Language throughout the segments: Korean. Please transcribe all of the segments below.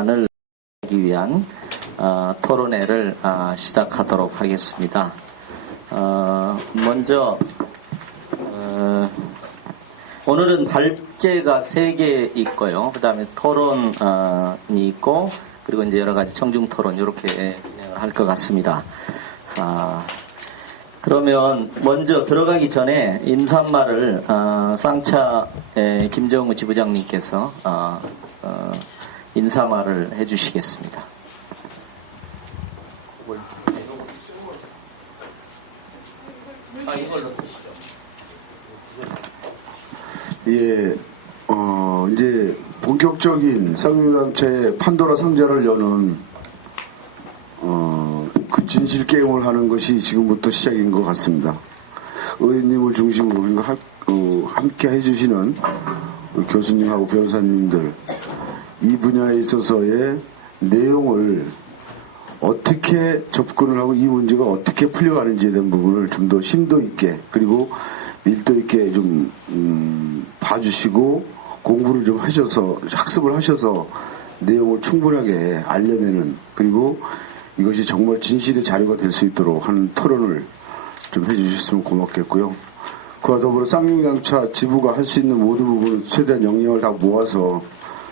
법안을 하기 위한 토론회를 시작하도록 하겠습니다. 먼저 오늘은 발제가 3개 있고요. 그 다음에 토론이 있고, 그리고 이제 여러 가지 청중 토론 이렇게 진행을 할 것 같습니다. 그러면 먼저 들어가기 전에 인사말을 쌍차의 김정우 지부장님께서 인사말을 해주시겠습니다. 이걸로 쓰시죠. 예, 이제 본격적인 쌍용장차의 판도라 상자를 여는 그 진실 게임을 하는 것이 지금부터 시작인 것 같습니다. 의원님을 중심으로 함께 해주시는 교수님하고 변호사님들, 이 분야에 있어서의 내용을 어떻게 접근을 하고 이 문제가 어떻게 풀려가는지에 대한 부분을 좀 더 심도 있게, 그리고 밀도 있게 좀 봐주시고 공부를 좀 하셔서, 학습을 하셔서 내용을 충분하게 알려내는, 그리고 이것이 정말 진실의 자료가 될 수 있도록 하는 토론을 좀 해주셨으면 고맙겠고요. 그와 더불어 쌍용장차 지부가 할 수 있는 모든 부분을 최대한 역량을 다 모아서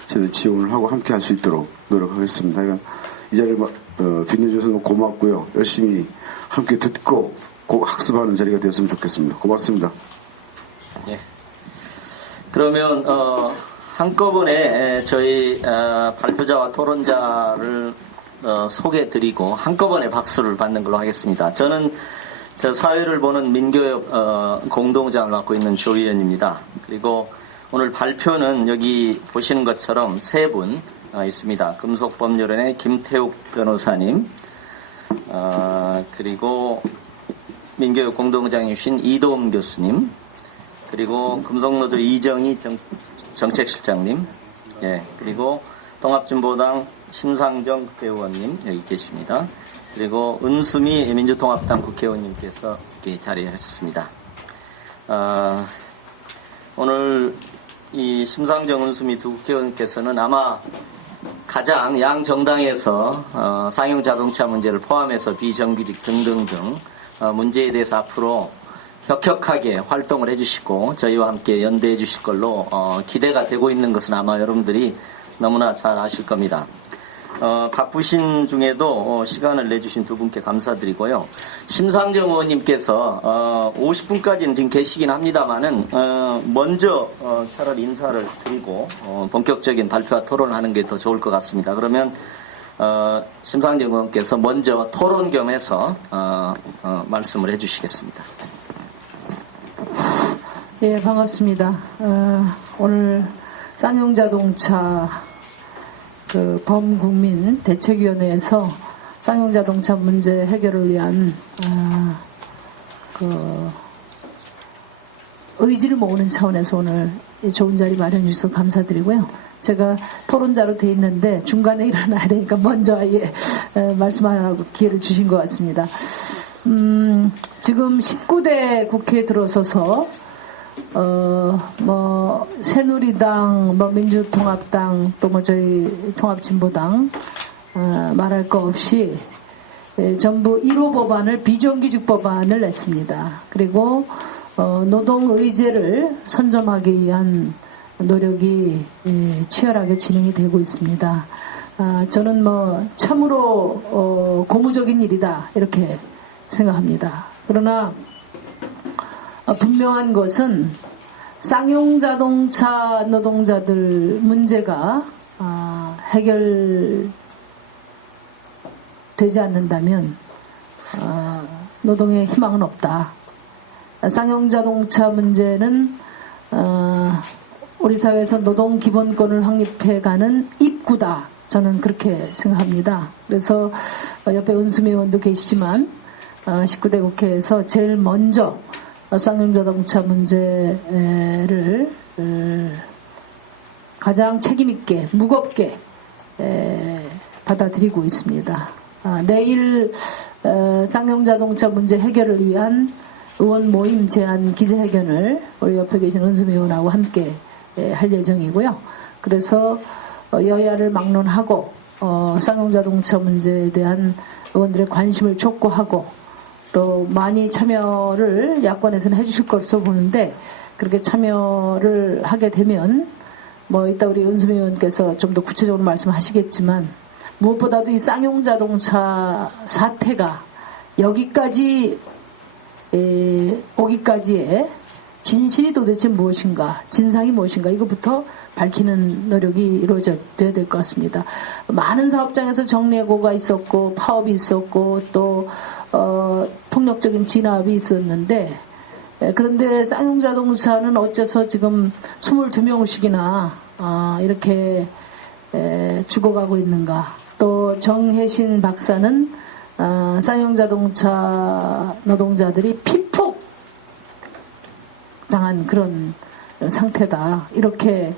저희들 지원을 하고 함께 할 수 있도록 노력하겠습니다. 그러니까 이 자리를 빛내주셔서 고맙고요. 열심히 함께 듣고 학습하는 자리가 되었으면 좋겠습니다. 고맙습니다. 예. 그러면 한꺼번에 저희 발표자와 토론자를 소개해드리고 한꺼번에 박수를 받는 걸로 하겠습니다. 저는 사회를 보는 민교협 공동장을 맡고 있는 조 의원입니다. 그리고 오늘 발표는 여기 보시는 것처럼 3분 있습니다. 금속법률원의 김태욱 변호사님, 그리고 민교협 공동장이신 이도움 교수님, 그리고 금속노조 이정희 정책실장님, 예, 그리고 통합진보당 심상정 국회의원님 여기 계십니다. 그리고 은수미 민주통합당 국회의원님께서 이렇게 자리하셨습니다. 오늘 이 심상정 은수미 두 국회의원께서는 아마 가장 양 정당에서 상용 자동차 문제를 포함해서 비정규직 등등등 문제에 대해서 앞으로 혁혁하게 활동을 해주시고 저희와 함께 연대해 주실 걸로 기대가 되고 있는 것은 아마 여러분들이 너무나 잘 아실 겁니다. 바쁘신 중에도 시간을 내주신 두 분께 감사드리고요. 심상정 의원님께서 50분까지는 지금 계시긴 합니다만은 먼저 차라리 인사를 드리고 본격적인 발표와 토론을 하는 게 더 좋을 것 같습니다. 그러면 심상정 의원께서 먼저 토론 겸해서 말씀을 해주시겠습니다. 예, 반갑습니다. 오늘 쌍용자동차 범국민 대책위원회에서 쌍용자동차 문제 해결을 위한 의지를 모으는 차원에서 오늘 좋은 자리 마련해 주셔서 감사드리고요. 제가 토론자로 돼 있는데 중간에 일어나야 되니까 먼저 말씀하라고 기회를 주신 것 같습니다. 지금 19대 국회에 들어서서 새누리당, 민주통합당, 또 저희 통합진보당, 말할 거 없이, 전부 1호 법안을, 비정규직 법안을 냈습니다. 그리고, 노동의제를 선점하기 위한 노력이 치열하게 진행이 되고 있습니다. 저는 참으로, 고무적인 일이다, 이렇게 생각합니다. 그러나, 분명한 것은 쌍용자동차 노동자들 문제가 해결되지 않는다면 노동의 희망은 없다. 쌍용자동차 문제는 우리 사회에서 노동 기본권을 확립해가는 입구다. 저는 그렇게 생각합니다. 그래서 옆에 은수미 의원도 계시지만 19대 국회에서 제일 먼저 쌍용자동차 문제를 가장 책임있게 무겁게 받아들이고 있습니다. 내일 쌍용자동차 문제 해결을 위한 의원 모임 제안 기자회견을 우리 옆에 계신 은수미 의원하고 함께 할 예정이고요. 그래서 여야를 막론하고 쌍용자동차 문제에 대한 의원들의 관심을 촉구하고 또 많이 참여를 야권에서는 해주실 것으로 보는데 그렇게 참여를 하게 되면 이따 우리 은수미 의원께서 좀 더 구체적으로 말씀하시겠지만 무엇보다도 이 쌍용자동차 사태가 여기까지 오기까지의 진실이 도대체 무엇인가, 진상이 무엇인가 이것부터 밝히는 노력이 이루어져야 될 것 같습니다. 많은 사업장에서 정리해고가 있었고 파업이 있었고 또 폭력적인 진압이 있었는데 그런데 쌍용자동차는 어째서 지금 22명씩이나 이렇게 죽어가고 있는가. 또 정혜신 박사는 쌍용자동차 노동자들이 피폭 당한 그런 상태다. 이렇게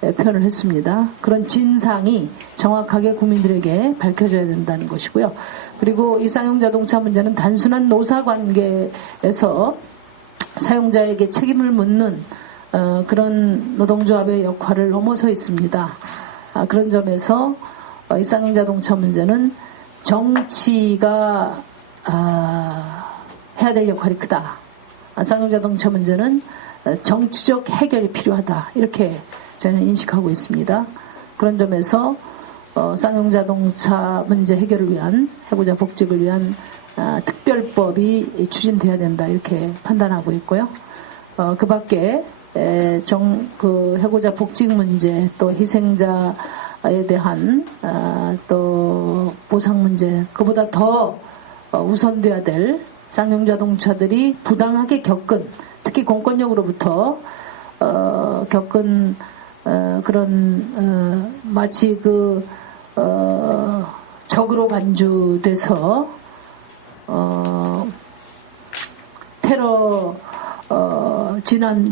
표현을 했습니다. 그런 진상이 정확하게 국민들에게 밝혀져야 된다는 것이고요. 그리고 이 쌍용자동차 문제는 단순한 노사관계에서 사용자에게 책임을 묻는 그런 노동조합의 역할을 넘어서 있습니다. 그런 점에서 이 쌍용자동차 문제는 정치가 해야 될 역할이 크다. 쌍용자동차 문제는 정치적 해결이 필요하다. 이렇게 저희는 인식하고 있습니다. 그런 점에서 쌍용자동차 문제 해결을 위한 해고자 복직을 위한 특별법이 추진돼야 된다. 이렇게 판단하고 있고요. 그 밖에 해고자 복직 문제 또 희생자에 대한 또 보상 문제 그보다 더 우선돼야 될 쌍용자동차들이 부당하게 겪은 특히 공권력으로부터 겪은 그런 마치 적으로 간주돼서 테러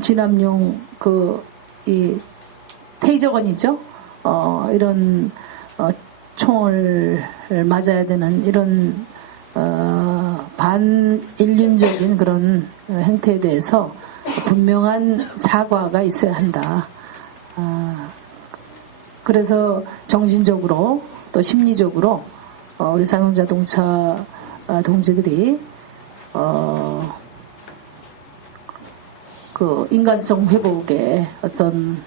진압용 이 테이저건이죠. 이런 총을 맞아야 되는 이런 반인륜적인 그런 행태에 대해서 분명한 사과가 있어야 한다. 그래서 정신적으로 또 심리적으로 우리 쌍용자동차 동지들이 인간성 회복에 어떤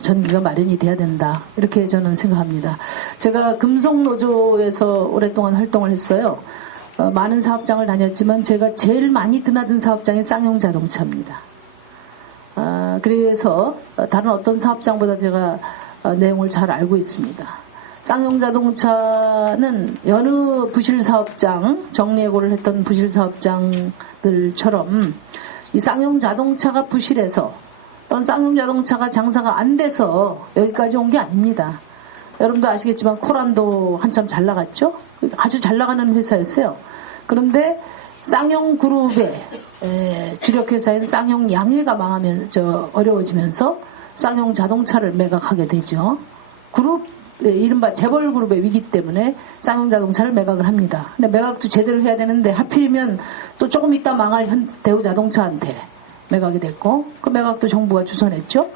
전기가 마련이 돼야 된다. 이렇게 저는 생각합니다. 제가 금속노조에서 오랫동안 활동을 했어요. 많은 사업장을 다녔지만 제가 제일 많이 드나든 사업장이 쌍용자동차입니다. 그래서 다른 어떤 사업장보다 제가 내용을 잘 알고 있습니다. 쌍용자동차는 여느 부실사업장, 정리해고를 했던 부실사업장들처럼 이 쌍용자동차가 부실해서 또는 쌍용자동차가 장사가 안 돼서 여기까지 온 게 아닙니다. 여러분도 아시겠지만 코란도 한참 잘 나갔죠? 아주 잘 나가는 회사였어요. 그런데 쌍용그룹의 주력회사인 쌍용양회가 어려워지면서 쌍용자동차를 매각하게 되죠. 그룹, 이른바 재벌그룹의 위기 때문에 쌍용자동차를 매각을 합니다. 근데 매각도 제대로 해야 되는데 하필이면 또 조금 있다 망할 대우자동차한테 매각이 됐고 그 매각도 정부가 주선했죠.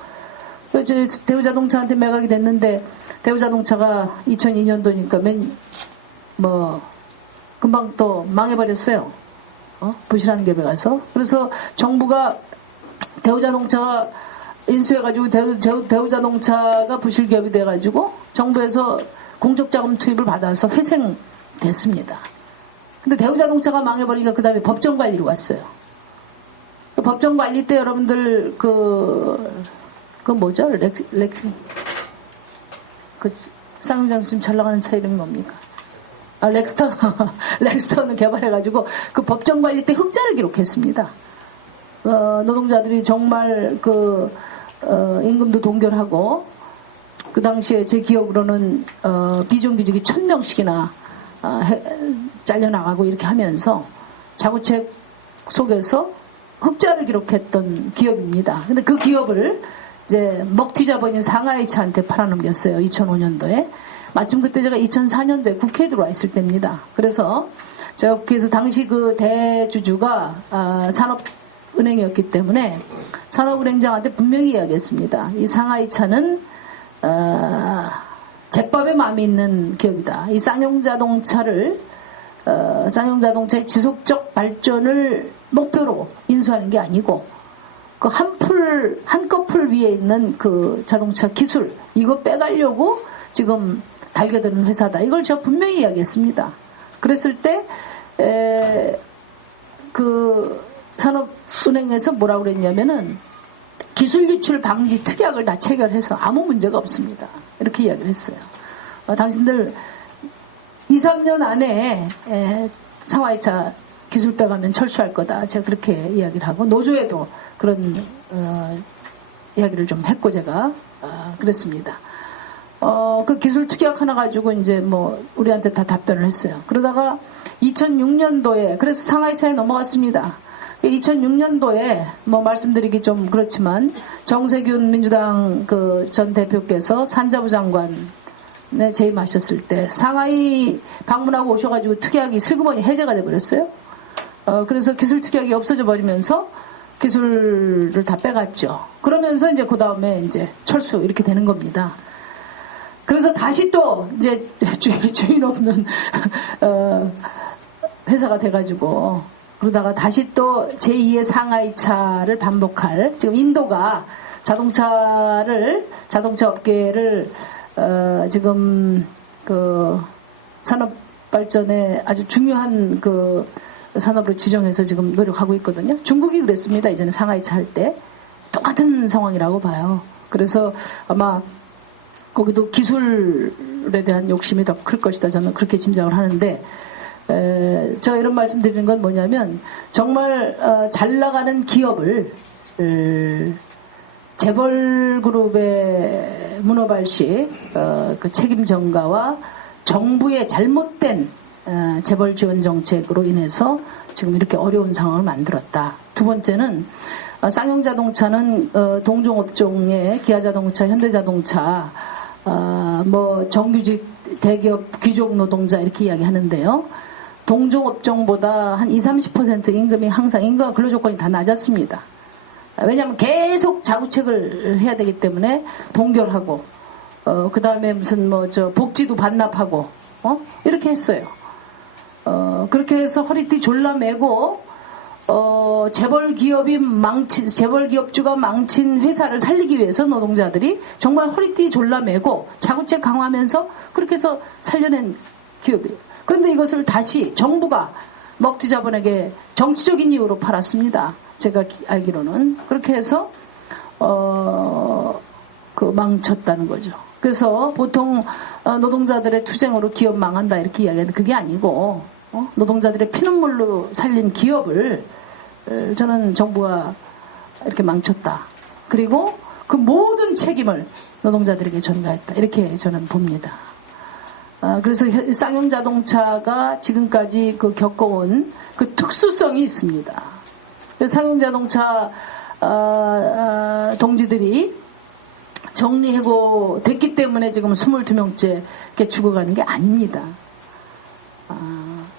대우자동차한테 매각이 됐는데 대우자동차가 2002년도니까 금방 또 망해버렸어요. 부실한 기업에 가서. 그래서 정부가 대우자동차가 인수해가지고 대우자동차가 부실기업이 돼가지고 정부에서 공적자금 투입을 받아서 회생됐습니다. 근데 대우자동차가 망해버리니까 그 다음에 법정관리로 갔어요. 그 법정관리 때 여러분들 뭐죠? 쌍용장 지금 잘 나가는 차 이름이 뭡니까? 렉스턴을 개발해가지고 그 법정관리 때 흑자를 기록했습니다. 노동자들이 정말 임금도 동결하고 그 당시에 제 기억으로는 비정규직이 1000명씩이나 잘려나가고 이렇게 하면서 자구책 속에서 흑자를 기록했던 기업입니다. 근데 그 기업을 이제 먹튀자본인 상하이차한테 팔아넘겼어요. 2005년도에. 마침 그때 제가 2004년도에 국회에 들어와 있을 때입니다. 그래서 제가 국회에서 당시 그 대주주가 산업은행이었기 때문에 산업은행장한테 분명히 이야기했습니다. 이 상하이차는 제법에 마음이 있는 기업이다. 이 쌍용자동차를 쌍용자동차의 지속적 발전을 목표로 인수하는 게 아니고 그 한꺼풀 위에 있는 그 자동차 기술 이거 빼가려고 지금 달겨드는 회사다. 이걸 제가 분명히 이야기했습니다. 그랬을 때 그 산업은행에서 뭐라고 그랬냐면은 기술 유출 방지 특약을 다 체결해서 아무 문제가 없습니다. 이렇게 이야기를 했어요. 당신들 2, 3년 안에 상하이차 기술 빼가면 철수할 거다. 제가 그렇게 이야기를 하고 노조에도 그런 이야기를 좀 했고 제가 그랬습니다. 그 기술 특약 하나 가지고 이제 뭐 우리한테 다 답변을 했어요. 그러다가 2006년도에 그래서 상하이차에 넘어갔습니다. 2006년도에 뭐 말씀드리기 좀 그렇지만 정세균 민주당 그 전 대표께서 산자부 장관에 재임하셨을 때 상하이 방문하고 오셔가지고 특약이 슬그머니 해제가 돼버렸어요. 그래서 기술 특약이 없어져 버리면서 기술을 다 빼갔죠. 그러면서 이제 그 다음에 이제 철수 이렇게 되는 겁니다. 그래서 다시 또 이제 주인 없는 회사가 돼가지고 그러다가 다시 또 제2의 상하이차를 반복할 지금 인도가 자동차 업계를 지금 그 산업 발전에 아주 중요한 그 산업으로 지정해서 지금 노력하고 있거든요. 중국이 그랬습니다. 이전에 상하이차 할 때 똑같은 상황이라고 봐요. 그래서 아마 거기도 기술에 대한 욕심이 더 클 것이다. 저는 그렇게 짐작을 하는데 제가 이런 말씀 드리는 건 뭐냐면 정말 잘 나가는 기업을 재벌그룹의 문어발식 그 책임 전가와 정부의 잘못된 재벌 지원 정책으로 인해서 지금 이렇게 어려운 상황을 만들었다. 두 번째는 쌍용자동차는 동종업종의 기아자동차, 현대자동차 뭐 정규직 대기업 귀족 노동자 이렇게 이야기하는데요. 동종업종보다 한 20-30% 임금이 항상 임금과 근로조건이 다 낮았습니다. 왜냐하면 계속 자구책을 해야 되기 때문에 동결하고 그 다음에 무슨 뭐 저 복지도 반납하고 이렇게 했어요. 그렇게 해서 허리띠 졸라매고 재벌 기업주가 망친 회사를 살리기 위해서 노동자들이 정말 허리띠 졸라매고 자구책 강화하면서 그렇게 해서 살려낸 기업이에요. 그런데 이것을 다시 정부가 먹튀 자본에게 정치적인 이유로 팔았습니다. 제가 알기로는 그렇게 해서 망쳤다는 거죠. 그래서 보통 노동자들의 투쟁으로 기업 망한다 이렇게 이야기하는데 그게 아니고 노동자들의 피눈물로 살린 기업을 저는 정부가 이렇게 망쳤다. 그리고 그 모든 책임을 노동자들에게 전가했다. 이렇게 저는 봅니다. 그래서 쌍용자동차가 지금까지 그 겪어온 그 특수성이 있습니다. 쌍용자동차 동지들이 정리해고 됐기 때문에 지금 22명째 죽어가는 게 아닙니다.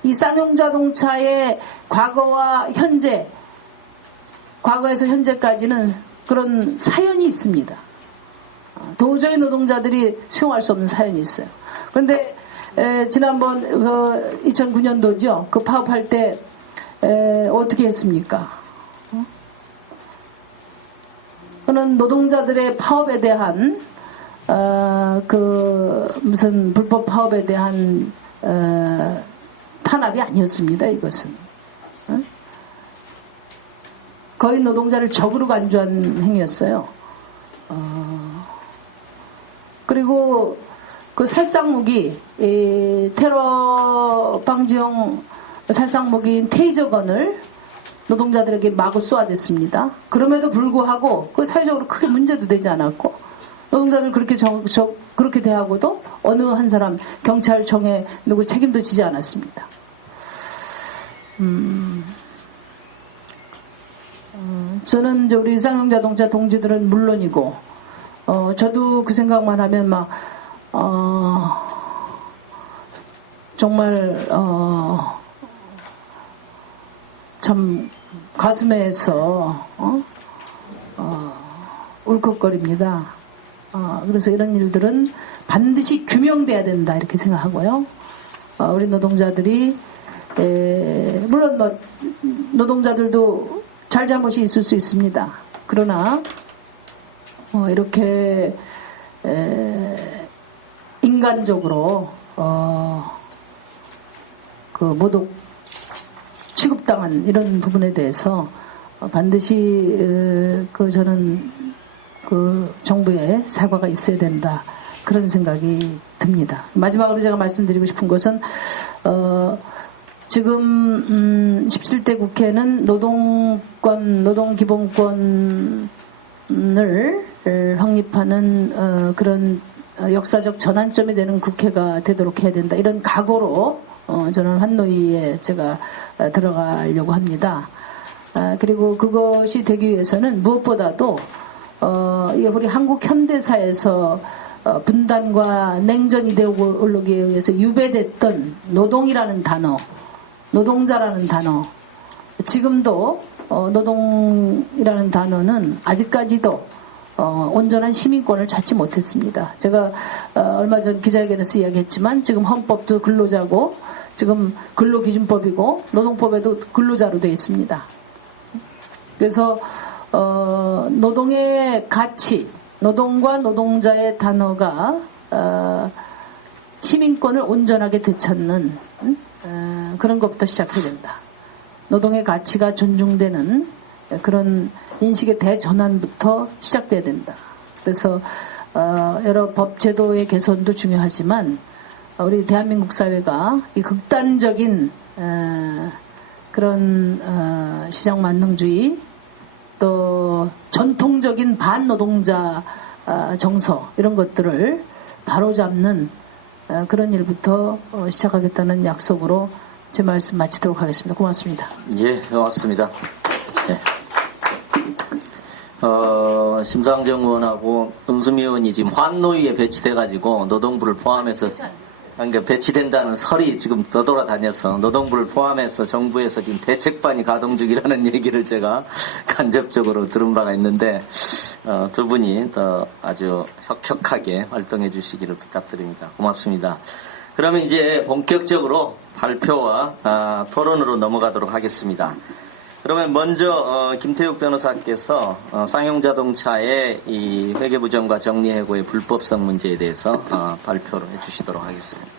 이 쌍용자동차의 과거와 현재, 과거에서 현재까지는 그런 사연이 있습니다. 도저히 노동자들이 수용할 수 없는 사연이 있어요. 그런데 지난번 2009년도죠. 그 파업할 때 어떻게 했습니까? 그는 노동자들의 파업에 대한 그 무슨 불법 파업에 대한 탄압이 아니었습니다. 이것은 거의 노동자를 적으로 간주한 행위였어요. 그리고 그 살상무기, 테러 방지용 살상무기인 테이저건을 노동자들에게 마구 쏘아댔습니다. 그럼에도 불구하고 그 사회적으로 크게 문제도 되지 않았고 노동자들 그렇게 대하고도 어느 한 사람 경찰청에 누구 책임도 지지 않았습니다. 저는 이제 우리 쌍용자동차 동지들은 물론이고 저도 그 생각만 하면 막 정말 참 가슴에서 울컥거립니다. 그래서 이런 일들은 반드시 규명돼야 된다 이렇게 생각하고요. 우리 노동자들이 물론 뭐 노동자들도 잘잘못이 있을 수 있습니다. 그러나 이렇게 인간적으로 그 모독 취급당한 이런 부분에 대해서 반드시 저는 그 정부의 사과가 있어야 된다 그런 생각이 듭니다. 마지막으로 제가 말씀드리고 싶은 것은 지금 17대 국회는 노동기본권을 확립하는 그런 역사적 전환점이 되는 국회가 되도록 해야 된다. 이런 각오로 저는 환노위에 제가 들어가려고 합니다. 그리고 그것이 되기 위해서는 무엇보다도 우리 한국 현대사에서 분단과 냉전 이데올로기에 의해서 유배됐던 노동이라는 단어, 노동자라는 단어, 지금도 노동이라는 단어는 아직까지도 온전한 시민권을 찾지 못했습니다. 제가 얼마 전 기자회견에서 이야기했지만 지금 헌법도 근로자고 지금 근로기준법이고 노동법에도 근로자로 되어 있습니다. 그래서 노동의 가치, 노동과 노동자의 단어가 시민권을 온전하게 되찾는 그런 것부터 시작해야 된다. 노동의 가치가 존중되는 그런 인식의 대전환부터 시작돼야 된다. 그래서 여러 법 제도의 개선도 중요하지만 우리 대한민국 사회가 이 극단적인 그런 시장 만능주의 또 전통적인 반노동자 정서 이런 것들을 바로잡는 그런 일부터 시작하겠다는 약속으로 제 말씀 마치도록 하겠습니다. 고맙습니다. 예, 고맙습니다. 네. 심상정 의원하고 은수미 의원이 지금 환노위에 배치돼가지고 노동부를 포함해서 그러니까 배치된다는 설이 지금 떠돌아다녀서 노동부를 포함해서 정부에서 지금 대책반이 가동 중이라는 얘기를 제가 간접적으로 들은 바가 있는데 두 분이 더 아주 혁혁하게 활동해 주시기를 부탁드립니다. 고맙습니다. 그러면 이제 본격적으로 발표와 토론으로 넘어가도록 하겠습니다. 그러면 먼저 김태욱 변호사께서 쌍용자동차의 이 회계부정과 정리해고의 불법성 문제에 대해서 발표를 해주시도록 하겠습니다.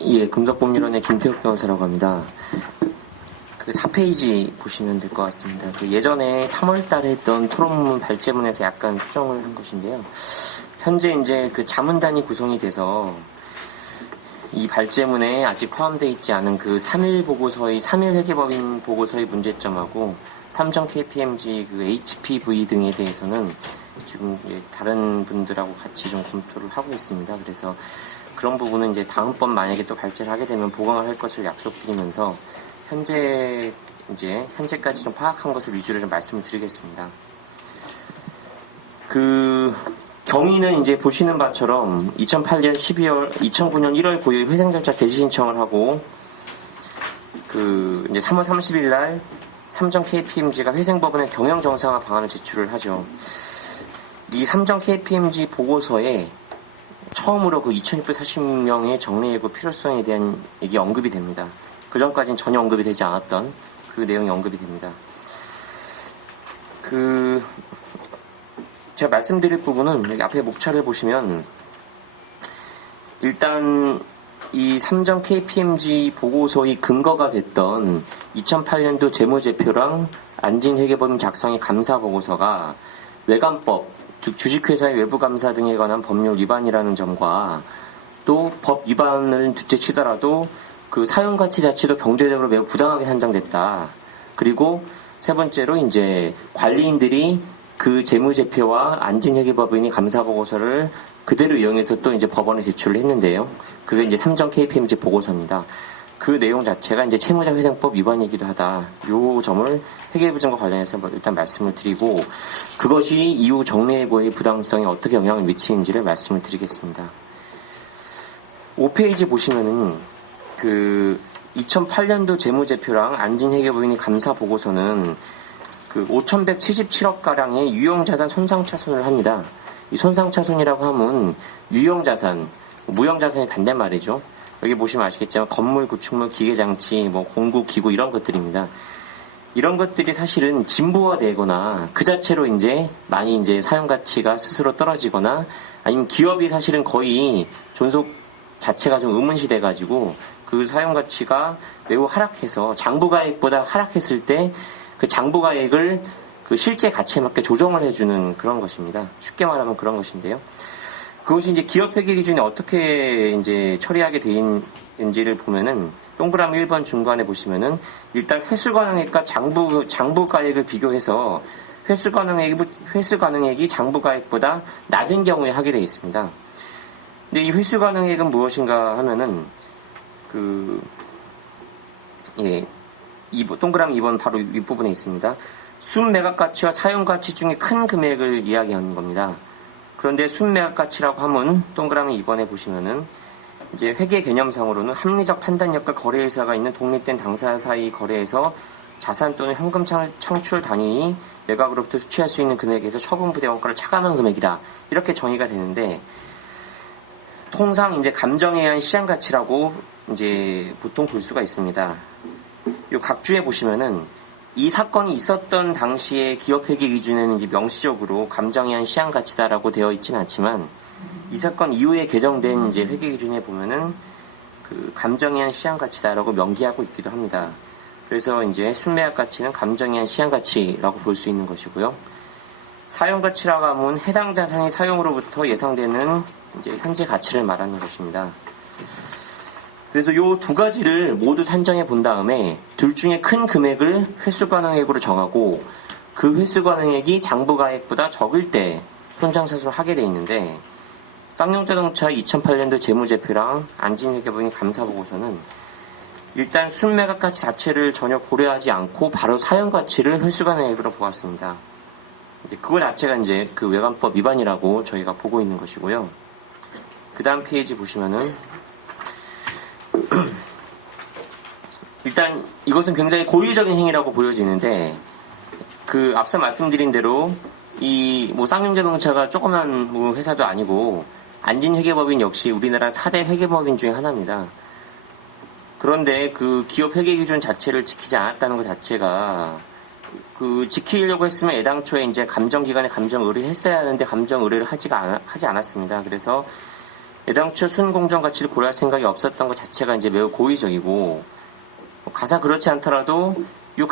예, 금속법률원의 김태욱 변호사라고 합니다. 그 4페이지 보시면 될 것 같습니다. 그 예전에 3월 달에 했던 토론문 발제문에서 약간 수정을 한 것인데요. 현재 이제 그 자문단이 구성이 돼서 이 발제문에 아직 포함되어 있지 않은 그 3일 보고서의 3일 회계법인 보고서의 문제점하고 삼정 KPMG 그 HPV 등에 대해서는 지금 다른 분들하고 같이 좀 검토를 하고 있습니다. 그래서 그런 부분은 이제 다음번 만약에 또 발제를 하게 되면 보강을 할 것을 약속드리면서 현재까지 좀 파악한 것을 위주로 좀 말씀을 드리겠습니다. 그 경위는 이제 보시는 바처럼 2008년 12월, 2009년 1월 9일 회생 절차 개시 신청을 하고 그 이제 3월 30일 날 삼정 KPMG가 회생법원에 경영 정상화 방안을 제출을 하죠. 이 삼정 KPMG 보고서에 처음으로 그 2,640명의 정리해고 필요성에 대한 얘기 언급이 됩니다. 그 전까지는 전혀 언급이 되지 않았던 그 내용이 언급이 됩니다. 제가 말씀드릴 부분은 여기 앞에 목차를 보시면 일단 이 삼정 KPMG 보고서의 근거가 됐던 2008년도 재무제표랑 안진회계법인 작성의 감사보고서가 외감법, 즉 주식회사의 외부감사 등에 관한 법률 위반이라는 점과 또 법 위반을 둘째치더라도 그 사용가치 자체도 경제적으로 매우 부당하게 산정됐다. 그리고 세 번째로 이제 관리인들이 그 재무제표와 안진회계법인이 감사보고서를 그대로 이용해서 또 이제 법원에 제출을 했는데요. 그게 이제 삼정 KPMG 보고서입니다. 그 내용 자체가 이제 채무자회생법 위반이기도 하다. 요 점을 회계부정과 관련해서 일단 말씀을 드리고 그것이 이후 정리해고의 부당성에 어떻게 영향을 미치는지를 말씀을 드리겠습니다. 5페이지 보시면은 그 2008년도 재무제표랑 안진회계부인이 감사 보고서는 그 5,177억 가량의 유형자산 손상차손을 합니다. 이 손상차손이라고 하면 유형자산, 무형자산의 반대말이죠. 여기 보시면 아시겠지만 건물, 구축물, 기계장치, 뭐 공구, 기구 이런 것들입니다. 이런 것들이 사실은 진부화되거나 그 자체로 이제 많이 이제 사용 가치가 스스로 떨어지거나 아니면 기업이 사실은 거의 존속 자체가 좀 의문시 돼가지고 그 사용 가치가 매우 하락해서 장부가액보다 하락했을 때 그 장부가액을 그 실제 가치에 맞게 조정을 해주는 그런 것입니다. 쉽게 말하면 그런 것인데요. 그것이 이제 기업회계 기준이 어떻게 이제 처리하게 돼 있는지를 보면은 동그라미 1번 중간에 보시면은 일단 회수 가능액과 장부가액을 비교해서 회수 가능액이 장부가액보다 낮은 경우에 하게 되어 있습니다. 근데 이 회수 가능액은 무엇인가 하면은 동그라미 2번 바로 윗부분에 있습니다. 순매각 가치와 사용 가치 중에 큰 금액을 이야기하는 겁니다. 그런데 순매각 가치라고 하면 동그라미 2번에 보시면은 이제 회계 개념상으로는 합리적 판단력과 거래 의사가 있는 독립된 당사자 사이 거래에서 자산 또는 현금 창출 단위이 매각으로부터 수취할 수 있는 금액에서 처분부대 원가를 차감한 금액이다. 이렇게 정의가 되는데 통상 이제 감정에 의한 시장 가치라고 이제 보통 볼 수가 있습니다. 요 각주에 보시면은 이 사건이 있었던 당시의 기업회계 기준에는 이제 명시적으로 감정에 의한 시장 가치다라고 되어 있지는 않지만 이 사건 이후에 개정된 이제 회계 기준에 보면은 그 감정에 의한 시장 가치다라고 명기하고 있기도 합니다. 그래서 이제 순매각 가치는 감정에 의한 시장 가치라고 볼 수 있는 것이고요. 사용 가치라고 하면 해당 자산의 사용으로부터 예상되는 이제 현재 가치를 말하는 것입니다. 그래서 요 두 가지를 모두 산정해 본 다음에 둘 중에 큰 금액을 회수 가능액으로 정하고 그 회수 가능액이 장부가액보다 적을 때 손상차손을 하게 돼 있는데 쌍용자동차 2008년도 재무제표랑 안진회계부인 감사보고서는 일단 순매각 가치 자체를 전혀 고려하지 않고 바로 사용 가치를 회수 가능액으로 보았습니다. 이제 그거 자체가 이제 그 외관법 위반이라고 저희가 보고 있는 것이고요. 그 다음 페이지 보시면은 일단 이것은 굉장히 고의적인 행위라고 보여지는데 그 앞서 말씀드린 대로 이 뭐 쌍용자동차가 조그만 뭐 회사도 아니고 안진회계법인 역시 우리나라 4대 회계법인 중에 하나입니다. 그런데 그 기업 회계 기준 자체를 지키지 않았다는 것 자체가 그 지키려고 했으면 애당초에 이제 감정기관에 감정 의뢰했어야 하는데 감정 의뢰를 하지 않았습니다. 그래서 애당초 순공정 가치를 고려할 생각이 없었던 것 자체가 이제 매우 고의적이고 가사 그렇지 않더라도 이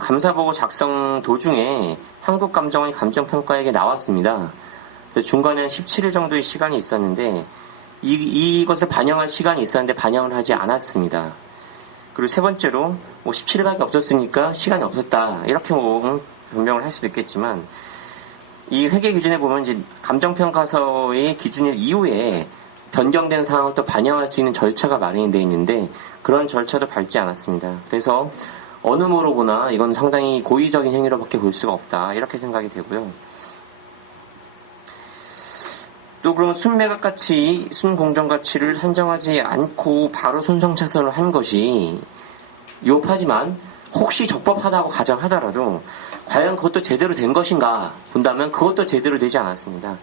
감사보고 작성 도중에 한국감정원이 감정평가에게 나왔습니다. 그래서 중간에 17일 정도의 시간이 있었는데 이것을 반영할 시간이 있었는데 반영을 하지 않았습니다. 그리고 세 번째로 17일밖에 없었으니까 시간이 없었다 이렇게 변명을 할 수도 있겠지만 이 회계 기준에 보면 이제 감정평가서의 기준일 이후에 변경된 상황을 또 반영할 수 있는 절차가 마련되어 있는데 그런 절차도 밟지 않았습니다. 그래서 어느 모로 보나 이건 상당히 고의적인 행위로밖에 볼 수가 없다 이렇게 생각이 되고요. 또 그러면 순매각 가치, 순공정 가치를 산정하지 않고 바로 손상차손을 한 것이 위법하지만 혹시 적법하다고 가정하더라도 과연 그것도 제대로 된 것인가 본다면 그것도 제대로 되지 않았습니다.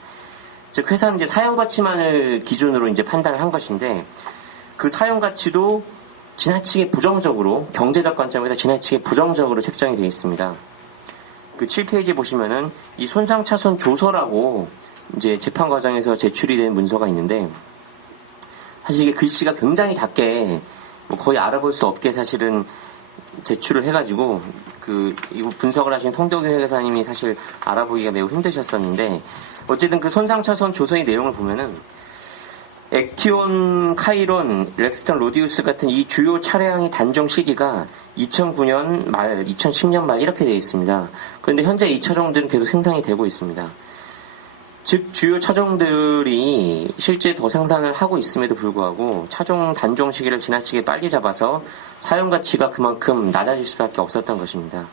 즉 회사는 이제 사용 가치만을 기준으로 이제 판단을 한 것인데 그 사용 가치도 지나치게 부정적으로 경제적 관점에서 지나치게 부정적으로 책정이 되어 있습니다. 그 7페이지 보시면은 이 손상차손 조서라고 이제 재판 과정에서 제출이 된 문서가 있는데 사실 이게 글씨가 굉장히 작게 거의 알아볼 수 없게 사실은 제출을 해가지고 이거 분석을 하신 송덕규 회계사님이 사실 알아보기가 매우 힘드셨었는데 어쨌든 그 손상차손 조서의 내용을 보면은 액티온, 카이론, 렉스턴, 로디우스 같은 이 주요 차량의 단종 시기가 2009년 말, 2010년 말 이렇게 되어 있습니다. 그런데 현재 이 차종들은 계속 생산이 되고 있습니다. 즉 주요 차종들이 실제 더 생산을 하고 있음에도 불구하고 차종 단종 시기를 지나치게 빨리 잡아서 사용 가치가 그만큼 낮아질 수밖에 없었던 것입니다.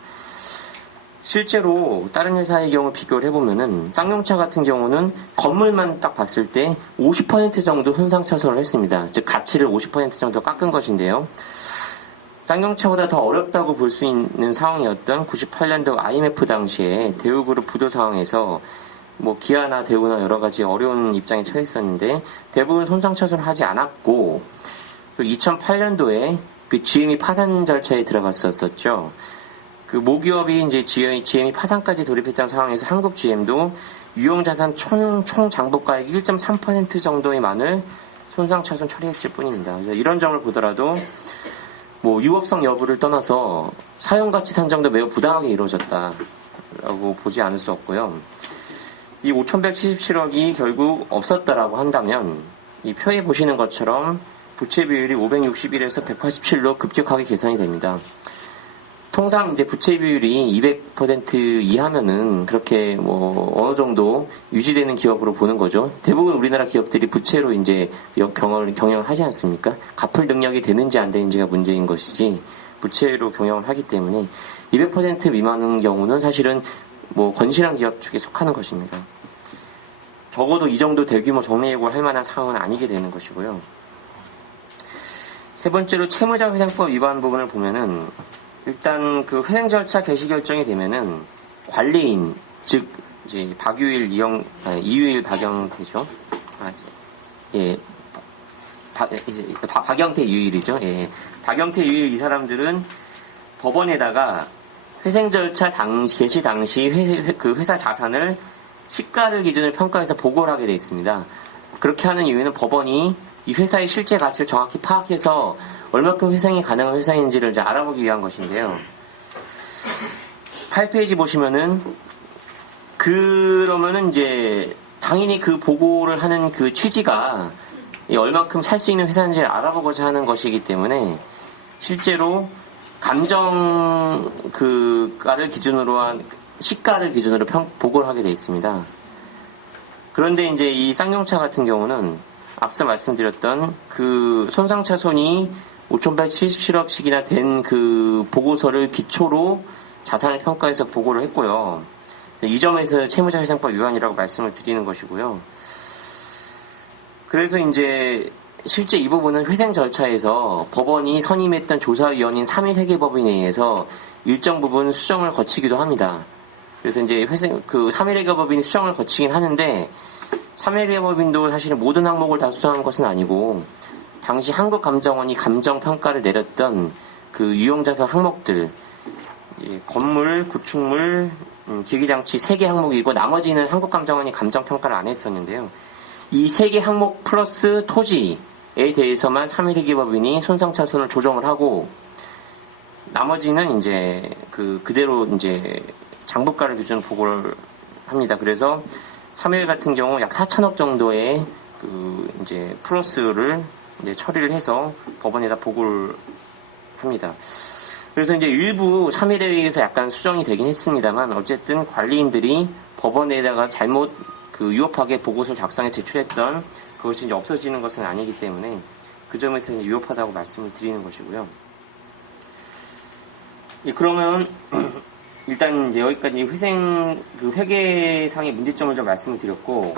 실제로 다른 회사의 경우 비교를 해보면은 쌍용차 같은 경우는 건물만 딱 봤을 때 50% 정도 손상 차손을 했습니다. 즉 가치를 50% 정도 깎은 것인데요. 쌍용차보다 더 어렵다고 볼 수 있는 상황이었던 98년도 IMF 당시에 대우그룹 부도 상황에서 뭐 기아나 대우나 여러 가지 어려운 입장에 처했었는데 대부분 손상 차손을 하지 않았고 2008년도에 그 GM이 파산 절차에 들어갔었죠. 그 모기업이 이제 GM이 파산까지 돌입했던 상황에서 한국 GM도 유형자산 총 장부가액 1.3% 정도의만을 손상차손 처리했을 뿐입니다. 그래서 이런 점을 보더라도 뭐 유업성 여부를 떠나서 사용가치 산정도 매우 부당하게 이루어졌다라고 보지 않을 수 없고요. 이 5,177억이 결국 없었다라고 한다면 이 표에 보시는 것처럼 부채 비율이 561에서 187로 급격하게 개선이 됩니다. 통상 이제 부채 비율이 200% 이하면은 그렇게 뭐 어느 정도 유지되는 기업으로 보는 거죠. 대부분 우리나라 기업들이 부채로 이제 경영을 하지 않습니까? 갚을 능력이 되는지 안 되는지가 문제인 것이지 부채로 경영을 하기 때문에 200% 미만인 경우는 사실은 뭐 건실한 기업 쪽에 속하는 것입니다. 적어도 이 정도 대규모 정리해고를 할 만한 상황은 아니게 되는 것이고요. 세 번째로 채무자회생법 위반 부분을 보면은 일단 그 회생 절차 개시 결정이 되면은 관리인 즉 이제 이유일 박영태죠. 박영태 유일이죠. 예. 박영태 유일 이 사람들은 법원에다가 회생 절차 개시 당시 그 회사 자산을 시가를 기준으로 평가해서 보고를 하게 돼 있습니다. 그렇게 하는 이유는 법원이 이 회사의 실제 가치를 정확히 파악해서 얼마큼 회생이 가능한 회사인지를 이제 알아보기 위한 것인데요. 8페이지 보시면은 그러면은 이제 당연히 그 보고를 하는 그 취지가 얼마큼 살 수 있는 회사인지를 알아보고자 하는 것이기 때문에 실제로 감정 그가를 기준으로 한 시가를 기준으로 보고를 하게 돼 있습니다. 그런데 이제 이 쌍용차 같은 경우는 앞서 말씀드렸던 그 손상차손이 5,177억씩이나 된 그 보고서를 기초로 자산을 평가해서 보고를 했고요. 이 점에서 채무자회생법 위반이라고 말씀을 드리는 것이고요. 그래서 이제 실제 이 부분은 회생 절차에서 법원이 선임했던 조사위원인 3일 회계법인에 의해서 일정 부분 수정을 거치기도 합니다. 그래서 이제 3일 회계법인이 수정을 거치긴 하는데 3일 회계법인도 사실은 모든 항목을 다 수정한 것은 아니고 당시 한국감정원이 감정평가를 내렸던 그 유형자산 항목들 건물, 구축물, 기기장치 3개 항목이고 나머지는 한국감정원이 감정평가를 안 했었는데요. 이 3개 항목 플러스 토지에 대해서만 3일 회계법인이 손상차손을 조정을 하고 나머지는 이제 그대로 이제 장부가를 기준으로 보고를 합니다. 그래서 3일 같은 경우 약 4천억 정도의 이제 플러스를 이제 처리를 해서 법원에다 보고를 합니다. 그래서 이제 일부 3일에 의해서 약간 수정이 되긴 했습니다만 어쨌든 관리인들이 법원에다가 잘못 유업하게 보고서를 작성해 제출했던 그것이 이제 없어지는 것은 아니기 때문에 그 점에서 이제 유업하다고 말씀을 드리는 것이고요. 그러면 일단 이제 여기까지 회계상의 문제점을 좀 말씀을 드렸고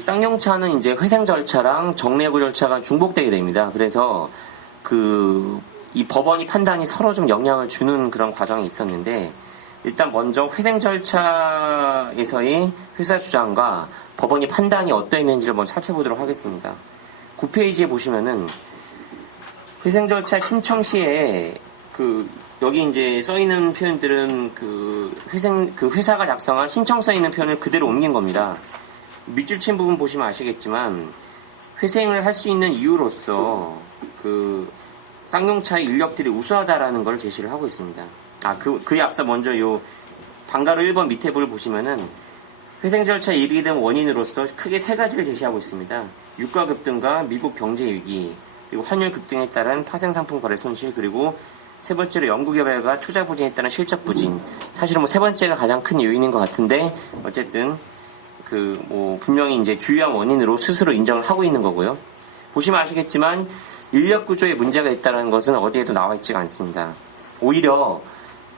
쌍용차는 이제 회생 절차랑 정리해고 절차가 중복되게 됩니다. 그래서 이 법원이 판단이 서로 좀 영향을 주는 그런 과정이 있었는데 일단 먼저 회생 절차에서의 회사 주장과 법원이 판단이 어떠했는지를 먼저 살펴보도록 하겠습니다. 9페이지에 보시면은 회생 절차 신청 시에 여기 이제 써있는 표현들은 회사가 작성한 신청서에 있는 표현을 그대로 옮긴 겁니다. 밑줄 친 부분 보시면 아시겠지만 회생을 할 수 있는 이유로서 쌍용차의 인력들이 우수하다라는 걸 제시를 하고 있습니다. 그에 앞서 먼저 요 방가로 1번 밑에 부분을 보시면은 회생 절차에 이르게 된 원인으로서 크게 3가지를 제시하고 있습니다. 유가 급등과 미국 경제 위기, 그리고 환율 급등에 따른 파생 상품 거래 손실, 그리고 세 번째로 연구개발과 투자 부진에 따른 실적 부진. 사실은 뭐 세 번째가 가장 큰 요인인 것 같은데 어쨌든 분명히 이제 주요한 원인으로 스스로 인정을 하고 있는 거고요. 보시면 아시겠지만 인력 구조에 문제가 있다는 것은 어디에도 나와 있지가 않습니다. 오히려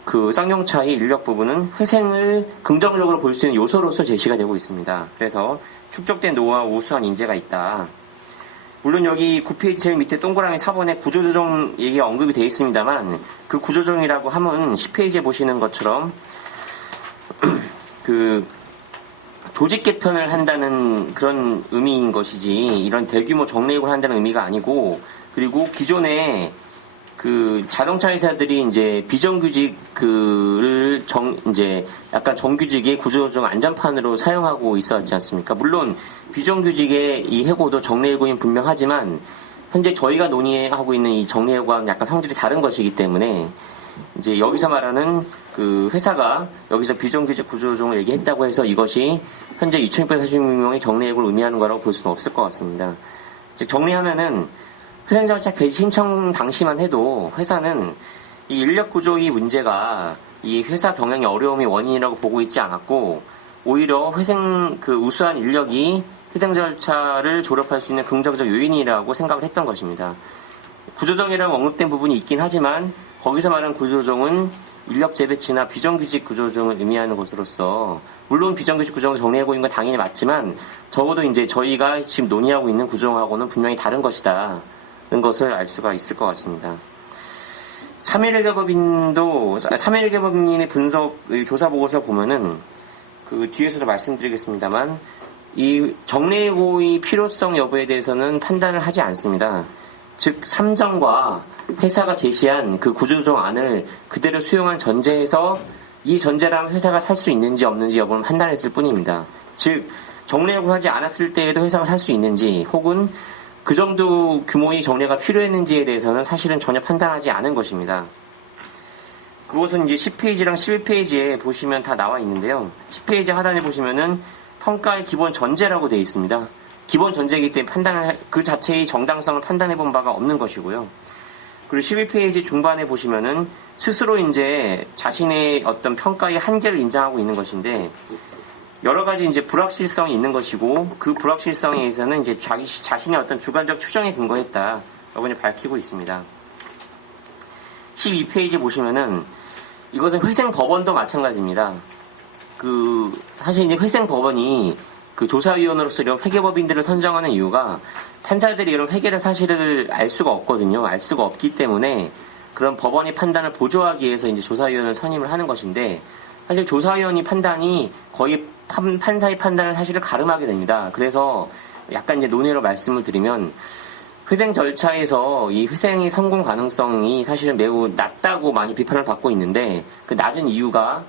그 쌍용차의 인력 부분은 회생을 긍정적으로 볼 수 있는 요소로서 제시가 되고 있습니다. 그래서 축적된 노하우 우수한 인재가 있다. 물론 여기 9페이지 제일 밑에 동그라미 4번에 구조조정 얘기가 언급이 되어 있습니다만 그 구조조정이라고 함은 10페이지에 보시는 것처럼 그 조직 개편을 한다는 그런 의미인 것이지 이런 대규모 정례익을 한다는 의미가 아니고, 그리고 기존에 그 자동차 회사들이 이제 비정규직을 이제 약간 정규직의 구조조정 안전판으로 사용하고 있었지 않습니까? 물론 비정규직의 이 해고도 정례해고인 분명하지만 현재 저희가 논의하고 있는 이 정례해고와는 약간 성질이 다른 것이기 때문에 이제 여기서 말하는 그 회사가 여기서 비정규직 구조조정을 얘기했다고 해서 이것이 현재 2,646명의 정례해고를 의미하는 거라고 볼 수는 없을 것 같습니다. 이제 정리하면은 회생절차 개시 신청 당시만 해도 회사는 이 인력 구조의 문제가 이 회사 경영의 어려움이 원인이라고 보고 있지 않았고, 오히려 그 우수한 인력이 회생절차를 졸업할 수 있는 긍정적 요인이라고 생각을 했던 것입니다. 구조조정이라고 언급된 부분이 있긴 하지만 거기서 말하는 구조조정은 인력 재배치나 비정규직 구조조정을 의미하는 것으로서, 물론 비정규직 구조조정을 정리해보는 건 당연히 맞지만 적어도 이제 저희가 지금 논의하고 있는 구조조정하고는 분명히 다른 것이다 는 것을 알 수가 있을 것 같습니다. 3.1계법인의 분석 조사 보고서 보면은 그 뒤에서도 말씀드리겠습니다만 이 정례해고의 필요성 여부에 대해서는 판단을 하지 않습니다. 즉 3정과 회사가 제시한 그 구조조정안을 그대로 수용한 전제에서 이 전제라면 회사가 살 수 있는지 없는지 여부는 판단했을 뿐입니다. 즉 정례해고 하지 않았을 때에도 회사가 살 수 있는지, 혹은 그 정도 규모의 정례가 필요했는지에 대해서는 사실은 전혀 판단하지 않은 것입니다. 그것은 이제 10페이지랑 11페이지에 보시면 다 나와 있는데요. 10페이지 하단에 보시면은 평가의 기본 전제라고 되어 있습니다. 기본 전제이기 때문에 그 자체의 정당성을 판단해 본 바가 없는 것이고요. 그리고 11페이지 중반에 보시면은 스스로 이제 자신의 어떤 평가의 한계를 인정하고 있는 것인데, 여러 가지 이제 불확실성이 있는 것이고, 그 불확실성에 의해서는 이제 자신의 어떤 주관적 추정에 근거했다라고 이제 밝히고 있습니다. 12페이지 보시면은 이것은 회생 법원도 마찬가지입니다. 사실 이제 회생 법원이 그 조사위원으로서 이런 회계법인들을 선정하는 이유가 판사들이 이런 회계를 사실을 알 수가 없거든요. 알 수가 없기 때문에 그런 법원의 판단을 보조하기 위해서 이제 조사위원을 선임을 하는 것인데, 사실 조사위원의 판단이 거의 판사의 판단을 사실을 가름하게 됩니다. 그래서 약간 이제 논의로 말씀을 드리면, 회생 절차에서 이 회생의 성공 가능성이 사실은 매우 낮다고 많이 비판을 받고 있는데, 그 낮은 이유가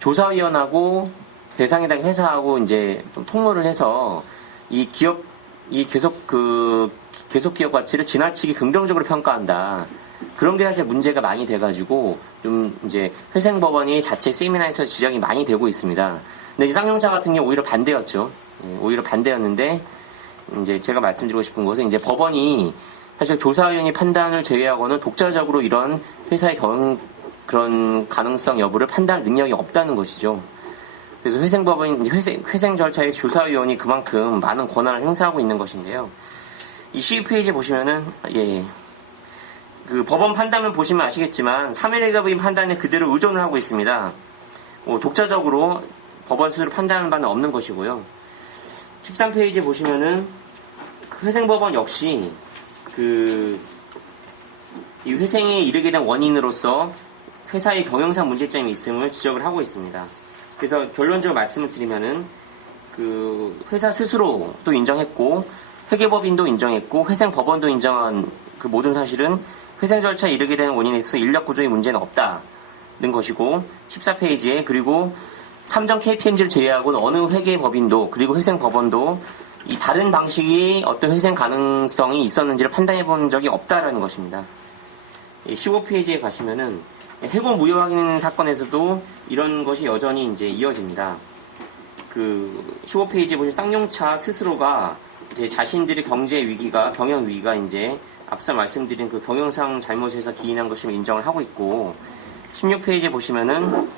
조사위원하고 대상에 대한 회사하고 이제 좀 통로를 해서 이 계속 기업 가치를 지나치게 긍정적으로 평가한다. 그런 게 사실 문제가 많이 돼가지고 좀 이제 회생법원이 자체 세미나에서 지적이 많이 되고 있습니다. 근데 이 쌍용차 같은 경우 오히려 반대였죠. 오히려 반대였는데, 이제 제가 말씀드리고 싶은 것은 이제 법원이 사실 조사위원이 판단을 제외하고는 독자적으로 이런 회사의 그런 가능성 여부를 판단할 능력이 없다는 것이죠. 그래서 회생 절차의 조사위원이 그만큼 많은 권한을 행사하고 있는 것인데요. 이 12페이지에 보시면은, 그 법원 판단을 보시면 아시겠지만 3.1계법인 판단에 그대로 의존을 하고 있습니다. 독자적으로 법원 스스로 판단하는 바는 없는 것이고요. 13페이지에 보시면은 그 회생법원 역시 이 회생에 이르게 된 원인으로서 회사의 경영상 문제점이 있음을 지적을 하고 있습니다. 그래서 결론적으로 말씀을 드리면은 그 회사 스스로도 인정했고 회계법인도 인정했고 회생법원도 인정한 그 모든 사실은 회생 절차에 이르게 되는 원인에 있어서 인력 구조의 문제는 없다는 것이고, 14페이지에 그리고 3정 KPMG를 제외하고는 어느 회계법인도 그리고 회생법원도 이 다른 방식의 어떤 회생 가능성이 있었는지를 판단해 본 적이 없다라는 것입니다. 15페이지에 가시면은 해고 무효 확인 사건에서도 이런 것이 여전히 이제 이어집니다. 15페이지에 보시면 쌍용차 스스로가 이제 자신들의 경영 위기가 이제 앞서 말씀드린 그 경영상 잘못에서 기인한 것임을 인정을 하고 있고, 16페이지에 보시면은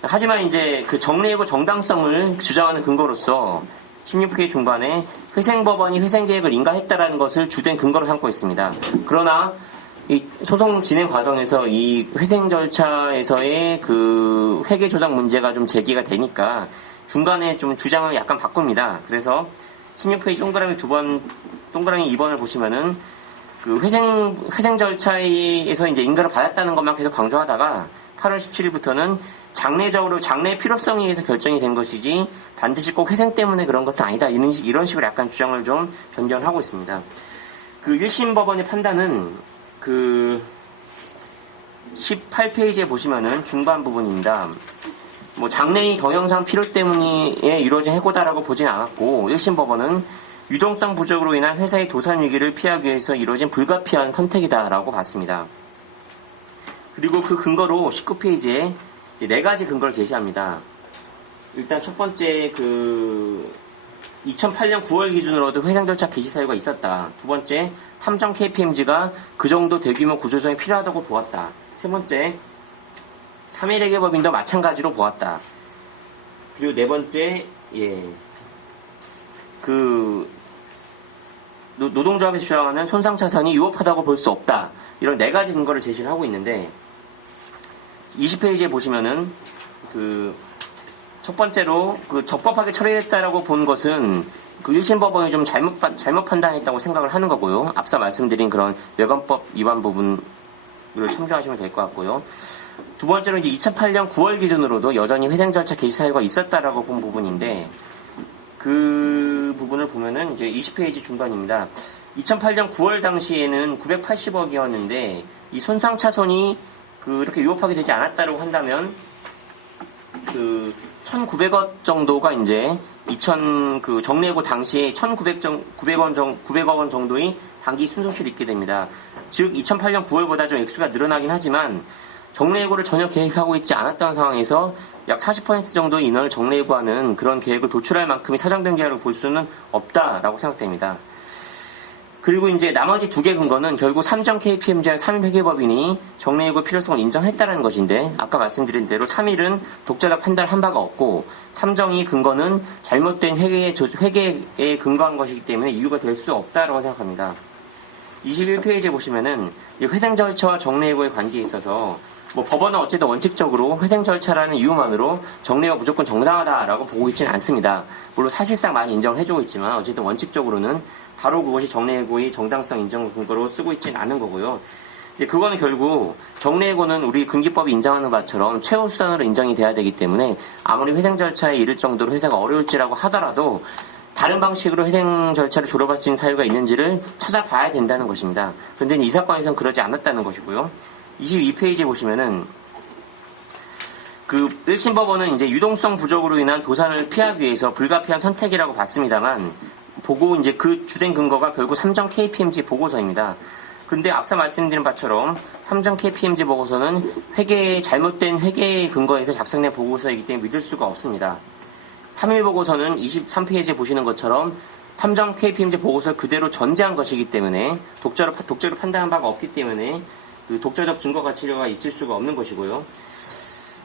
하지만 이제 그 정례해고 정당성을 주장하는 근거로서 16페이지 중반에 회생법원이 회생계획을 인가했다라는 것을 주된 근거로 삼고 있습니다. 그러나 이 소송 진행 과정에서 이 회생 절차에서의 그 회계 조작 문제가 좀 제기가 되니까 중간에 좀 주장을 약간 바꿉니다. 그래서 16페이지 동그라미 2번을 보시면은 그 회생 절차에서 이제 인가를 받았다는 것만 계속 강조하다가 8월 17일부터는 장래의 필요성에 의해서 결정이 된 것이지 반드시 꼭 회생 때문에 그런 것은 아니다. 이런 식으로 약간 주장을 좀 변경하고 있습니다. 그 1심 법원의 판단은 그 18페이지에 보시면은 중반 부분입니다. 뭐 장래의 경영상 필요 때문에 이루어진 해고다라고 보진 않았고 1심 법원은 유동성 부족으로 인한 회사의 도산 위기를 피하기 위해서 이루어진 불가피한 선택이다라고 봤습니다. 그리고 그 근거로 19페이지에 4가지 근거를 제시합니다. 일단 첫 번째 그 2008년 9월 기준으로도 회생 절차 개시 사유가 있었다. 두 번째, 삼정 KPMG가 그 정도 대규모 구조조정이 필요하다고 보았다. 세 번째, 3.1회계법인도 마찬가지로 보았다. 그리고 네 번째, 그 노동조합에서 주장하는 손상차산이 유업하다고 볼 수 없다. 이런 4가지 근거를 제시를 하고 있는데 20페이지에 보시면은 그 첫 번째로 그 적법하게 처리했다라고 본 것은 그 1심 법원이 좀 잘못 판단했다고 생각을 하는 거고요. 앞서 말씀드린 그런 외관법 위반 부분을 참조하시면 될 것 같고요. 두 번째로 이제 2008년 9월 기준으로도 여전히 회생 절차 개시 사유가 있었다라고 본 부분인데 그 부분을 보면은 이제 20페이지 중간입니다. 2008년 9월 당시에는 980억이었는데 이 손상 차손이 그렇게 유업하게 되지 않았다고 한다면 그 1,900억 정도가 이제 그 정리해고 당시에 900억 원 정도의 단기 순손실이 있게 됩니다. 즉 2008년 9월보다 좀 액수가 늘어나긴 하지만 정리해고를 전혀 계획하고 있지 않았던 상황에서 약 40% 정도의 인원을 정리해고하는 그런 계획을 도출할 만큼의 사정된 계약을 볼 수는 없다라고 생각됩니다. 그리고 이제 나머지 2개 근거는 결국 삼정 KPMG와 3.1회계법인이 정리해고 필요성을 인정했다는 것인데 아까 말씀드린 대로 3.1은 독자적 판단을 한 바가 없고 삼정의 근거는 잘못된 회계에 근거한 것이기 때문에 이유가 될 수 없다라고 생각합니다. 21페이지에 보시면은 회생 절차와 정리해고의 관계에 있어서 뭐 법원은 어쨌든 원칙적으로 회생 절차라는 이유만으로 정리해고가 무조건 정당하다라고 보고 있지는 않습니다. 물론 사실상 많이 인정을 해주고 있지만 어쨌든 원칙적으로는 바로 그것이 정리해고의 정당성 인정 근거로 쓰고 있지는 않은 거고요. 그거는 결국 정리해고는 우리 금기법이 인정하는 바처럼 최후 수단으로 인정이 돼야 되기 때문에 아무리 회생 절차에 이를 정도로 회사가 어려울지라고 하더라도 다른 방식으로 회생 절차를 줄여갈 수 있는 사유가 있는지를 찾아봐야 된다는 것입니다. 그런데 이 사건에서는 그러지 않았다는 것이고요. 22페이지에 보시면은 그 1심 법원은 이제 유동성 부족으로 인한 도산을 피하기 위해서 불가피한 선택이라고 봤습니다만 보고 이제 그 주된 근거가 결국 삼정 KPMG 보고서입니다. 근데 앞서 말씀드린 바처럼 삼정 KPMG 보고서는 잘못된 회계의 근거에서 작성된 보고서이기 때문에 믿을 수가 없습니다. 3.1 보고서는 23페이지에 보시는 것처럼 삼정 KPMG 보고서를 그대로 전제한 것이기 때문에 독자로 판단한 바가 없기 때문에 그 독자적 증거 가치가 있을 수가 없는 것이고요.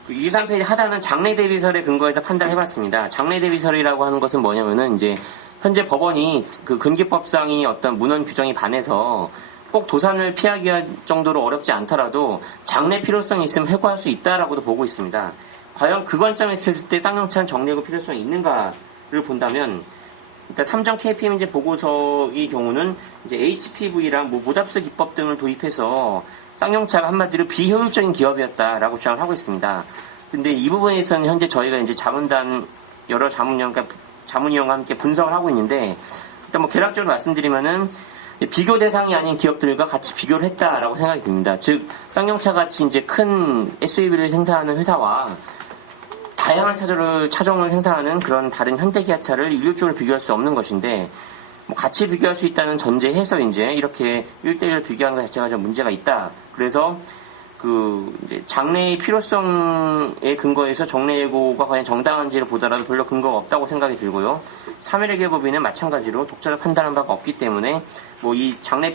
23페이지 하단은 장래 대비설의 근거에서 판단해봤습니다. 장래 대비설이라고 하는 것은 뭐냐면은 이제 현재 법원이 그 금기법상의 어떤 문헌 규정에 반해서 꼭 도산을 피하기 할 정도로 어렵지 않더라도 장래 필요성이 있으면 해고할 수 있다라고도 보고 있습니다. 과연 그 관점에 있을 때 쌍용차는 정리해고 필요성이 있는가를 본다면 일단 삼정 KPMG 보고서의 경우는 이제 HPV랑 모답수 기법 등을 도입해서 쌍용차가 한마디로 비효율적인 기업이었다라고 주장을 하고 있습니다. 근데 이 부분에서는 현재 저희가 이제 자문단 여러 자문위원과 함께 분석을 하고 있는데 일단 뭐 개략적으로 말씀드리면은 비교 대상이 아닌 기업들과 같이 비교를 했다라고 생각이 듭니다. 즉 쌍용차 같이 이제 큰 SUV를 생산하는 회사와 다양한 차종을 생산하는 그런 다른 현대기아차를 일률적으로 비교할 수 없는 것인데 뭐 같이 비교할 수 있다는 전제해서 이제 이렇게 1대1 비교하는 것 자체가 좀 문제가 있다. 그래서 그 이제 장래의 필요성에 근거해서 정리해고가 과연 정당한지를 보더라도 별로 근거가 없다고 생각이 들고요. 3.1회계법인은 마찬가지로 독자적 판단한 바가 없기 때문에 뭐 이 장래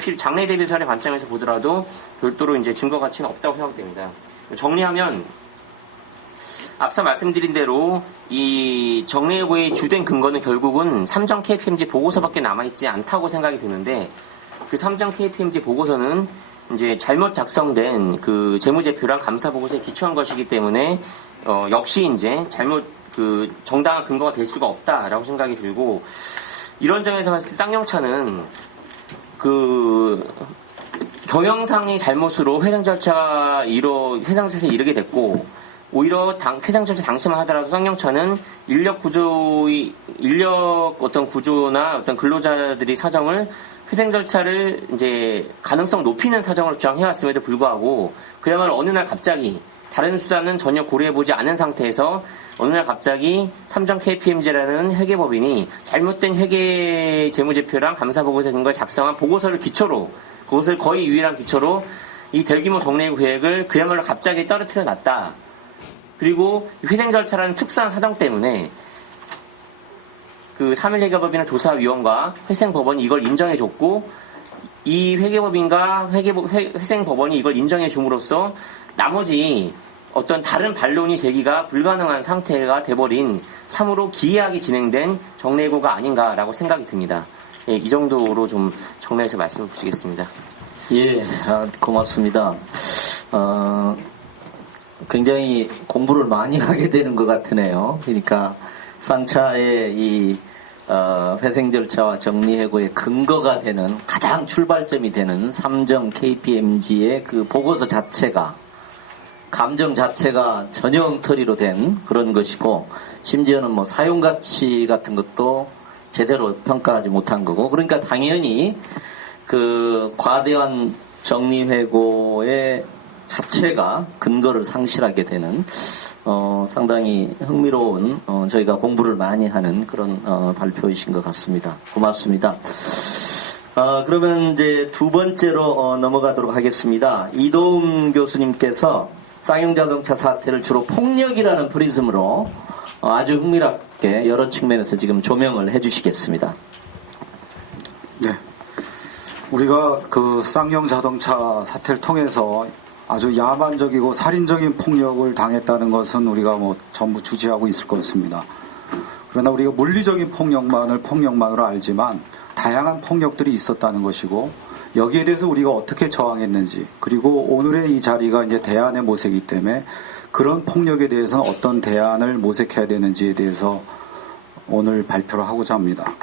대비설의 관점에서 보더라도 별도로 이제 증거 가치는 없다고 생각됩니다. 정리하면 앞서 말씀드린 대로 이 정리해고의 주된 근거는 결국은 삼정 KPMG 보고서밖에 남아있지 않다고 생각이 드는데 그 삼정 KPMG 보고서는 이제 잘못 작성된 그 재무제표랑 감사보고서에 기초한 것이기 때문에 역시 이제 잘못 그 정당한 근거가 될 수가 없다라고 생각이 들고, 이런 점에서 봤을 때 쌍용차는 그 경영상의 잘못으로 회상 절차에서 이르게 됐고, 오히려 회상 절차 당시만 하더라도 쌍용차는 인력 어떤 구조나 어떤 근로자들이 사정을 회생 절차를 이제 가능성 높이는 사정으로 주장해왔음에도 불구하고, 그야말로 어느 날 갑자기 다른 수단은 전혀 고려해보지 않은 상태에서 어느 날 갑자기 삼정 KPMG라는 회계법인이 잘못된 회계 재무제표랑 감사보고서 등을 작성한 보고서를 기초로, 그것을 거의 유일한 기초로 이 대규모 정리해고 계획을 그야말로 갑자기 떨어뜨려 놨다. 그리고 회생 절차라는 특수한 사정 때문에 그 3일 회계법인의 조사위원과 회생법원이 이걸 인정해줬고, 이 회계법인과 회생법원이 이걸 인정해줌으로써 나머지 어떤 다른 반론이 제기가 불가능한 상태가 돼버린 참으로 기이하게 진행된 정례고가 아닌가라고 생각이 듭니다. 예, 이 정도로 좀 정리해서 말씀을 드리겠습니다. 예, 고맙습니다. 굉장히 공부를 많이 하게 되는 것 같으네요. 그러니까 쌍차의 이 회생 절차와 정리해고의 근거가 되는 가장 출발점이 되는 삼정 KPMG의 그 보고서 자체가, 감정 자체가 전혀 엉터리로 된 그런 것이고, 심지어는 뭐 사용가치 같은 것도 제대로 평가하지 못한 거고, 그러니까 당연히 그 과대한 정리회고의 자체가 근거를 상실하게 되는 상당히 흥미로운 저희가 공부를 많이 하는 그런 발표이신 것 같습니다. 고맙습니다. 그러면 이제 두 번째로 넘어가도록 하겠습니다. 이도움 교수님께서 쌍용자동차 사태를 주로 폭력이라는 프리즘으로 아주 흥미롭게 여러 측면에서 지금 조명을 해주시겠습니다. 네, 우리가 그 쌍용자동차 사태를 통해서 아주 야만적이고 살인적인 폭력을 당했다는 것은 우리가 뭐 전부 주지하고 있을 것 같습니다. 그러나 우리가 물리적인 폭력만으로 알지만 다양한 폭력들이 있었다는 것이고, 여기에 대해서 우리가 어떻게 저항했는지, 그리고 오늘의 이 자리가 이제 대안의 모색이기 때문에 그런 폭력에 대해서는 어떤 대안을 모색해야 되는지에 대해서 오늘 발표를 하고자 합니다.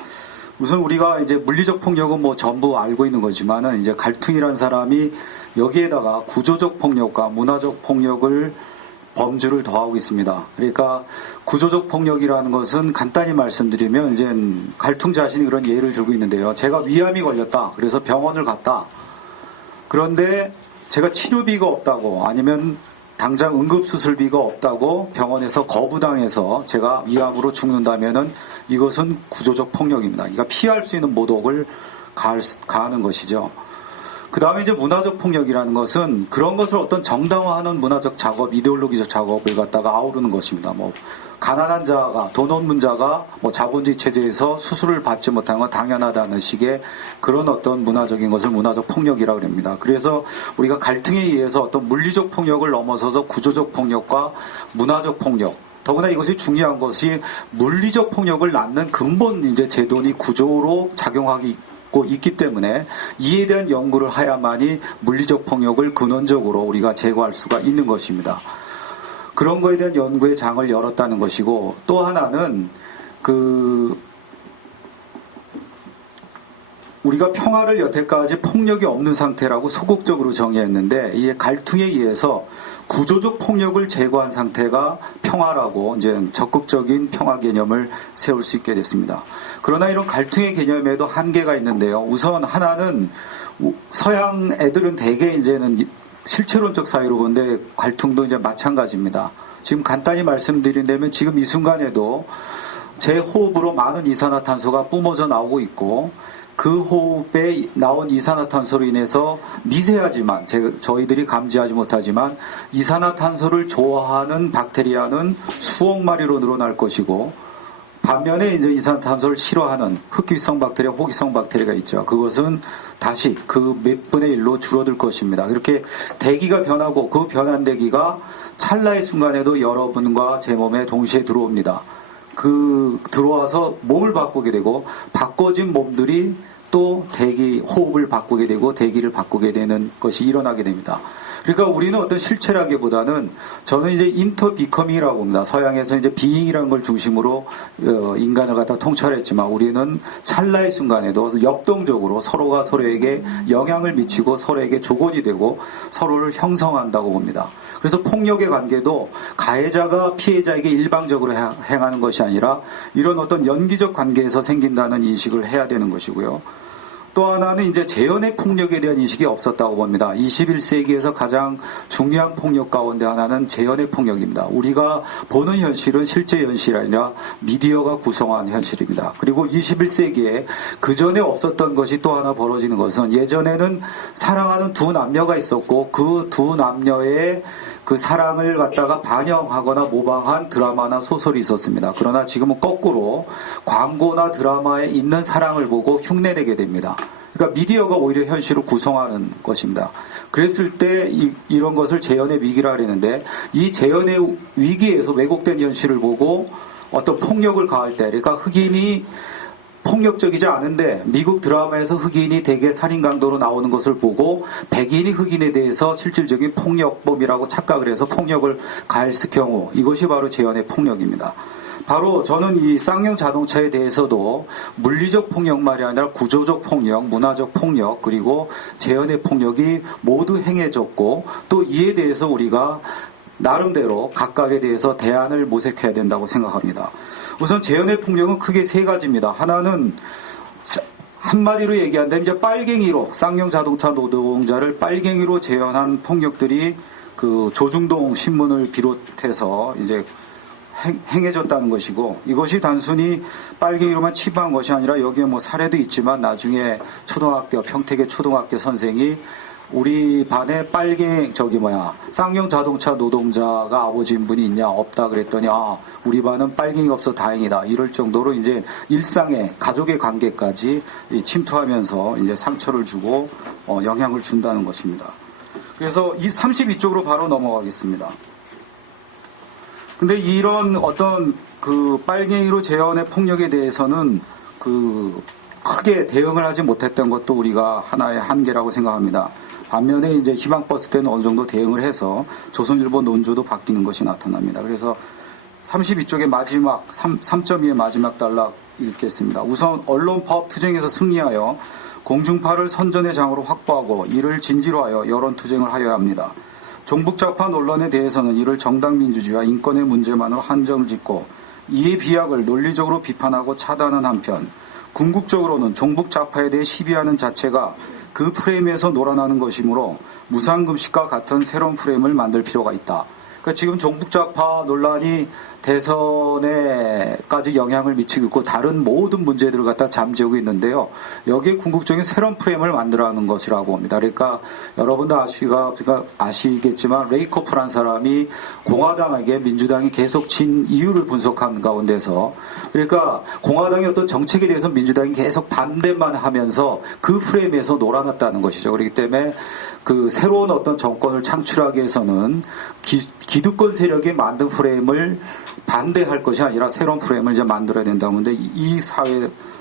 우선 우리가 이제 물리적 폭력은 뭐 전부 알고 있는 거지만은, 이제 갈퉁이란 사람이 여기에다가 구조적 폭력과 문화적 폭력을 범주를 더하고 있습니다. 그러니까 구조적 폭력이라는 것은 간단히 말씀드리면, 이제 갈퉁 자신이 그런 예를 들고 있는데요. 제가 위암이 걸렸다. 그래서 병원을 갔다. 그런데 제가 치료비가 없다고, 아니면 당장 응급수술비가 없다고 병원에서 거부당해서 제가 위암으로 죽는다면은 이것은 구조적 폭력입니다. 그러니까 피할 수 있는 모독을 가하는 것이죠. 그 다음에 이제 문화적 폭력이라는 것은 그런 것을 어떤 정당화하는 문화적 작업, 이데올로기적 작업을 갖다가 아우르는 것입니다. 뭐 가난한 자가, 돈 없는 자가 뭐 자본주의 체제에서 수술을 받지 못하는 건 당연하다는 식의 그런 어떤 문화적인 것을 문화적 폭력이라고 합니다. 그래서 우리가 갈등에 의해서 어떤 물리적 폭력을 넘어서서 구조적 폭력과 문화적 폭력, 더구나 이것이 중요한 것이 물리적 폭력을 낳는 근본 이제 제도니 구조로 작용하기 있기 때문에 이에 대한 연구를 해야만이 물리적 폭력을 근원적으로 우리가 제거할 수가 있는 것입니다. 그런 거에 대한 연구의 장을 열었다는 것이고, 또 하나는 우리가 평화를 여태까지 폭력이 없는 상태라고 소극적으로 정의했는데, 이에 갈등에 의해서 구조적 폭력을 제거한 상태가 평화라고 이제 적극적인 평화 개념을 세울 수 있게 됐습니다. 그러나 이런 갈등의 개념에도 한계가 있는데요. 우선 하나는 서양 애들은 대개 이제는 실체론적 사회로 보는데 갈등도 이제 마찬가지입니다. 지금 간단히 말씀드린다면 지금 이 순간에도 제 호흡으로 많은 이산화탄소가 뿜어져 나오고 있고, 그 호흡에 나온 이산화탄소로 인해서 미세하지만 저희들이 감지하지 못하지만 이산화탄소를 좋아하는 박테리아는 수억 마리로 늘어날 것이고, 반면에 이제 이산화탄소를 싫어하는 흑기성 박테리아, 호기성 박테리아가 있죠. 그것은 다시 그 몇 분의 1로 줄어들 것입니다. 그렇게 대기가 변하고 그 변한 대기가 찰나의 순간에도 여러분과 제 몸에 동시에 들어옵니다. 들어와서 몸을 바꾸게 되고, 바꿔진 몸들이 또 호흡을 바꾸게 되고 대기를 바꾸게 되는 것이 일어나게 됩니다. 그러니까 우리는 어떤 실체라기보다는 저는 이제 인터 비커밍이라고 봅니다. 서양에서 이제 비잉이라는 걸 중심으로 인간을 갖다 통찰했지만 우리는 찰나의 순간에도 역동적으로 서로가 서로에게 영향을 미치고 서로에게 조건이 되고 서로를 형성한다고 봅니다. 그래서 폭력의 관계도 가해자가 피해자에게 일방적으로 행하는 것이 아니라 이런 어떤 연기적 관계에서 생긴다는 인식을 해야 되는 것이고요. 또 하나는 이제 재연의 폭력에 대한 인식이 없었다고 봅니다. 21세기에서 가장 중요한 폭력 가운데 하나는 재연의 폭력입니다. 우리가 보는 현실은 실제 현실이 아니라 미디어가 구성한 현실입니다. 그리고 21세기에 그 전에 없었던 것이 또 하나 벌어지는 것은 예전에는 사랑하는 두 남녀가 있었고 그 두 남녀의 그 사랑을 갖다가 반영하거나 모방한 드라마나 소설이 있었습니다. 그러나 지금은 거꾸로 광고나 드라마에 있는 사랑을 보고 흉내내게 됩니다. 그러니까 미디어가 오히려 현실을 구성하는 것입니다. 그랬을 때 이런 것을 재연의 위기라 그러는데 이 재연의 위기에서 왜곡된 현실을 보고 어떤 폭력을 가할 때 그러니까 흑인이 폭력적이지 않은데 미국 드라마에서 흑인이 대개 살인 강도로 나오는 것을 보고 백인이 흑인에 대해서 실질적인 폭력범이라고 착각을 해서 폭력을 가했을 경우 이것이 바로 재연의 폭력입니다. 바로 저는 이 쌍용 자동차에 대해서도 물리적 폭력만이 아니라 구조적 폭력, 문화적 폭력 그리고 재연의 폭력이 모두 행해졌고 또 이에 대해서 우리가 나름대로 각각에 대해서 대안을 모색해야 된다고 생각합니다. 우선 재연의 폭력은 크게 세 가지입니다. 하나는 한마디로 얘기한다면 이제 빨갱이로 쌍용 자동차 노동자를 빨갱이로 재연한 폭력들이 그 조중동 신문을 비롯해서 이제 행해졌다는 것이고 이것이 단순히 빨갱이로만 치부한 것이 아니라 여기에 뭐 사례도 있지만 나중에 평택의 초등학교 선생이 우리 반에 쌍용 자동차 노동자가 아버지인 분이 있냐 없다 그랬더니 우리 반은 빨갱이 없어 다행이다 이럴 정도로 이제 일상의 가족의 관계까지 침투하면서 이제 상처를 주고 영향을 준다는 것입니다. 그래서 이 32쪽으로 바로 넘어가겠습니다. 근데 이런 어떤 그 빨갱이로 재연의 폭력에 대해서는 그 크게 대응을 하지 못했던 것도 우리가 하나의 한계라고 생각합니다. 반면에 이제 희망버스 때는 어느 정도 대응을 해서 조선일보 논조도 바뀌는 것이 나타납니다. 그래서 32쪽의 마지막 3.2의 마지막 단락 읽겠습니다. 우선 언론 파업 투쟁에서 승리하여 공중파를 선전의 장으로 확보하고 이를 진지로 하여 여론 투쟁을 하여야 합니다. 종북좌파 논란에 대해서는 이를 정당민주주의와 인권의 문제만으로 한정을 짓고 이의 비약을 논리적으로 비판하고 차단하는 한편 궁극적으로는 종북좌파에 대해 시비하는 자체가 그 프레임에서 놀아나는 것이므로 무상급식과 같은 새로운 프레임을 만들 필요가 있다. 그러니까 지금 종북좌파 논란이 대선에까지 영향을 미치고 있고 다른 모든 문제들을 갖다 잠재우고 있는데요. 여기에 궁극적인 새로운 프레임을 만들어가는 것이라고 봅니다. 그러니까 여러분도 아시겠지만 레이커프란 사람이 공화당에게 민주당이 계속 진 이유를 분석한 가운데서 그러니까 공화당의 어떤 정책에 대해서 민주당이 계속 반대만 하면서 그 프레임에서 놀아났다는 것이죠. 그렇기 때문에 그 새로운 어떤 정권을 창출하기 위해서는 기득권 세력이 만든 프레임을 반대할 것이 아니라 새로운 프레임을 이제 만들어야 된다고 하는데 이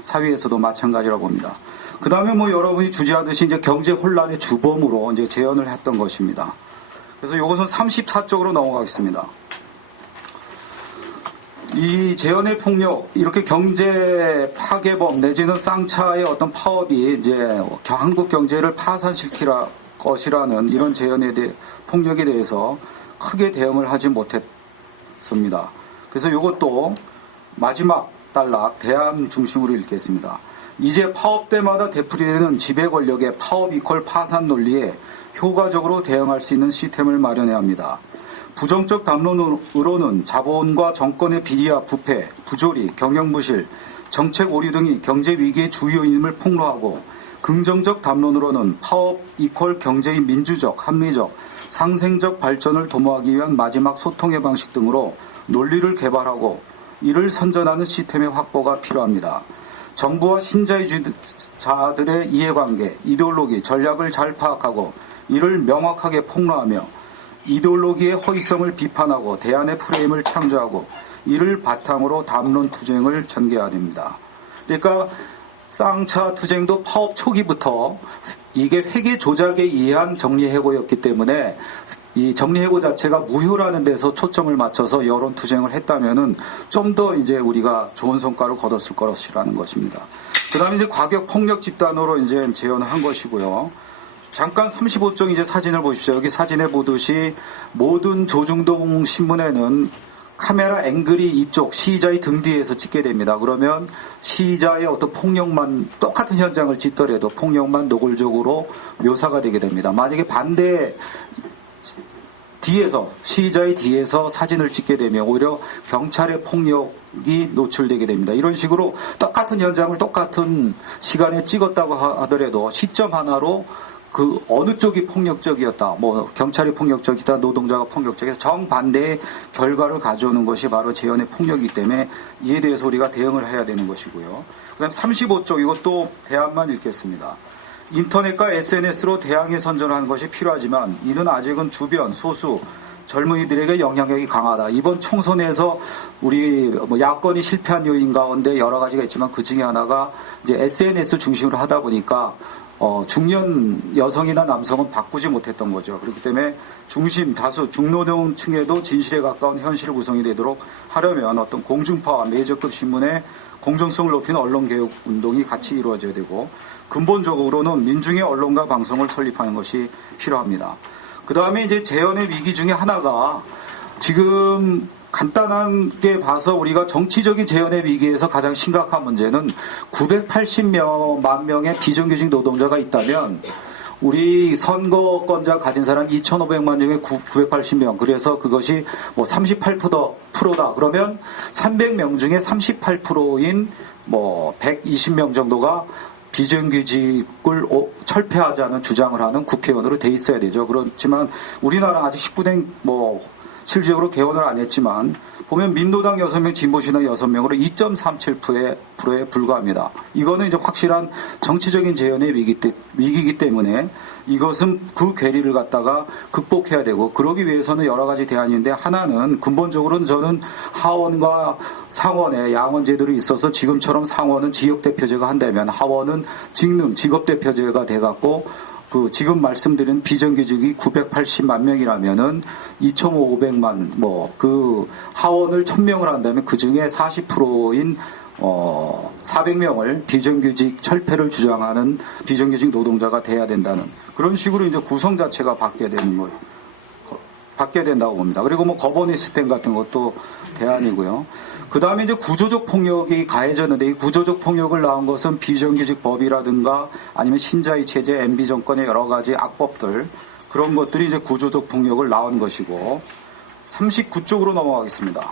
사회에서도 마찬가지라고 봅니다. 그 다음에 뭐 여러분이 주제하듯이 이제 경제 혼란의 주범으로 이제 재연을 했던 것입니다. 그래서 이것은 34쪽으로 넘어가겠습니다. 이 재연의 폭력, 이렇게 경제 파괴범 내지는 쌍차의 어떤 파업이 이제 한국 경제를 파산시킬 것이라는 이런 재연에 대해 폭력에 대해서 크게 대응을 하지 못했습니다. 그래서 이것도 마지막 단락 대안 중심으로 읽겠습니다. 이제 파업 때마다 되풀이되는 지배 권력의 파업 이퀄 파산 논리에 효과적으로 대응할 수 있는 시스템을 마련해야 합니다. 부정적 담론으로는 자본과 정권의 비리와 부패, 부조리, 경영부실, 정책 오류 등이 경제 위기의 주요 요인임을 폭로하고 긍정적 담론으로는 파업 이퀄 경제의 민주적, 합리적, 상생적 발전을 도모하기 위한 마지막 소통의 방식 등으로 논리를 개발하고 이를 선전하는 시스템의 확보가 필요합니다. 정부와 신자유주의자들의 이해관계, 이데올로기, 전략을 잘 파악하고 이를 명확하게 폭로하며 이데올로기의 허위성을 비판하고 대안의 프레임을 창조하고 이를 바탕으로 담론 투쟁을 전개해야 됩니다. 그러니까 쌍차 투쟁도 파업 초기부터 이게 회계 조작에 의한 정리해고였기 때문에 이 정리해고 자체가 무효라는 데서 초점을 맞춰서 여론 투쟁을 했다면은 좀 더 이제 우리가 좋은 성과를 거뒀을 것이라는 것입니다. 그 다음에 이제 과격 폭력 집단으로 이제 재현을 한 것이고요. 잠깐 35쪽 이제 사진을 보십시오. 여기 사진에 보듯이 모든 조중동 신문에는 카메라 앵글이 이쪽 시위자의 등 뒤에서 찍게 됩니다. 그러면 시위자의 어떤 폭력만 똑같은 현장을 찍더라도 폭력만 노골적으로 묘사가 되게 됩니다. 만약에 반대 뒤에서 시위자의 뒤에서 사진을 찍게 되면 오히려 경찰의 폭력이 노출되게 됩니다. 이런 식으로 똑같은 현장을 똑같은 시간에 찍었다고 하더라도 시점 하나로 그 어느 쪽이 폭력적이었다, 뭐 경찰이 폭력적이다, 노동자가 폭력적이다, 정반대의 결과를 가져오는 것이 바로 재현의 폭력이기 때문에 이에 대해서 우리가 대응을 해야 되는 것이고요. 그다음 35쪽 이것도 대안만 읽겠습니다. 인터넷과 SNS로 대항해 선전하는 것이 필요하지만 이는 아직은 주변 소수 젊은이들에게 영향력이 강하다. 이번 총선에서 우리 야권이 실패한 요인 가운데 여러 가지가 있지만 그 중에 하나가 이제 SNS 중심으로 하다 보니까 중년 여성이나 남성은 바꾸지 못했던 거죠. 그렇기 때문에 중심 다수 중노동층에도 진실에 가까운 현실 구성이 되도록 하려면 어떤 공중파와 메이저급 신문의 공정성을 높이는 언론개혁 운동이 같이 이루어져야 되고 근본적으로는 민중의 언론과 방송을 설립하는 것이 필요합니다. 그 다음에 이제 재현의 위기 중에 하나가 지금 간단하게 봐서 우리가 정치적인 재현의 위기에서 가장 심각한 문제는 980만 명의 비정규직 노동자가 있다면 우리 선거권자 가진 사람 2,500만 중에 980명. 그래서 그것이 뭐 38%다. 그러면 300명 중에 38%인 뭐 120명 정도가 비정규직을 철폐하자는 주장을 하는 국회의원으로 돼 있어야 되죠. 그렇지만 우리나라 아직 19대 실질적으로 개원을 안 했지만 보면 민노당 6명, 진보신당 6명으로 2.37%에 불과합니다. 이거는 이제 확실한 정치적인 재현의 위기이기 때문에 이것은 그 괴리를 갖다가 극복해야 되고 그러기 위해서는 여러 가지 대안인데 하나는 근본적으로는 저는 하원과 상원에 양원 제도로 있어서 지금처럼 상원은 지역대표제가 한다면 하원은 직업대표제가 돼갖고 그 지금 말씀드린 비정규직이 980만 명이라면은 2,500만 그 하원을 1,000명을 한다면 그 중에 40%인 400명을 비정규직 철폐를 주장하는 비정규직 노동자가 돼야 된다는 그런 식으로 이제 구성 자체가 바뀌어야 된다고 봅니다. 그리고 뭐 거버니스템 같은 것도 대안이고요. 그 다음에 이제 구조적 폭력이 가해졌는데 이 구조적 폭력을 낳은 것은 비정규직 법이라든가 아니면 신자유 체제, MB 정권의 여러 가지 악법들 그런 것들이 이제 구조적 폭력을 낳은 것이고 39쪽으로 넘어가겠습니다.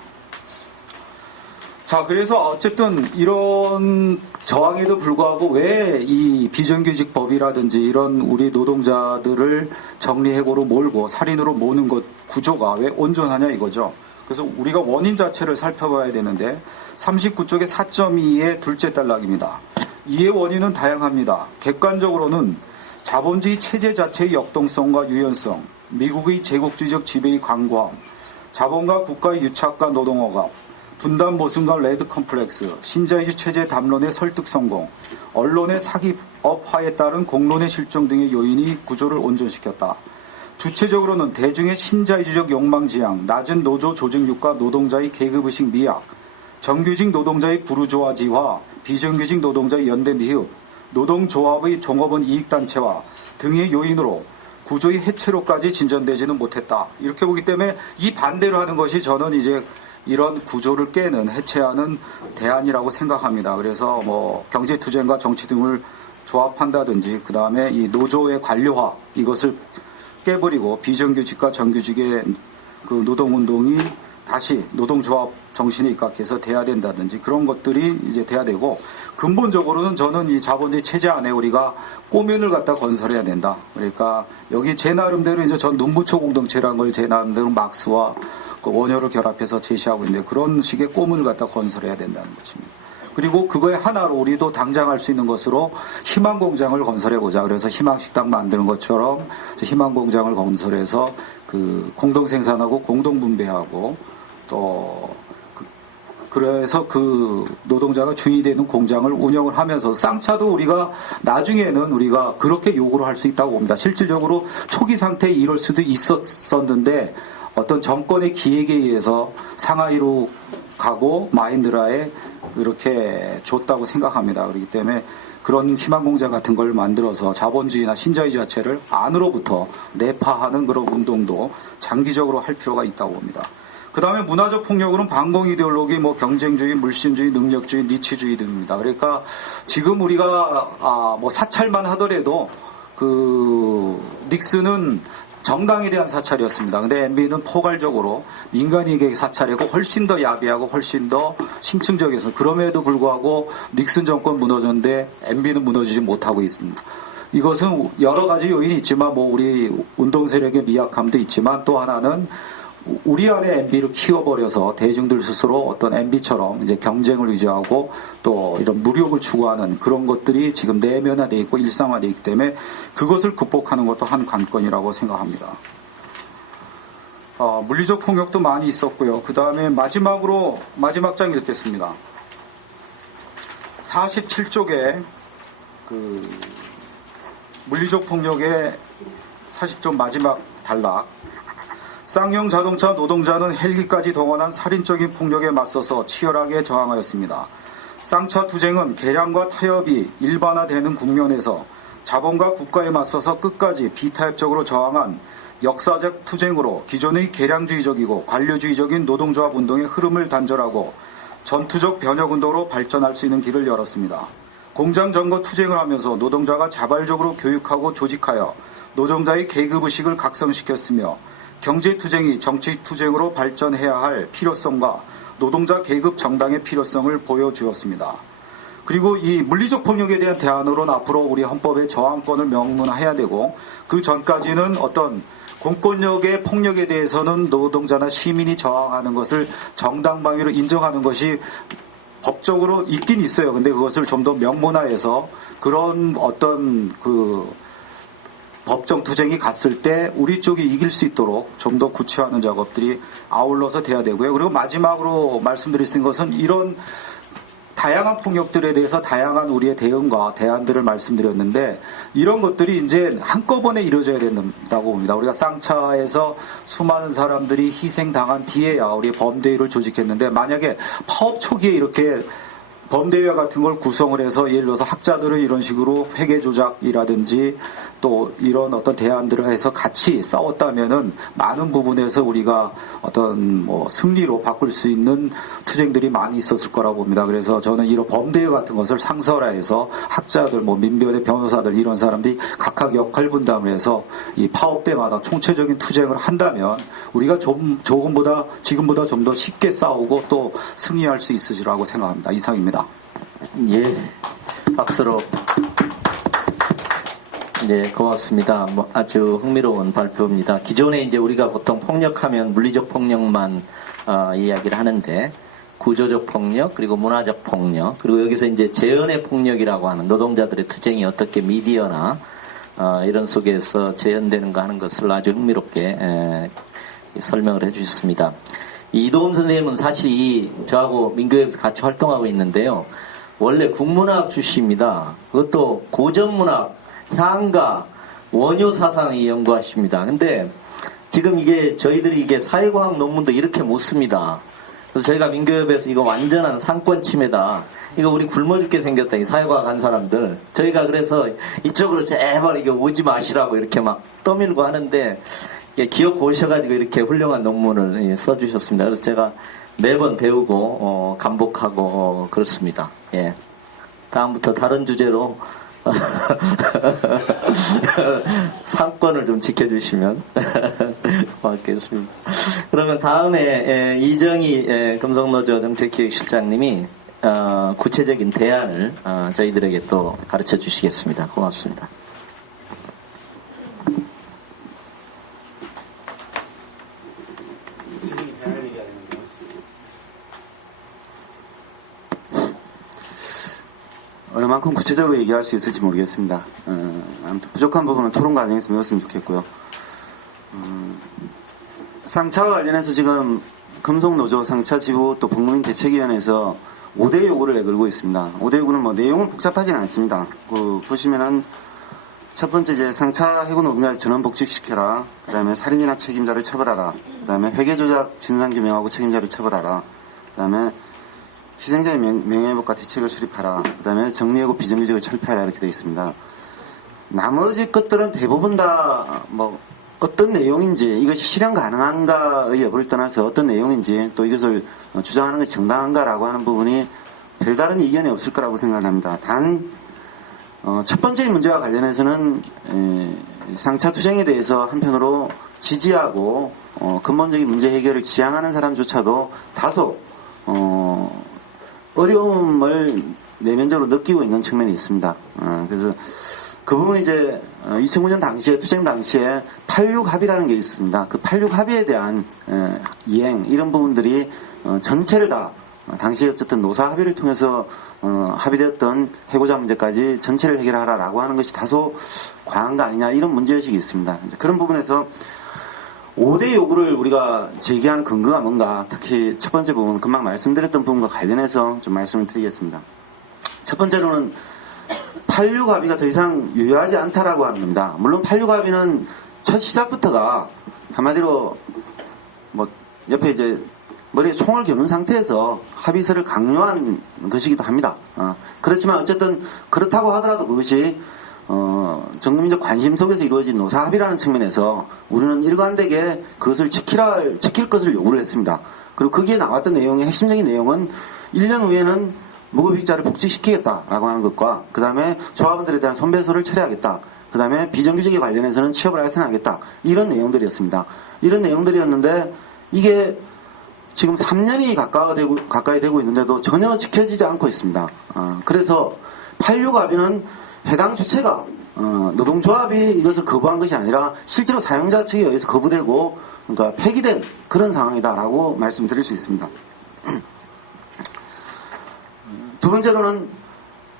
자, 그래서 어쨌든 이런 저항에도 불구하고 왜 이 비정규직 법이라든지 이런 우리 노동자들을 정리해고로 몰고 살인으로 모는 것 구조가 왜 온전하냐 이거죠. 그래서 우리가 원인 자체를 살펴봐야 되는데 39쪽의 4.2의 둘째 단락입니다. 이의 원인은 다양합니다. 객관적으로는 자본주의 체제 자체의 역동성과 유연성, 미국의 제국주의적 지배의 강고함, 자본과 국가의 유착과 노동억압, 분단 모순과 레드 컴플렉스, 신자유주의 체제 담론의 설득 성공, 언론의 사기업화에 따른 공론의 실종 등의 요인이 구조를 온전시켰다. 주체적으로는 대중의 신자유주의적 욕망지향, 낮은 노조 조직률과 노동자의 계급의식 미약, 정규직 노동자의 부르주아지화, 비정규직 노동자의 연대 미흡, 노동조합의 종업원 이익단체화 등의 요인으로 구조의 해체로까지 진전되지는 못했다. 이렇게 보기 때문에 이 반대로 하는 것이 저는 이제 이런 구조를 깨는 해체하는 대안이라고 생각합니다. 그래서 뭐 경제투쟁과 정치 등을 조합한다든지 그 다음에 이 노조의 관료화 이것을 깨버리고 비정규직과 정규직의 그 노동운동이 다시 노동조합 정신에 입각해서 돼야 된다든지 그런 것들이 이제 돼야 되고 근본적으로는 저는 이 자본주의 체제 안에 우리가 꼬면을 갖다 건설해야 된다. 그러니까 여기 제 나름대로 이제 전 눈부초 공동체라는 걸 제 나름대로 막스와 그 원효를 결합해서 제시하고 있는데 그런 식의 꼬문을 갖다 건설해야 된다는 것입니다. 그리고 그거에 하나로 우리도 당장 할 수 있는 것으로 희망공장을 건설해보자. 그래서 희망식당 만드는 것처럼 희망공장을 건설해서 그 공동생산하고 공동분배하고 또 그래서 그 노동자가 주인이 되는 공장을 운영을 하면서 쌍차도 우리가 나중에는 우리가 그렇게 요구를 할 수 있다고 봅니다. 실질적으로 초기 상태에 이럴 수도 있었었는데 어떤 정권의 기획에 의해서 상하이로 가고 마인드라에 그렇게 줬다고 생각합니다. 그렇기 때문에 그런 희망공장 같은 걸 만들어서 자본주의나 신자유주의 자체를 안으로부터 내파하는 그런 운동도 장기적으로 할 필요가 있다고 봅니다. 그 다음에 문화적 폭력으로는 반공 이데올로기, 뭐 경쟁주의, 물신주의, 능력주의, 니치주의 등입니다. 그러니까 지금 우리가 뭐 사찰만 하더라도 그 닉슨은 정당에 대한 사찰이었습니다. 근데 MB는 포괄적으로 민간인에게 사찰이고 훨씬 더 야비하고 훨씬 더 심층적이었습니다. 그럼에도 불구하고 닉슨 정권 무너졌는데 MB는 무너지지 못하고 있습니다. 이것은 여러 가지 요인이 있지만 뭐 우리 운동 세력의 미약함도 있지만 또 하나는 우리 안에 MB를 키워버려서 대중들 스스로 어떤 MB처럼 이제 경쟁을 유지하고 또 이런 무력을 추구하는 그런 것들이 지금 내면화되어 있고 일상화되어 있기 때문에 그것을 극복하는 것도 한 관건이라고 생각합니다. 물리적 폭력도 많이 있었고요. 그 다음에 마지막 장 읽겠습니다. 47쪽에 그 물리적 폭력의 40쪽 마지막 단락. 쌍용 자동차 노동자는 헬기까지 동원한 살인적인 폭력에 맞서서 치열하게 저항하였습니다. 쌍차 투쟁은 개량과 타협이 일반화되는 국면에서 자본과 국가에 맞서서 끝까지 비타협적으로 저항한 역사적 투쟁으로 기존의 개량주의적이고 관료주의적인 노동조합 운동의 흐름을 단절하고 전투적 변혁운동으로 발전할 수 있는 길을 열었습니다. 공장 점거 투쟁을 하면서 노동자가 자발적으로 교육하고 조직하여 노동자의 계급의식을 각성시켰으며 경제투쟁이 정치투쟁으로 발전해야 할 필요성과 노동자 계급 정당의 필요성을 보여주었습니다. 그리고 이 물리적 폭력에 대한 대안으로는 앞으로 우리 헌법의 저항권을 명문화해야 되고 그 전까지는 어떤 공권력의 폭력에 대해서는 노동자나 시민이 저항하는 것을 정당방위로 인정하는 것이 법적으로 있긴 있어요. 근데 그것을 좀 더 명문화해서 그런 어떤 그 법정 투쟁이 갔을 때 우리 쪽이 이길 수 있도록 좀 더 구체화하는 작업들이 아울러서 돼야 되고요. 그리고 마지막으로 말씀드릴 수 있는 것은 이런 다양한 폭력들에 대해서 다양한 우리의 대응과 대안들을 말씀드렸는데 이런 것들이 이제 한꺼번에 이루어져야 된다고 봅니다. 우리가 쌍차에서 수많은 사람들이 희생당한 뒤에야 우리 범대위를 조직했는데 만약에 파업 초기에 이렇게 범대위와 같은 걸 구성을 해서 예를 들어서 학자들을 이런 식으로 회계 조작이라든지 또 이런 어떤 대안들을 해서 같이 싸웠다면은 많은 부분에서 우리가 어떤 뭐 승리로 바꿀 수 있는 투쟁들이 많이 있었을 거라고 봅니다. 그래서 저는 이런 범대위 같은 것을 상설화해서 학자들, 뭐 민변의 변호사들 이런 사람들이 각각 역할 분담을 해서 이 파업 때마다 총체적인 투쟁을 한다면 우리가 조금보다 지금보다 좀 더 쉽게 싸우고 또 승리할 수 있으리라고 생각합니다. 이상입니다. 예, 박수로. 네, 고맙습니다. 아주 흥미로운 발표입니다. 기존에 이제 우리가 보통 폭력하면 물리적 폭력만 이야기를 하는데 구조적 폭력 그리고 문화적 폭력 그리고 여기서 이제 재현의 폭력이라고 하는 노동자들의 투쟁이 어떻게 미디어나 이런 속에서 재현되는가 하는 것을 아주 흥미롭게 설명을 해주셨습니다. 이도훈 선생님은 사실 저하고 민교협에서 같이 활동하고 있는데요. 원래 국문학 출신입니다. 그것도 고전문학, 향가, 원효 사상을 연구하십니다. 근데 지금 이게 저희들이 이게 사회과학 논문도 이렇게 못 씁니다. 그래서 저희가 민교협에서 이거 완전한 상권 침해다. 이거 우리 굶어 죽게 생겼다. 이 사회과학 한 사람들. 저희가 그래서 이쪽으로 제발 이게 오지 마시라고 이렇게 막 떠밀고 하는데 기억 보셔가지고 이렇게 훌륭한 논문을 써주셨습니다. 그래서 제가 매번 배우고 감복하고 그렇습니다. 예. 다음부터 다른 주제로 상권을 좀 지켜주시면 고맙겠습니다. 그러면 다음에 이정희 금속노조 정책기획실장님이 구체적인 대안을 저희들에게 또 가르쳐 주시겠습니다. 고맙습니다. 얼마만큼 구체적으로 얘기할 수 있을지 모르겠습니다. 아무튼 부족한 부분은 토론 과정에서 메웠으면 좋겠고요. 쌍차와 관련해서 지금 금속노조 상차지구 또 복무민대책위원회에서 5대 요구를 내걸고 있습니다. 5대 요구는 뭐 내용은 복잡하지는 않습니다. 보시면은 첫 번째 이제 상차 해고 노동자를 전원 복직시켜라. 그 다음에 살인진압 책임자를 처벌하라. 그 다음에 회계조작 진상규명하고 책임자를 처벌하라. 그 다음에 희생자의 명예회복과 대책을 수립하라. 그 다음에 정리해고 비정규직을 철폐하라. 이렇게 되어 있습니다. 나머지 것들은 대부분 다 뭐 어떤 내용인지, 이것이 실현 가능한가의 여부를 떠나서 어떤 내용인지, 또 이것을 주장하는 것이 정당한가라고 하는 부분이 별다른 이견이 없을 거라고 생각합니다. 단 첫 번째 문제와 관련해서는 상차 투쟁에 대해서 한편으로 지지하고 근본적인 문제 해결을 지향하는 사람조차도 다소 어려움을 내면적으로 느끼고 있는 측면이 있습니다. 그래서 그 부분은 이제 2009년 당시에 투쟁 당시에 86 합의라는 게 있습니다. 그 86 합의에 대한 이행 이런 부분들이 전체를 다 당시에 어쨌든 노사 합의를 통해서 합의되었던 해고자 문제까지 전체를 해결하라라고 하는 것이 다소 과한 거 아니냐 이런 문제의식이 있습니다. 그런 부분에서 5대 요구를 우리가 제기한 근거가 뭔가, 특히 첫 번째 부분 금방 말씀드렸던 부분과 관련해서 좀 말씀을 드리겠습니다. 첫 번째로는 86 합의가 더 이상 유효하지 않다라고 하는 겁니다. 물론 86 합의는 첫 시작부터가 한마디로 뭐 옆에 이제 머리에 총을 겨눈 상태에서 합의서를 강요한 것이기도 합니다. 그렇지만 어쨌든 그렇다고 하더라도 그것이 전국민적 관심 속에서 이루어진 노사 합의라는 측면에서 우리는 일관되게 그것을 지킬 것을 요구를 했습니다. 그리고 거기에 나왔던 내용의 핵심적인 내용은 1년 후에는 무급휴직자를 복직시키겠다라고 하는 것과 그 다음에 조합원들에 대한 손배소를 철회하겠다. 그 다음에 비정규직에 관련해서는 취업을 알선하겠다. 이런 내용들이었습니다. 이런 내용들이었는데 이게 지금 3년이 가까이 되고 있는데도 전혀 지켜지지 않고 있습니다. 그래서 86 합의는 해당 주체가 노동조합이 이것을 거부한 것이 아니라 실제로 사용자 측에 의해서 거부되고 그러니까 폐기된 그런 상황이다라고 말씀드릴 수 있습니다. 두 번째로는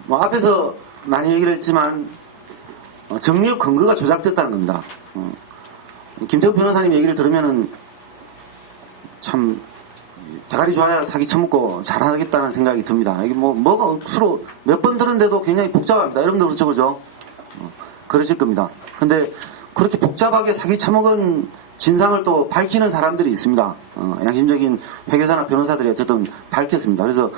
뭐 앞에서 많이 얘기를 했지만 정리의 근거가 조작됐다는 겁니다. 김태우 변호사님 얘기를 들으면은 참 대가리 좋아야 사기 처먹고 잘하겠다는 생각이 듭니다. 이게 뭐가 억수로 몇 번 들은데도 굉장히 복잡합니다. 여러분들 그렇죠, 그죠? 그러실 겁니다. 근데 그렇게 복잡하게 사기 처먹은 진상을 또 밝히는 사람들이 있습니다. 양심적인 회계사나 변호사들이 어쨌든 밝혔습니다. 그래서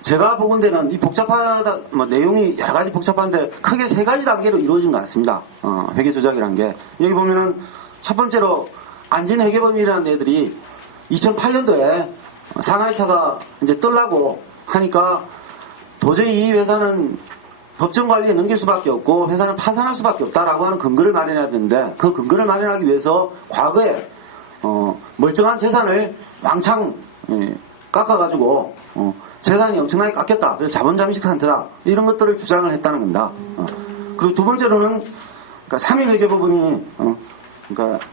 제가 보건대는 이 복잡하다, 내용이 여러 가지 복잡한데 크게 세 가지 단계로 이루어진 것 같습니다. 회계 조작이라는 게. 여기 보면은 첫 번째로 안진 회계법인이라는 애들이 2008년도에 상하이차가 이제 뜨려고 하니까 도저히 이 회사는 법정 관리에 넘길 수밖에 없고 회사는 파산할 수밖에 없다라고 하는 근거를 마련해야 되는데 그 근거를 마련하기 위해서 과거에 멀쩡한 재산을 왕창 깎아가지고 재산이 엄청나게 깎였다. 그래서 자본 잠식 상태다. 이런 것들을 주장을 했다는 겁니다. 그리고 두 번째로는 그러니까 3일 회계법원이 그러니까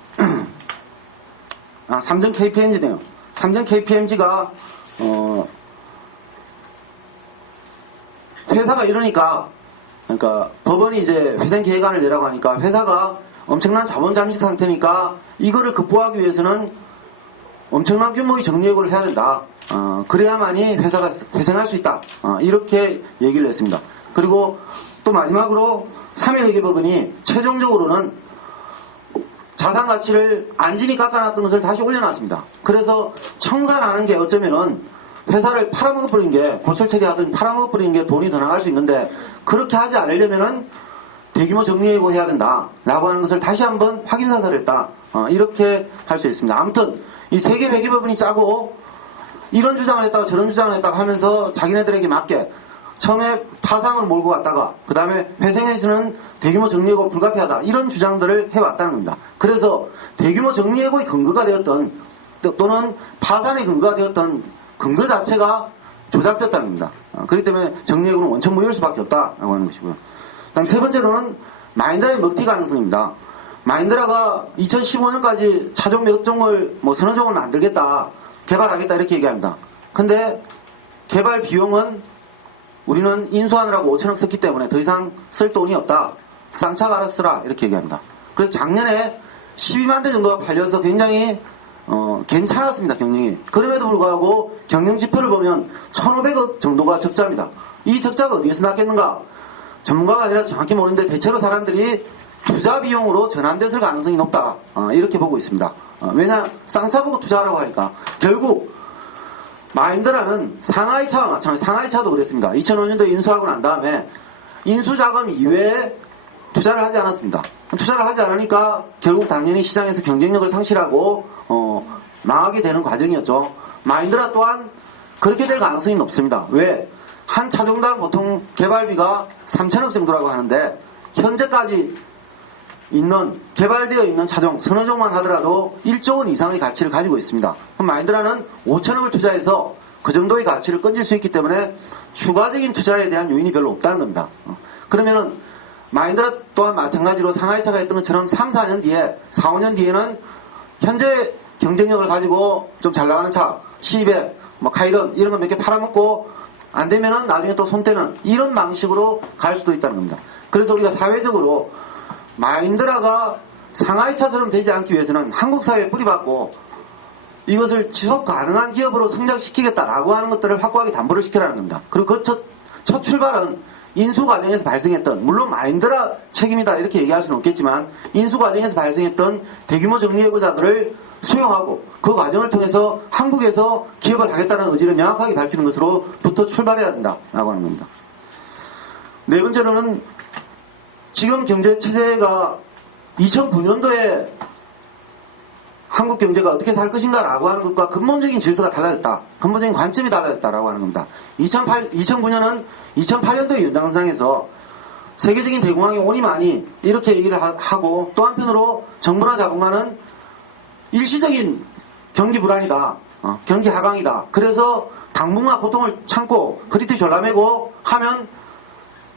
삼전 KPMG네요. 삼전 KPMG가 회사가 이러니까 그러니까 법원이 이제 회생 계획안을 내라고 하니까 회사가 엄청난 자본 잠식 상태니까 이거를 극복하기 위해서는 엄청난 규모의 정리해고를 해야 된다. 그래야만이 회사가 회생할 수 있다. 이렇게 얘기를 했습니다. 그리고 또 마지막으로 3일 회계법원이 최종적으로는 자산 가치를 안진이 깎아놨던 것을 다시 올려놨습니다. 그래서 청산하는 게 어쩌면은 회사를 팔아먹어버린 게 고철 처리하든 팔아먹어버린 게 돈이 더 나갈 수 있는데 그렇게 하지 않으려면은 대규모 정리해고 해야 된다라고 하는 것을 다시 한번 확인사살을 했다. 이렇게 할 수 있습니다. 아무튼 이 세계 회계법원이 짜고 이런 주장을 했다가 저런 주장을 했다가 하면서 자기네들에게 맞게 처음에 파상을 몰고 갔다가 그 다음에 회생에서는 대규모 정리해고 불가피하다 이런 주장들을 해왔다는 겁니다. 그래서 대규모 정리해고의 근거가 되었던 또는 파산의 근거가 되었던 근거 자체가 조작됐다는 겁니다. 그렇기 때문에 정리해고는 원천 무효일 수밖에 없다라고 하는 것이고요. 그 다음 세 번째로는 마힌드라의 먹튀 가능성입니다. 마힌드라가 2015년까지 차종 몇 종을 서너 종을 만들겠다 개발하겠다 이렇게 얘기합니다. 근데 개발 비용은 우리는 인수하느라고 5천억 썼기 때문에 더 이상 쓸 돈이 없다. 쌍차가 알아서 쓰라 이렇게 얘기합니다. 그래서 작년에 12만 대 정도가 팔려서 굉장히 괜찮았습니다. 경영이. 그럼에도 불구하고 경영 지표를 보면 1,500억 정도가 적자입니다. 이 적자가 어디에서 났겠는가? 전문가가 아니라 정확히 모르는데 대체로 사람들이 투자 비용으로 전환됐을 가능성이 높다. 이렇게 보고 있습니다. 왜냐? 쌍차 보고 투자하라고 하니까. 결국 마인드라는 상하이차와 마찬가지, 상하이차도 그랬습니다. 2005년도에 인수하고 난 다음에 인수자금 이외에 투자를 하지 않았습니다. 투자를 하지 않으니까 결국 당연히 시장에서 경쟁력을 상실하고 망하게 되는 과정이었죠. 마인드라 또한 그렇게 될 가능성이 높습니다. 왜? 한 차종당 보통 개발비가 3천억 정도라고 하는데 현재까지 개발되어 있는 차종 서너 종만 하더라도 1조 원 이상의 가치를 가지고 있습니다. 그럼 마인드라는 5천억을 투자해서 그 정도의 가치를 건질 수 있기 때문에 추가적인 투자에 대한 요인이 별로 없다는 겁니다. 그러면은 마인드라 또한 마찬가지로 상하이차가 했던 것처럼 3, 4년 뒤에 4, 5년 뒤에는 현재 경쟁력을 가지고 좀 잘 나가는 차 시베, 카이런 이런 거 몇 개 팔아먹고 안 되면은 나중에 또 손대는 이런 방식으로 갈 수도 있다는 겁니다. 그래서 우리가 사회적으로 마인드라가 상하이차처럼 되지 않기 위해서는 한국 사회에 뿌리박고 이것을 지속 가능한 기업으로 성장시키겠다라고 하는 것들을 확고하게 담보를 시켜라는 겁니다. 그리고 그 첫 출발은 인수 과정에서 발생했던, 물론 마인드라 책임이다 이렇게 얘기할 수는 없겠지만 인수 과정에서 발생했던 대규모 정리해고자들을 수용하고 그 과정을 통해서 한국에서 기업을 하겠다는 의지를 명확하게 밝히는 것으로부터 출발해야 된다라고 하는 겁니다. 네 번째로는 지금 경제체제가 2009년도에 한국 경제가 어떻게 살 것인가라고 하는 것과 근본적인 질서가 달라졌다. 근본적인 관점이 달라졌다라고 하는 겁니다. 2009년은 2008년도의 연장선상에서 세계적인 대공황이 오니 많이 이렇게 얘기를 하고 또 한편으로 정부나 자본가는 일시적인 경기 불안이다. 경기 하강이다. 그래서 당분간 고통을 참고 허리띠 졸라매고 하면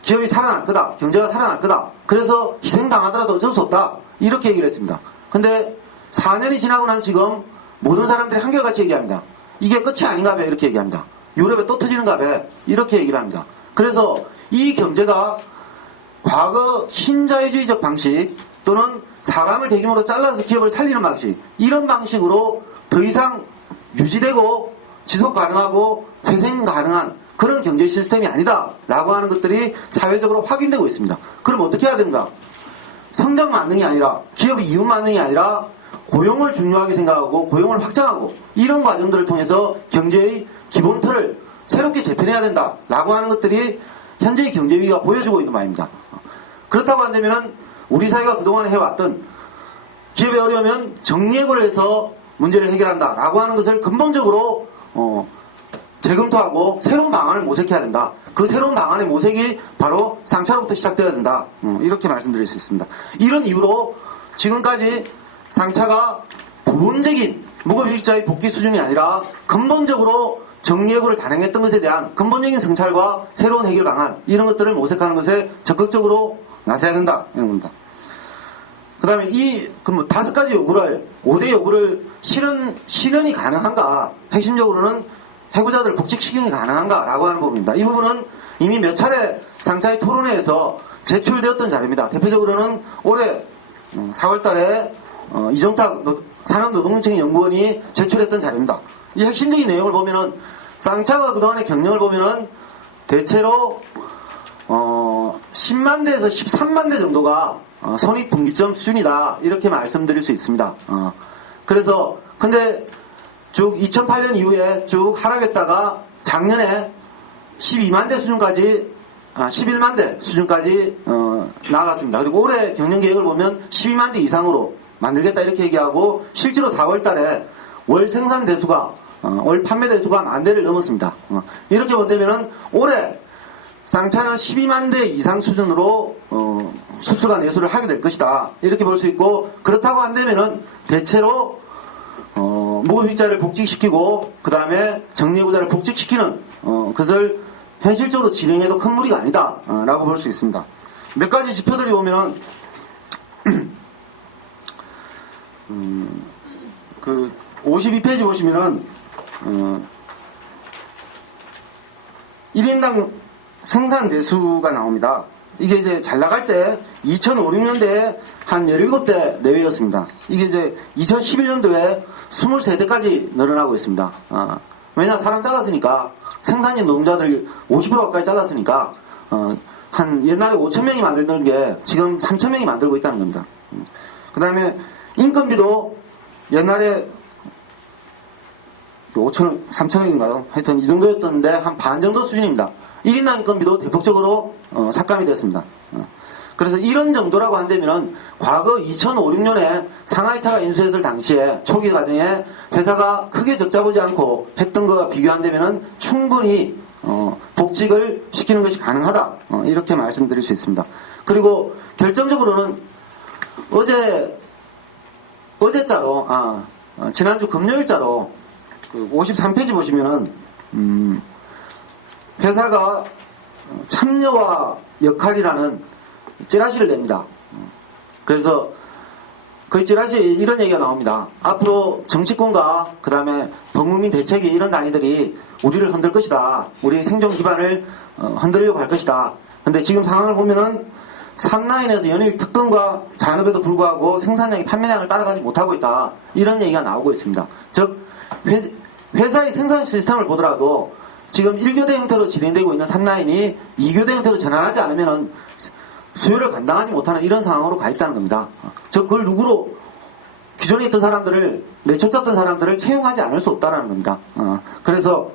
기업이 살아날 거다. 경제가 살아날 거다. 그래서 희생당하더라도 어쩔 수 없다. 이렇게 얘기를 했습니다. 근데 4년이 지나고 난 지금 모든 사람들이 한결같이 얘기합니다. 이게 끝이 아닌가 봐 이렇게 얘기합니다. 유럽에 또 터지는가 봐 이렇게 얘기를 합니다. 그래서 이 경제가 과거 신자유주의적 방식 또는 사람을 대규모로 잘라서 기업을 살리는 방식 이런 방식으로 더 이상 유지되고 지속 가능하고 회생 가능한 그런 경제 시스템이 아니다 라고 하는 것들이 사회적으로 확인되고 있습니다. 그럼 어떻게 해야 되는가? 성장 만능이 아니라 기업의 이윤 만능이 아니라 고용을 중요하게 생각하고 고용을 확장하고 이런 과정들을 통해서 경제의 기본 틀을 새롭게 재편해야 된다라고 하는 것들이 현재의 경제 위기가 보여주고 있는 바입니다. 그렇다고 한다면 우리 사회가 그동안 해왔던 기업이 어려우면 정리해고를 해서 문제를 해결한다라고 하는 것을 근본적으로 재검토하고 새로운 방안을 모색해야 된다. 그 새로운 방안의 모색이 바로 쌍차로부터 시작되어야 된다. 이렇게 말씀드릴 수 있습니다. 이런 이유로 지금까지 쌍차가 부분적인 무급휴직자의 복귀 수준이 아니라 근본적으로 정리해고를 단행했던 것에 대한 근본적인 성찰과 새로운 해결 방안 이런 것들을 모색하는 것에 적극적으로 나서야 된다. 이런 겁니다. 그 다음에 그럼 5가지 요구를 5대 요구를 실현이 가능한가? 핵심적으로는 해고자들을 복직시키는 게 가능한가라고 하는 부분입니다. 이 부분은 이미 몇 차례 쌍차의 토론회에서 제출되었던 자료입니다. 대표적으로는 올해 4월달에 이정탁 산업노동정책 연구원이 제출했던 자료입니다. 이 핵심적인 내용을 보면은 쌍차가 그동안의 경력을 보면은 대체로 10만 대에서 13만 대 정도가 손익분기점 수준이다 이렇게 말씀드릴 수 있습니다. 그래서 근데 쭉 2008년 이후에 쭉 하락했다가 작년에 12만 대 수준까지 11만 대 수준까지 나아갔습니다. 그리고 올해 경영 계획을 보면 12만 대 이상으로 만들겠다 이렇게 얘기하고 실제로 4월 달에 월 생산 대수가 월 판매 대수가 10,000대를 넘었습니다. 이렇게 본다면은 올해 쌍차는 12만 대 이상 수준으로 수출과 내수를 하게 될 것이다. 이렇게 볼 수 있고 그렇다고 한다면은 대체로 무급휴직자를 복직시키고 그 다음에 정리해고자를 복직시키는 그것을 현실적으로 진행해도 큰 무리가 아니다 라고 볼 수 있습니다. 몇 가지 지표들이 보면은 그 52페이지 보시면은 1인당 생산 대수가 나옵니다. 이게 이제 잘 나갈 때 2005, 6년대에 한 17대 내외였습니다. 이게 이제 2011년도에 23대까지 늘어나고 있습니다. 왜냐, 사람 잘랐으니까, 생산직 노동자들 50% 가까이 잘랐으니까, 한 옛날에 5,000명이 만들던 게 지금 3,000명이 만들고 있다는 겁니다. 그 다음에 인건비도 옛날에 5,000원, 3,000원인가요? 하여튼 이 정도였던데 한 반 정도 수준입니다. 1인당 인건비도 대폭적으로 삭감이 됐습니다. 그래서 이런 정도라고 한다면은 과거 2005, 6년에 상하이차가 인수했을 당시에 초기 과정에 회사가 크게 적자 보지 않고 했던 것과 비교한다면은 충분히 복직을 시키는 것이 가능하다. 이렇게 말씀드릴 수 있습니다. 그리고 결정적으로는 어제자로 지난주 금요일자로 그 53페이지 보시면은 회사가 참여와 역할이라는 찌라시를 냅니다. 그래서 그 찌라시에 이런 얘기가 나옵니다. 앞으로 정치권과 그 다음에 범국민 대책위 이런 단위들이 우리를 흔들 것이다. 우리 생존 기반을 흔들려고 할 것이다. 근데 지금 상황을 보면은 3라인에서 연일 특권과 잔업에도 불구하고 생산량이 판매량을 따라가지 못하고 있다. 이런 얘기가 나오고 있습니다. 즉 회사의 생산 시스템을 보더라도 지금 1교대 형태로 진행되고 있는 3라인이 2교대 형태로 전환하지 않으면 수요를 감당하지 못하는 이런 상황으로 가 있다는 겁니다. 즉 그걸 누구로 기존에 있던 사람들을 내쫓았던 사람들을 채용하지 않을 수 없다는 겁니다. 그래서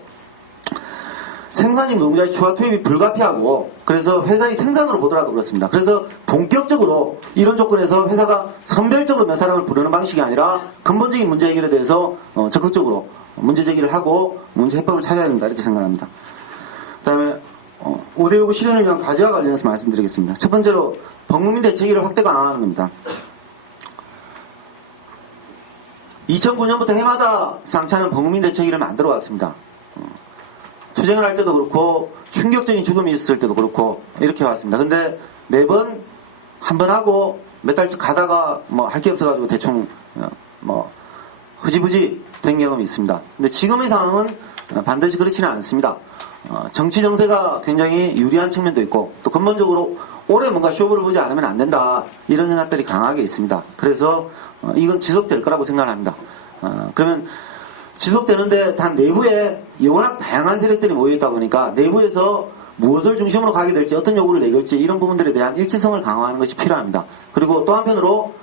생산직 노동자의 추가 투입이 불가피하고 그래서 회사의 생산으로 보더라도 그렇습니다. 그래서 본격적으로 이런 조건에서 회사가 선별적으로 몇 사람을 부르는 방식이 아니라 근본적인 문제 해결에 대해서 적극적으로 문제 제기를 하고 문제 해법을 찾아야 된다 이렇게 생각합니다. 그 다음에 5대 요구 실현을 위한 과제와 관련해서 말씀드리겠습니다. 첫 번째로 범국민 대책위를 확대 강화하는 겁니다. 2009년부터 해마다 쌍차는 범국민 대책위를 만들어 왔습니다. 투쟁을 할 때도 그렇고 충격적인 죽음이 있을 때도 그렇고 이렇게 왔습니다. 근데 매번 한 번 하고 몇 달씩 가다가 뭐 할 게 없어가지고 대충 뭐 흐지부지 된 경험이 있습니다. 근데 지금의 상황은 반드시 그렇지는 않습니다. 정치 정세가 굉장히 유리한 측면도 있고 또 근본적으로 올해 뭔가 쇼부를 보지 않으면 안 된다 이런 생각들이 강하게 있습니다. 그래서 이건 지속될 거라고 생각을 합니다. 그러면 지속되는데 단 내부에 워낙 다양한 세력들이 모여있다 보니까 내부에서 무엇을 중심으로 가게 될지 어떤 요구를 내걸지 이런 부분들에 대한 일치성을 강화하는 것이 필요합니다. 그리고 또 한편으로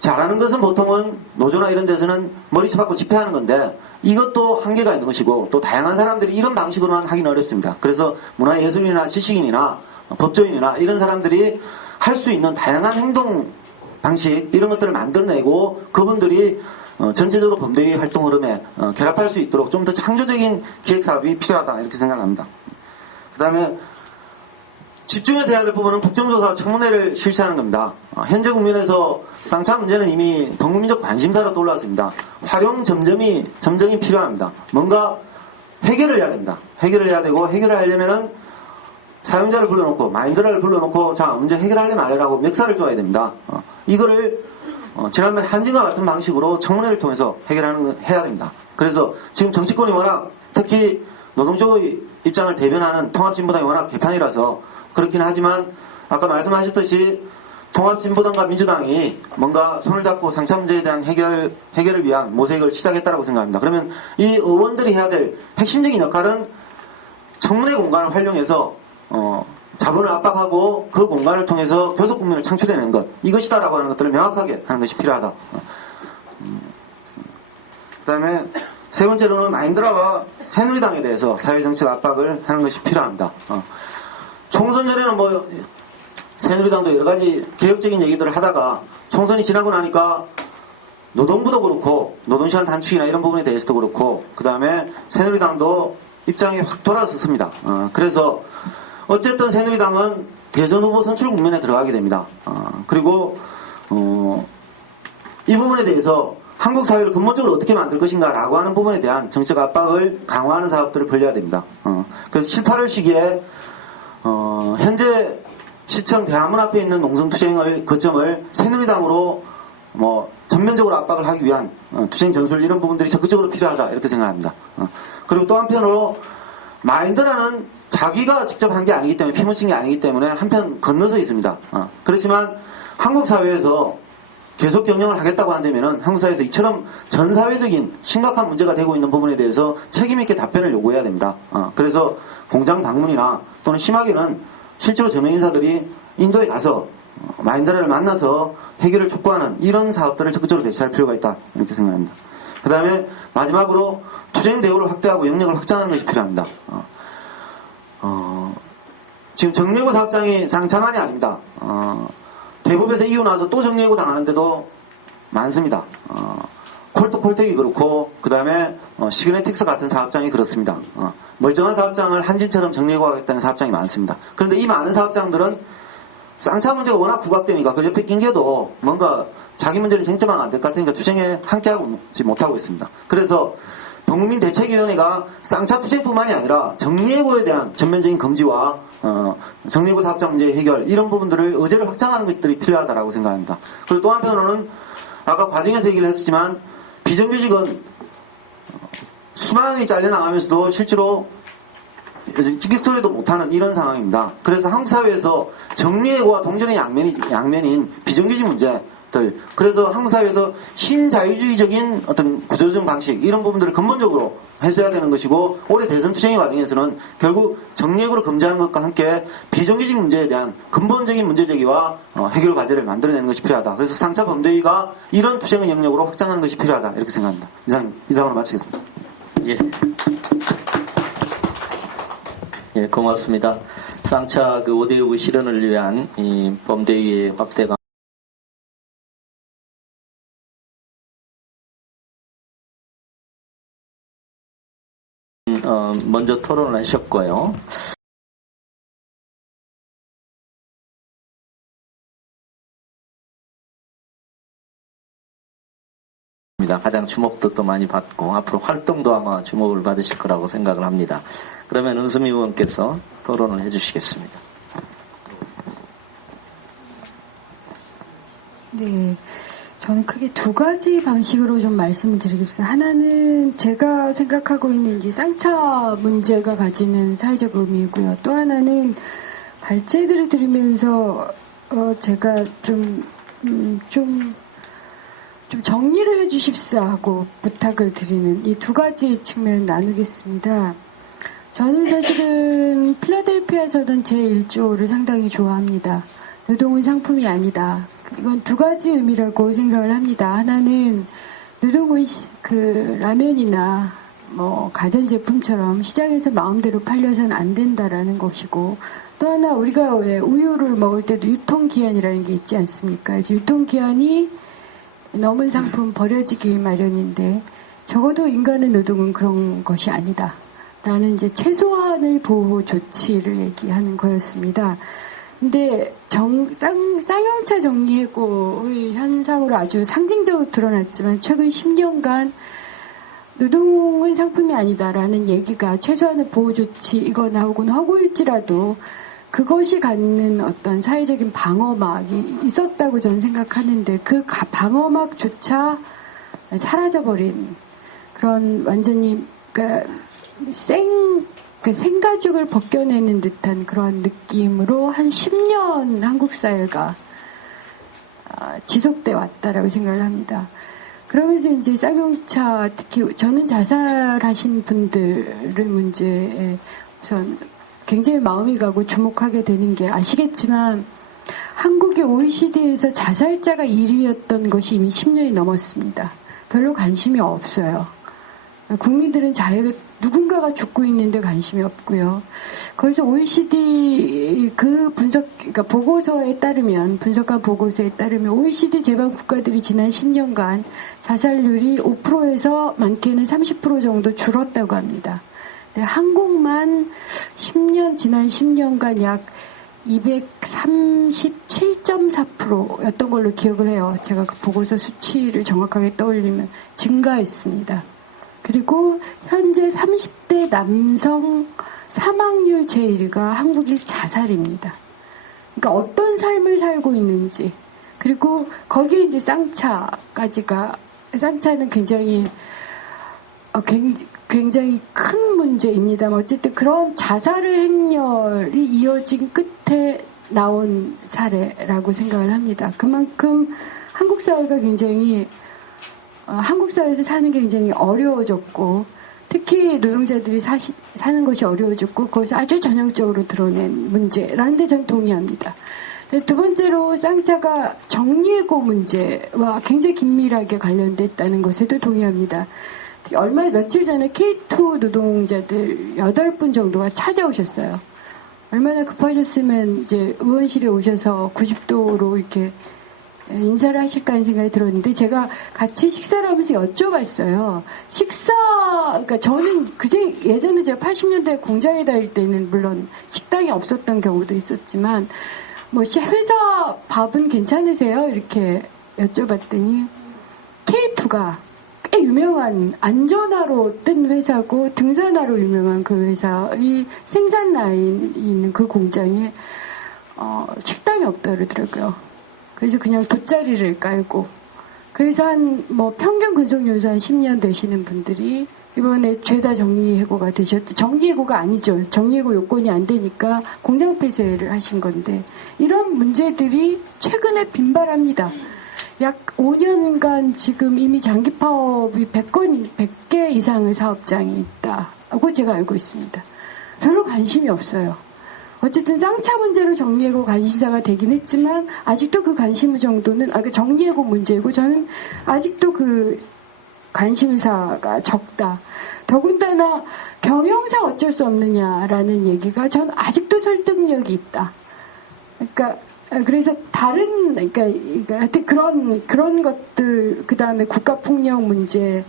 잘하는 것은 보통은 노조나 이런 데서는 머리채 받고 집회하는 건데 이것도 한계가 있는 것이고 또 다양한 사람들이 이런 방식으로는 하기는 어렵습니다. 그래서 문화예술인이나 지식인이나 법조인이나 이런 사람들이 할 수 있는 다양한 행동 방식 이런 것들을 만들어내고 그분들이 전체적으로 범대위 활동 흐름에 결합할 수 있도록 좀 더 창조적인 기획사업이 필요하다 이렇게 생각합니다. 그 다음에 집중해서 해야 될 부분은 국정조사와 청문회를 실시하는 겁니다. 현재 국면에서 쌍차 문제는 이미 범국민적 관심사로 떠올랐습니다. 활용 점점이 필요합니다. 뭔가 해결을 해야 됩니다. 해결을 해야 되고 해결을 하려면은 사용자를 불러놓고 마인드라를 불러놓고 자 문제 해결하려면 말해라고 멱살을 줘야 됩니다. 이거를 지난번 한진과 같은 방식으로 청문회를 통해서 해야 됩니다. 그래서 지금 정치권이 워낙 특히 노동조의 입장을 대변하는 통합진보당이 워낙 개판이라서 그렇긴 하지만 아까 말씀하셨듯이 통합진보당과 민주당이 뭔가 손을 잡고 상차 문제에 대한 해결을 위한 모색을 시작했다고 생각합니다. 그러면 이 의원들이 해야 될 핵심적인 역할은 청문회 공간을 활용해서 자본을 압박하고 그 공간을 통해서 교섭 국면을 창출해내는 것 이것이다라고 하는 것들을 명확하게 하는 것이 필요하다. 그 다음에 세 번째로는 마인드라와 새누리당에 대해서 사회정책 압박을 하는 것이 필요합니다. 총선 전에는 뭐 새누리당도 여러 가지 개혁적인 얘기들을 하다가 총선이 지나고 나니까 노동부도 그렇고 노동시간 단축이나 이런 부분에 대해서도 그렇고 그 다음에 새누리당도 입장이 확 돌아섰습니다. 그래서 어쨌든 새누리당은 대선 후보 선출 국면에 들어가게 됩니다. 그리고 이 부분에 대해서 한국 사회를 근본적으로 어떻게 만들 것인가라고 하는 부분에 대한 정책 압박을 강화하는 사업들을 벌려야 됩니다. 그래서 7, 8월 시기에 현재 시청 대한문 앞에 있는 농성투쟁을 거점을 새누리당으로 뭐 전면적으로 압박을 하기 위한 투쟁 전술 이런 부분들이 적극적으로 필요하다 이렇게 생각합니다. 그리고 또 한편으로 마인드라는 자기가 직접 한 게 아니기 때문에 피묻힌 게 아니기 때문에 한편 건너서 있습니다. 그렇지만 한국 사회에서 계속 경영을 하겠다고 한다면은 한국 사회에서 이처럼 전 사회적인 심각한 문제가 되고 있는 부분에 대해서 책임 있게 답변을 요구해야 됩니다. 그래서 공장 방문이나 또는 심하게는 실제로 저명 인사들이 인도에 가서 마인드라를 만나서 해결을 촉구하는 이런 사업들을 적극적으로 배치할 필요가 있다 이렇게 생각합니다. 그 다음에 마지막으로 투쟁 대우를 확대하고 영역을 확장하는 것이 필요합니다. 지금 정예고 사업장이 쌍차만이 아닙니다. 대법에서 이혼와서 또 정예고 당하는 데도 많습니다. 콜트폴텍이 그렇고 그 다음에 시그네틱스 같은 사업장이 그렇습니다. 멀쩡한 사업장을 한진처럼 정예고하겠다는 사업장이 많습니다. 그런데 이 많은 사업장들은 쌍차 문제가 워낙 부각되니까 그 옆에 낑겨도 뭔가 자기 문제를 쟁점화가 안 될 것 같으니까 투쟁에 함께하지 못하고 있습니다. 그래서 동국민대책위원회가 쌍차 투쟁뿐만이 아니라 정예고에 대한 전면적인 금지와 정예고 사업장 문제 해결 이런 부분들을 의제를 확장하는 것들이 필요하다고 생각합니다. 그리고 또 한편으로는 아까 과정에서 얘기를 했지만 비정규직은 수많이 잘려나가면서도 실제로 직격토리도 못하는 이런 상황입니다. 그래서 한국 사회에서 정예고와 동전의 양면인 비정규직 문제들, 그래서 한국 사회에서 신자유주의적인 어떤 구조적 방식 이런 부분들을 근본적으로 해소해야 되는 것이고, 올해 대선 투쟁의 과정에서는 결국 정예고를 금지하는 것과 함께 비정규직 문제에 대한 근본적인 문제 제기와 해결 과제를 만들어내는 것이 필요하다. 그래서 상차 범대위가 이런 투쟁의 영역으로 확장하는 것이 필요하다 이렇게 생각합니다. 이상으로 마치겠습니다. 예, 고맙습니다. 쌍차 그 5대5 실현을 위한 이 범대위의 확대가 먼저 토론을 하셨고요. 가장 주목도 또 많이 받고 앞으로 활동도 아마 주목을 받으실 거라고 생각을 합니다. 그러면 은수미 의원께서 토론을 해주시겠습니다. 네, 저는 크게 두 가지 방식으로 좀 말씀을 드리겠습니다. 하나는 제가 생각하고 있는 이제 쌍차 문제가 가지는 사회적 의미이고요. 또 하나는 발제들을 들으면서 제가 좀 정리를 해주십사 하고 부탁을 드리는 이 두 가지 측면 나누겠습니다. 저는 사실은 필라델피아에서는 제1조를 상당히 좋아합니다. 노동은 상품이 아니다. 이건 두 가지 의미라고 생각을 합니다. 하나는 노동은 그 라면이나 뭐 가전제품처럼 시장에서 마음대로 팔려서는 안 된다라는 것이고, 또 하나 우리가 왜 우유를 먹을 때도 유통기한이라는 게 있지 않습니까? 유통기한이 넘은 상품 버려지기 마련인데 적어도 인간의 노동은 그런 것이 아니다 라는 이제 최소한의 보호 조치를 얘기하는 거였습니다. 근데 쌍용차 정리해고의 현상으로 아주 상징적으로 드러났지만 최근 10년간 노동은 상품이 아니다라는 얘기가 최소한의 보호 조치이거나 혹은 허구일지라도 그것이 갖는 어떤 사회적인 방어막이 있었다고 저는 생각하는데, 그 방어막조차 사라져버린 그런 완전히 생가죽을 벗겨내는 듯한 그런 느낌으로 한 10년 한국 사회가 지속돼 왔다라고 생각을 합니다. 그러면서 이제 쌍용차, 특히 저는 자살하신 분들의 문제에 우선 굉장히 마음이 가고 주목하게 되는 게, 아시겠지만 한국이 OECD에서 자살자가 1위였던 것이 이미 10년이 넘었습니다. 별로 관심이 없어요. 국민들은 누군가가 죽고 있는데 관심이 없고요. 거기서 OECD 그러니까 보고서에 따르면, 분석한 보고서에 따르면 OECD 제반 국가들이 지난 10년간 자살률이 5%에서 많게는 30% 정도 줄었다고 합니다. 네, 한국만 지난 10년간 약 237.4%였던 걸로 기억을 해요. 제가 그 보고서 수치를 정확하게 떠올리면 증가했습니다. 그리고 현재 30대 남성 사망률 제1위가 한국의 자살입니다. 그러니까 어떤 삶을 살고 있는지, 그리고 거기에 이제 쌍차는 굉장히 굉장히 큰 문제입니다. 어쨌든 그런 자살의 행렬이 이어진 끝에 나온 사례라고 생각을 합니다. 그만큼 한국 사회가 굉장히 한국 사회에서 사는 게 굉장히 어려워졌고 특히 노동자들이 사는 것이 어려워졌고 그것을 아주 전형적으로 드러낸 문제라는 데 전 동의합니다. 두 번째로 쌍차가 정리해고 문제와 굉장히 긴밀하게 관련됐다는 것에도 동의합니다. 며칠 전에 K2 노동자들 8분 정도가 찾아오셨어요. 얼마나 급하셨으면 이제 의원실에 오셔서 90도로 이렇게 인사를 하실까 하는 생각이 들었는데 제가 같이 식사를 하면서 여쭤봤어요. 그러니까 저는 예전에 제가 80년대 공장에 다닐 때는 물론 식당이 없었던 경우도 있었지만 뭐 회사 밥은 괜찮으세요? 이렇게 여쭤봤더니 K2가 꽤 유명한 안전화로 뜬 회사고 등산화로 유명한 그 회사 이 생산 라인이 있는 그 공장에 식당이 없다 그러더라고요. 그래서 그냥 돗자리를 깔고 그래서 평균 근속연수 한 10년 되시는 분들이 이번에 죄다 정리해고가 되셨죠. 정리해고가 아니죠. 정리해고 요건이 안 되니까 공장 폐쇄를 하신 건데 이런 문제들이 최근에 빈발합니다. 약 5년간 지금 이미 장기 파업이 100개 이상의 사업장이 있다고 제가 알고 있습니다. 별로 관심이 없어요. 어쨌든 쌍차 문제로 정리해고 관심사가 되긴 했지만 아직도 그 관심 정도는 정리해고 문제고 저는 아직도 그 관심사가 적다. 더군다나 경영상 어쩔 수 없느냐라는 얘기가 전 아직도 설득력이 있다. 그래서 하여튼 그런 것들, 그 다음에 국가폭력 문제,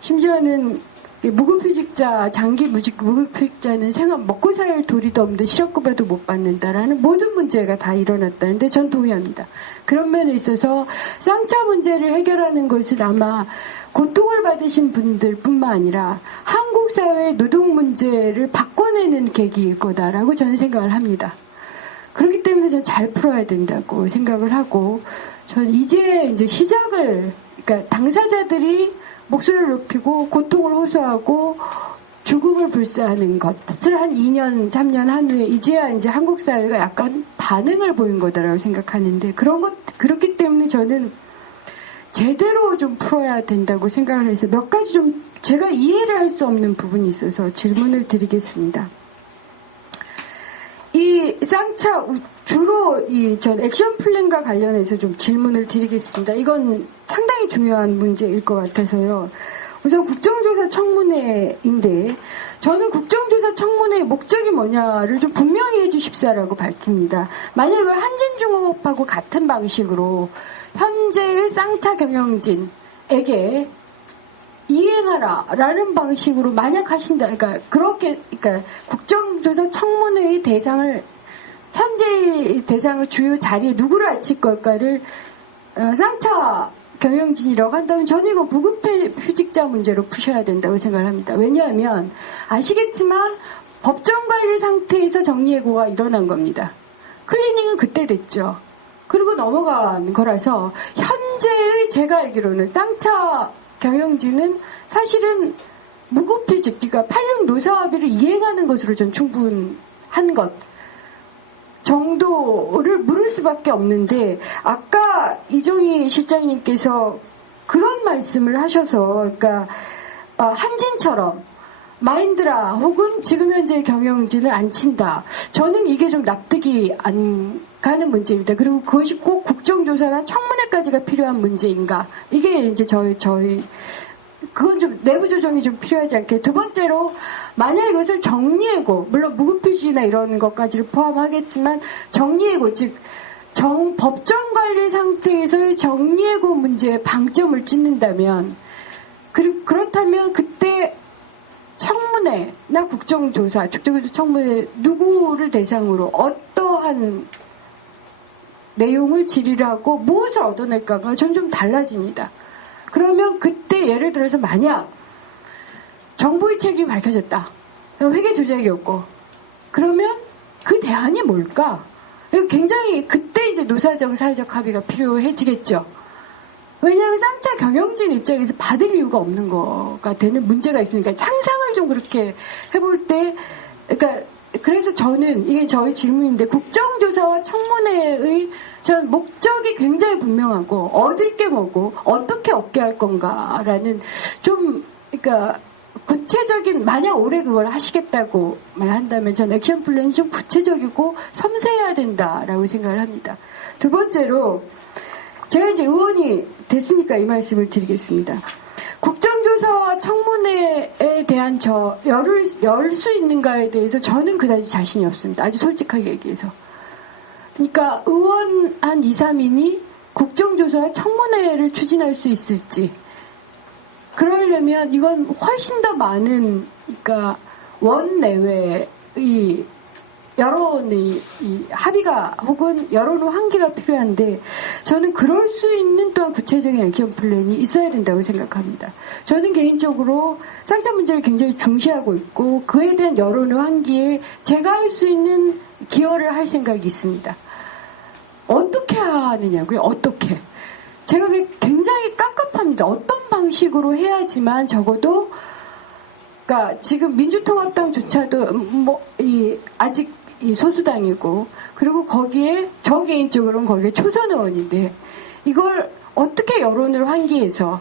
심지어는 무급휴직자, 장기 무급휴직자는 먹고 살 도리도 없는데 실업급여도 못 받는다라는 모든 문제가 다 일어났다는데 전 동의합니다. 그런 면에 있어서 쌍차 문제를 해결하는 것은 아마 고통을 받으신 분들뿐만 아니라 한국 사회의 노동 문제를 바꿔내는 계기일 거다라고 저는 생각을 합니다. 그렇기 때문에 전 잘 풀어야 된다고 생각을 하고 전 이제 시작을 그러니까 당사자들이 목소리를 높이고 고통을 호소하고 죽음을 불사하는 것을 한 2년, 3년 한 후에 이제야 이제 한국 사회가 약간 반응을 보인 거다라고 생각하는데 그렇기 때문에 저는 제대로 좀 풀어야 된다고 생각을 해서 몇 가지 좀 제가 이해를 할 수 없는 부분이 있어서 질문을 드리겠습니다. 이 쌍차 주로 전 액션 플랜과 관련해서 좀 질문을 드리겠습니다. 이건 상당히 중요한 문제일 것 같아서요. 우선 국정조사 청문회인데 저는 국정조사 청문회의 목적이 뭐냐를 좀 분명히 해주십사라고 밝힙니다. 만약에 한진중공업하고 같은 방식으로 현재의 쌍차 경영진에게 이행하라라는 방식으로 만약 하신다. 그러니까 국정조사 청문회의 현재의 대상의 주요 자리에 누구를 앉힐 걸까를 쌍차 경영진이라고 한다면 저는 이거 무급휴직자 문제로 푸셔야 된다고 생각을 합니다. 왜냐하면 아시겠지만 법정관리 상태에서 정리해고가 일어난 겁니다. 클리닝은 그때 됐죠. 그리고 넘어간 거라서 현재의 제가 알기로는 쌍차 경영진은 사실은 무급휴직, 그러니까 86 노사합의를 이행하는 것으로 전 충분한 것 정도를 물을 수밖에 없는데 아까 이정희 실장님께서 그런 말씀을 하셔서 그러니까 한진처럼 마인드라 혹은 지금 현재 경영진을 안 친다. 저는 이게 좀 납득이 안 가는 문제입니다. 그리고 그것이 꼭 국정조사나 청문회까지가 필요한 문제인가? 이게 이제 저희 그건 좀 내부 조정이 좀 필요하지 않게. 두 번째로 만약 이것을 정리해고 물론 무급휴직이나 이런 것까지를 포함하겠지만 정리해고 즉 법정관리 상태에서의 정리해고 문제에 방점을 찍는다면 그렇다면 그때 청문회나 국정조사, 국정조사 청문회 누구를 대상으로 어떠한 내용을 질의를 하고 무엇을 얻어낼까가 전 좀 달라집니다. 그러면 그때 예를 들어서 만약 정부의 책임이 밝혀졌다. 회계 조작이었고 그러면 그 대안이 뭘까? 굉장히 그때 이제 노사적 사회적 합의가 필요해지겠죠. 왜냐하면 쌍차 경영진 입장에서 받을 이유가 없는 거가 되는 문제가 있으니까 상상을 좀 그렇게 해볼 때, 그러니까 그래서 저는 이게 저희 질문인데 국정조사와 청문회의 전 목적이 굉장히 분명하고 얻을 게 뭐고 어떻게 얻게 할 건가라는 좀 그러니까 구체적인 만약 올해 그걸 하시겠다고 말한다면 전 액션 플랜이 좀 구체적이고 섬세해야 된다라고 생각을 합니다. 두 번째로 제가 이제 의원이 됐으니까 이 말씀을 드리겠습니다. 국정조사와 청문회에 대한 열 수 있는가에 대해서 저는 그다지 자신이 없습니다. 아주 솔직하게 얘기해서. 그러니까 의원 한 2, 3인이 국정조사와 청문회를 추진할 수 있을지 그러려면 이건 훨씬 더 많은 그러니까 원내외의 여론의 합의가 혹은 여론의 환기가 필요한데 저는 그럴 수 있는 또한 구체적인 액션 플랜이 있어야 된다고 생각합니다. 저는 개인적으로 쌍차 문제를 굉장히 중시하고 있고 그에 대한 여론의 환기에 제가 할 수 있는 기여를 할 생각이 있습니다. 어떻게 하느냐고요? 어떻게? 제가 굉장히 깝깝합니다. 어떤 방식으로 해야지만 적어도 그러니까 지금 민주통합당조차도 아직 소수당이고 그리고 거기에 저 개인적으로는 거기에 초선 의원인데 이걸 어떻게 여론을 환기해서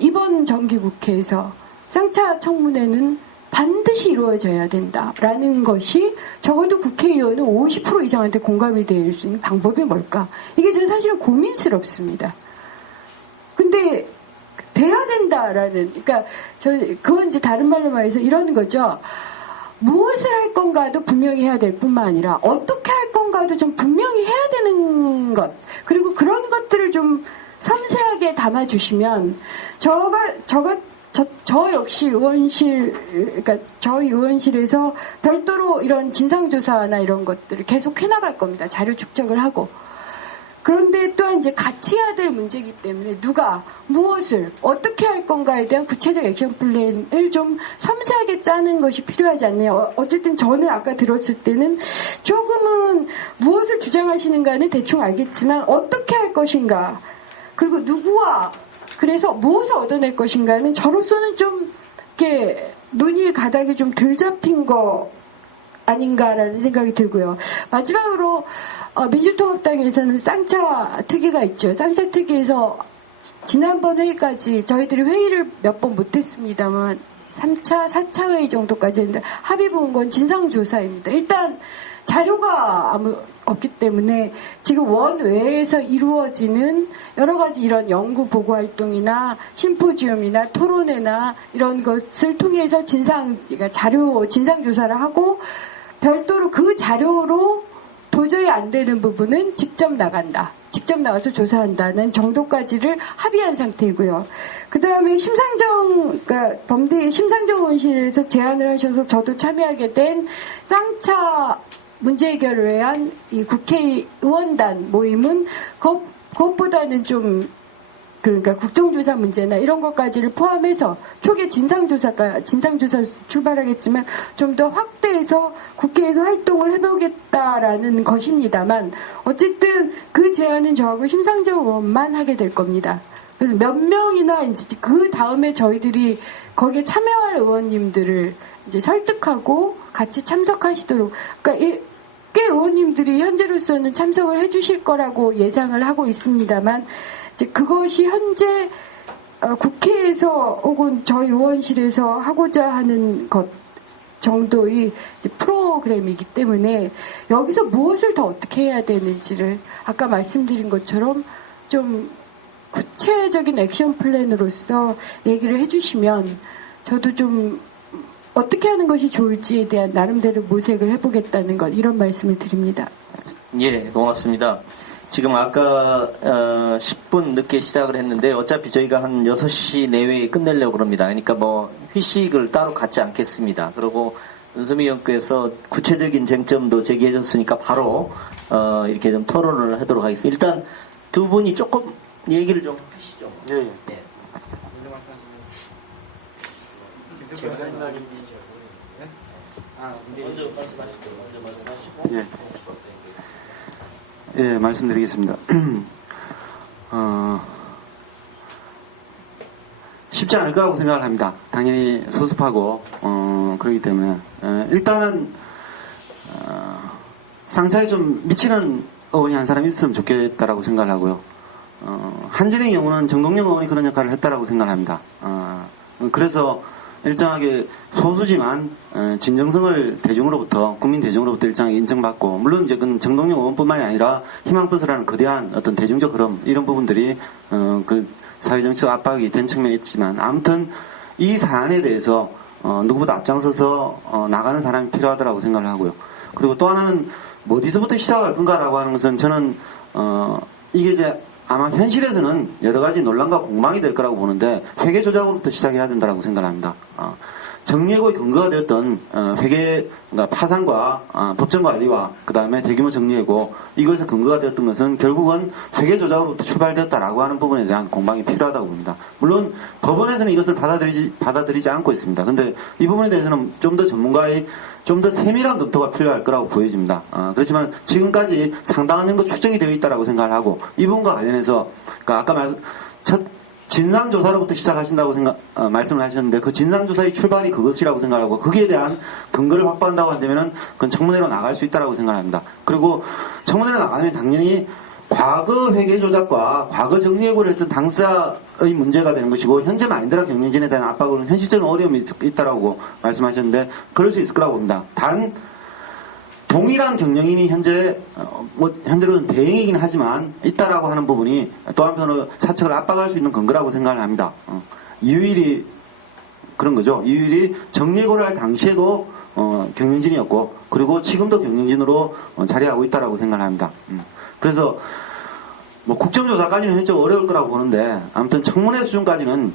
이번 정기국회에서 쌍차 청문회는 반드시 이루어져야 된다라는 것이 적어도 국회의원은 50% 이상한테 공감이 될 수 있는 방법이 뭘까? 이게 저는 사실은 고민스럽습니다. 근데 돼야 된다라는 그러니까 그건 이제 다른 말로 말해서 이러는 거죠. 무엇을 할 건가도 분명히 해야 될 뿐만 아니라 어떻게 할 건가도 좀 분명히 해야 되는 것 그리고 그런 것들을 좀 섬세하게 담아주시면 저 역시 그러니까 저희 의원실에서 별도로 이런 진상조사나 이런 것들을 계속 해나갈 겁니다. 자료 축적을 하고. 그런데 또한 이제 같이 해야 될 문제이기 때문에 누가 무엇을 어떻게 할 건가에 대한 구체적 액션 플랜을 좀 섬세하게 짜는 것이 필요하지 않나요? 어쨌든 저는 아까 들었을 때는 조금은 무엇을 주장하시는가는 대충 알겠지만 어떻게 할 것인가 그리고 누구와 그래서 무엇을 얻어낼 것인가는 저로서는 좀 이렇게 논의의 가닥이 좀 덜 잡힌 거 아닌가라는 생각이 들고요. 마지막으로 민주통합당에서는 쌍차 특위가 있죠. 쌍차 특위에서 지난번 회의까지 저희들이 회의를 몇 번 못했습니다만 3차, 4차 회의 정도까지 했는데 합의 본 건 진상조사입니다. 일단 자료가 없기 때문에 지금 원외에서 이루어지는 여러 가지 이런 연구 보고 활동이나 심포지움이나 토론회나 이런 것을 통해서 진상조사를 하고 별도로 그 자료로 도저히 안 되는 부분은 직접 나간다. 직접 나가서 조사한다는 정도까지를 합의한 상태이고요. 그 다음에 그러니까 범대의 심상정 의원실에서 제안을 하셔서 저도 참여하게 된 쌍차 문제 해결을 위한 이 국회의원단 모임은 그것보다는 좀 그러니까 국정조사 문제나 이런 것까지를 포함해서 초기 진상조사 출발하겠지만 좀 더 확대해서 국회에서 활동을 해보겠다라는 것입니다만 어쨌든 그 제안은 저하고 심상정 의원만 하게 될 겁니다. 그래서 몇 명이나 이제 그 다음에 저희들이 거기에 참여할 의원님들을 이제 설득하고 같이 참석하시도록 그러니까 꽤 의원님들이 현재로서는 참석을 해주실 거라고 예상을 하고 있습니다만 이제 그것이 현재 국회에서 혹은 저희 의원실에서 하고자 하는 것 정도의 프로그램이기 때문에 여기서 무엇을 더 어떻게 해야 되는지를 아까 말씀드린 것처럼 좀 구체적인 액션 플랜으로서 얘기를 해주시면 저도 좀 어떻게 하는 것이 좋을지에 대한 나름대로 모색을 해보겠다는 것 이런 말씀을 드립니다. 예, 고맙습니다. 지금 아까 10분 늦게 시작을 했는데 어차피 저희가 한 6시 내외에 끝내려고 그럽니다. 그러니까 뭐 회식을 따로 갖지 않겠습니다. 그리고 은수미 의원께서 구체적인 쟁점도 제기해 줬으니까 바로 이렇게 좀 토론을 하도록 하겠습니다. 일단 두 분이 조금 얘기를 좀 하시죠. 예. 네. 예. 예, 말씀드리겠습니다. 쉽지 않을 거라고 생각을 합니다. 당연히 소습하고 그렇기 때문에 일단은 쌍차에 좀 미치는 의원이 한 사람 있으면 좋겠다라고 생각을 하고요. 한진의 경우는 정동영 의원이 그런 역할을 했다라고 생각을 합니다. 그래서 일정하게 소수지만 진정성을 대중으로부터 국민 대중으로부터 일정하게 인정받고 물론 이제 그건 정동영 의원뿐만이 아니라 희망버스라는 거대한 어떤 대중적 흐름 이런 부분들이 그 사회정치적 압박이 된 측면이 있지만 아무튼 이 사안에 대해서 누구보다 앞장서서 나가는 사람이 필요하다고 생각을 하고요. 그리고 또 하나는 뭐 어디서부터 시작할 건가라고 하는 것은 저는 이게 이제 아마 현실에서는 여러 가지 논란과 공방이 될 거라고 보는데 회계 조작으로부터 시작해야 된다고 생각합니다. 정리해고의 근거가 되었던 회계 그러니까 파산과 법정 관리와 그 다음에 대규모 정리해고 이것에서 근거가 되었던 것은 결국은 회계 조작으로부터 출발되었다라고 하는 부분에 대한 공방이 필요하다고 봅니다. 물론 법원에서는 이것을 받아들이지 않고 있습니다. 근데 이 부분에 대해서는 좀 더 전문가의 좀 더 세밀한 검토가 필요할 거라고 보여집니다. 그렇지만 지금까지 상당한 정도 추정이 되어 있다고 생각을 하고 이 부분과 관련해서 그러니까 아까 첫 진상조사로부터 시작하신다고 말씀을 하셨는데 그 진상조사의 출발이 그것이라고 생각하고 거기에 대한 근거를 확보한다고 한다면 그건 청문회로 나갈 수 있다고 생각합니다. 그리고 청문회로 나가면 당연히 과거 회계 조작과 과거 정리해고를 했던 당사의 문제가 되는 것이고 현재 마인드라 경영진에 대한 압박은 현실적인 어려움이 있다라고 말씀하셨는데 그럴 수 있을 거라고 봅니다. 단 동일한 경영인이 현재로는 대행이긴 하지만 있다라고 하는 부분이 또 한편으로 사측을 압박할 수 있는 근거라고 생각을 합니다. 이유일이 그런 거죠. 이유일이 정리해고를 할 당시에도 경영진이었고 그리고 지금도 경영진으로 자리하고 있다라고 생각을 합니다. 그래서 뭐 국정조사까지는 현실적으로 어려울 거라고 보는데 아무튼 청문회 수준까지는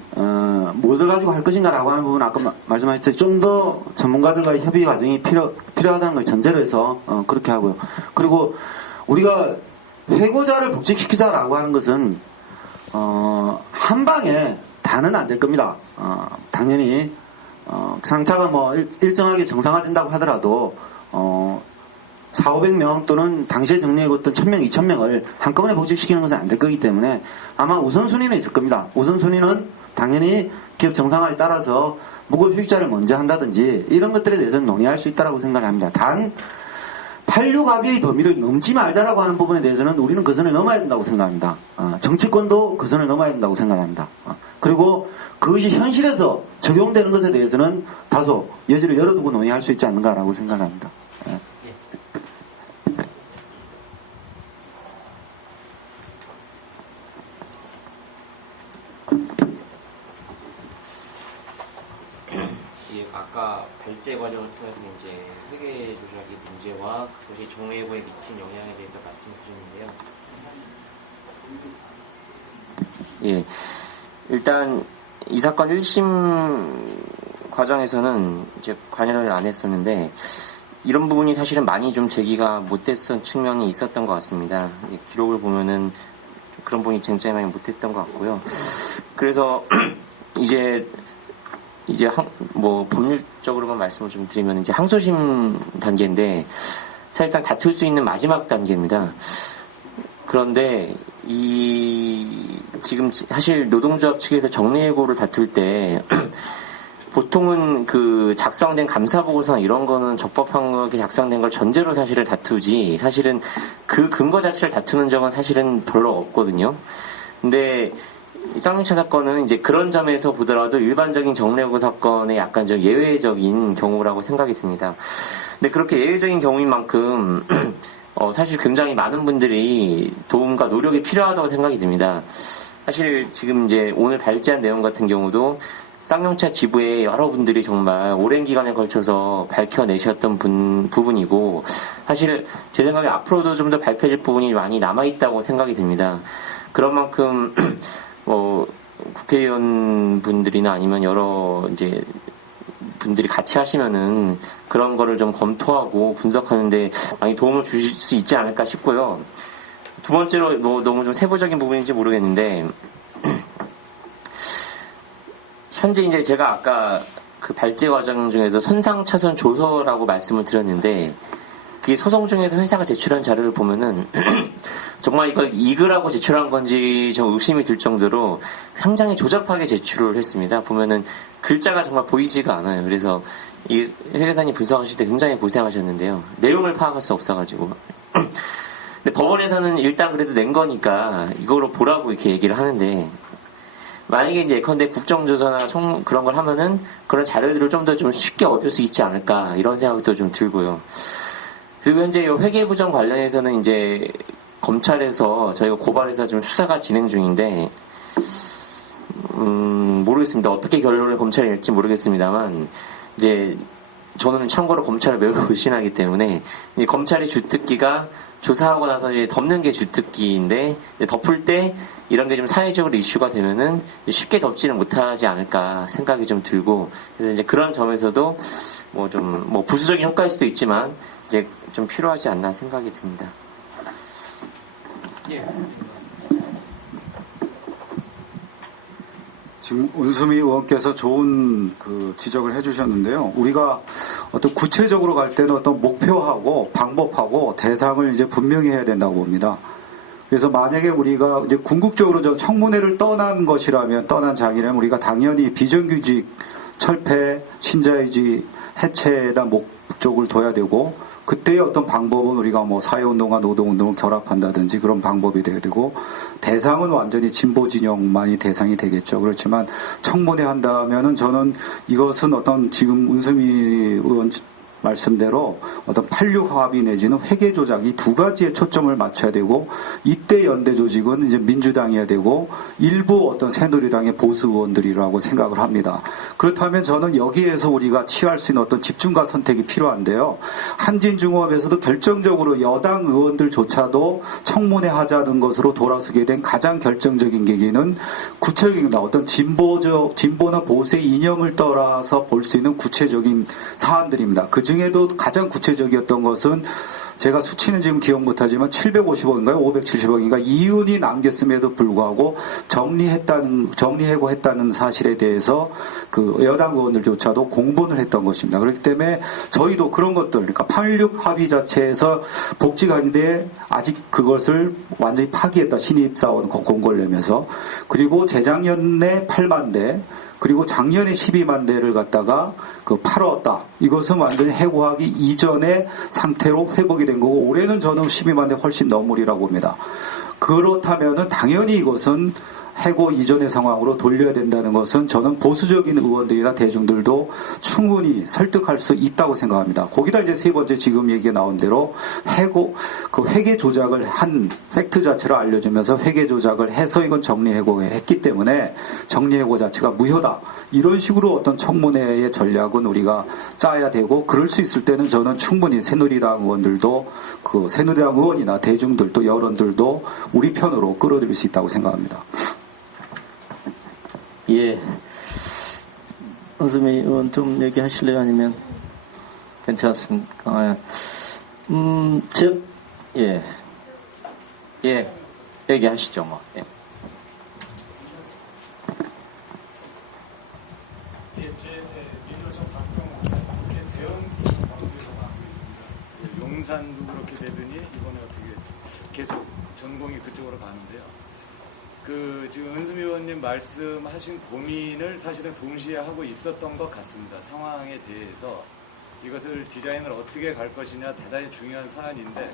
무엇을 가지고 할 것인가라고 하는 부분은 아까 말씀하셨듯이 좀 더 전문가들과의 협의 과정이 필요하다는 걸 전제로 해서 그렇게 하고요. 그리고 우리가 해고자를 복직시키자라고 하는 것은 한 방에 다는 안 될 겁니다. 당연히 상차가 뭐 일정하게 정상화된다고 하더라도 4,500명 또는 당시에 정리해뒀던 1,000명, 2,000명을 한꺼번에 복직시키는 것은 안 될 거기 때문에 아마 우선순위는 있을 겁니다. 우선순위는 당연히 기업 정상화에 따라서 무급휴직자를 먼저 한다든지 이런 것들에 대해서는 논의할 수 있다고 생각을 합니다. 단 86합의의 범위를 넘지 말자라고 하는 부분에 대해서는 우리는 그 선을 넘어야 된다고 생각합니다. 정치권도 그 선을 넘어야 된다고 생각합니다. 그리고 그것이 현실에서 적용되는 것에 대해서는 다소 여지를 열어두고 논의할 수 있지 않는가라고 생각합니다. 아까 발제 과정을 통해서 이제 회계 조작의 문제와 그것이 정리해고에 미친 영향에 대해서 말씀을 드렸는데요. 예, 일단 이 사건 1심 과정에서는 이제 관여를 안 했었는데 이런 부분이 사실은 많이 좀 제기가 못됐던 측면이 있었던 것 같습니다. 기록을 보면은 그런 부분이 굉장히 많이 못했던 것 같고요. 그래서 이제 뭐 법률적으로만 말씀을 좀 드리면 이제 항소심 단계인데 사실상 다툴 수 있는 마지막 단계입니다. 그런데 지금 사실 노동조합 측에서 정리해고를 다툴 때 보통은 그 작성된 감사보고서나 이런 거는 적법하게 작성된 걸 전제로 사실을 다투지 사실은 그 근거 자체를 다투는 적은 사실은 별로 없거든요. 근데 쌍용차 사건은 이제 그런 점에서 보더라도 일반적인 정리해고 사건의 약간 좀 예외적인 경우라고 생각이 듭니다. 근데 그렇게 예외적인 경우인 만큼 사실 굉장히 많은 분들이 도움과 노력이 필요하다고 생각이 듭니다. 사실 지금 이제 오늘 발제한 내용 같은 경우도 쌍용차 지부의 여러분들이 정말 오랜 기간에 걸쳐서 밝혀내셨던 부분이고 사실 제 생각에 앞으로도 좀 더 밝혀질 부분이 많이 남아있다고 생각이 듭니다. 그런 만큼 국회의원 분들이나 아니면 여러 이제 분들이 같이 하시면은 그런 거를 좀 검토하고 분석하는데 많이 도움을 주실 수 있지 않을까 싶고요. 두 번째로 너무 좀 세부적인 부분인지 모르겠는데 현재 이제 제가 아까 그 발제 과정 중에서 손상차손 조서라고 말씀을 드렸는데 그게 소송 중에서 회사가 제출한 자료를 보면은 정말 이걸 읽으라고 제출한 건지 좀 의심이 들 정도로 굉장히 조잡하게 제출을 했습니다. 보면은 글자가 정말 보이지가 않아요. 그래서 이 회계사님 분석하실 때 굉장히 고생하셨는데요. 내용을 파악할 수 없어가지고. 근데 법원에서는 일단 그래도 낸 거니까 이거로 보라고 이렇게 얘기를 하는데, 만약에 이제 예컨대 국정조사나 그런 걸 하면은 그런 자료들을 좀 더 좀 쉽게 얻을 수 있지 않을까 이런 생각도 좀 들고요. 그리고 현재 이 회계부정 관련해서는 이제 검찰에서 저희가 고발해서 좀 수사가 진행 중인데, 모르겠습니다. 어떻게 결론을 검찰이 낼지 모르겠습니다만, 이제 저는 참고로 검찰을 매우 의심하기 때문에 이제 검찰의 주특기가 조사하고 나서 이제 덮는 게 주특기인데, 덮을 때 이런 게 좀 사회적으로 이슈가 되면은 쉽게 덮지는 못하지 않을까 생각이 좀 들고, 그래서 이제 그런 점에서도 뭐 부수적인 효과일 수도 있지만 이제 좀 필요하지 않나 생각이 듭니다. 예. 지금 은수미 의원께서 좋은 그 지적을 해주셨는데요. 우리가 어떤 구체적으로 갈 때는 어떤 목표하고 방법하고 대상을 이제 분명히 해야 된다고 봅니다. 그래서 만약에 우리가 이제 궁극적으로 저 청문회를 떠난 것이라면, 떠난 장이라면 우리가 당연히 비정규직 철폐, 신자유주의 해체에다 목적을 둬야 되고, 그때의 어떤 방법은 우리가 뭐 사회운동과 노동운동을 결합한다든지 그런 방법이 돼야 되고, 대상은 완전히 진보 진영만이 대상이 되겠죠. 그렇지만 청문회 한다면은 저는 이것은 어떤 지금 은수미 의원 말씀대로 어떤 86 합의 내지는 회계 조작 이 두 가지에 초점을 맞춰야 되고, 이때 연대 조직은 이제 민주당이어야 되고 일부 어떤 새누리당의 보수 의원들이라고 생각을 합니다. 그렇다면 저는 여기에서 우리가 취할 수 있는 어떤 집중과 선택이 필요한데요. 한진중업에서도 결정적으로 여당 의원들조차도 청문회 하자는 것으로 돌아서게 된 가장 결정적인 계기는 구체적인 어떤 진보나 보수의 이념을 떠나서 볼 수 있는 구체적인 사안들입니다. 그 중에도 가장 구체적이었던 것은 제가 수치는 지금 기억 못하지만 750억인가요? 570억인가 이윤이 남겼음에도 불구하고 정리해고 했다는 사실에 대해서 그 여당 의원들조차도 공분을 했던 것입니다. 그렇기 때문에 저희도 그런 것들, 그러니까 86 합의 자체에서 복지관인데 아직 그것을 완전히 파기했다. 신입사원 공고를 내면서. 그리고 재작년에 8만 대, 그리고 작년에 12만 대를 갖다가 팔았다. 이것은 완전히 해고하기 이전의 상태로 회복이 된 거고, 올해는 저는 12만 대 훨씬 넘으리라고 봅니다. 그렇다면은 당연히 이것은 해고 이전의 상황으로 돌려야 된다는 것은 저는 보수적인 의원들이나 대중들도 충분히 설득할 수 있다고 생각합니다. 거기다 이제 세 번째 지금 얘기가 나온 대로 회계 조작을 한 팩트 자체를 알려주면서 회계 조작을 해서 이건 정리해고에 했기 때문에 정리해고 자체가 무효다. 이런 식으로 어떤 청문회의 전략은 우리가 짜야 되고, 그럴 수 있을 때는 저는 충분히 새누리당 의원들도 새누리당 의원이나 대중들도 여론들도 우리 편으로 끌어들일 수 있다고 생각합니다. 예. 은수미 의원 좀 얘기하실래요? 아니면 괜찮습니까? 예. 얘기하시죠, 뭐. 예. 용산도 그렇게 되더니 이번에 어떻게 계속 전공이 그쪽으로 가는데요. 지금 은수미 의원님 말씀하신 고민을 사실은 동시에 하고 있었던 것 같습니다. 상황에 대해서 이것을 디자인을 어떻게 갈 것이냐 대단히 중요한 사안인데,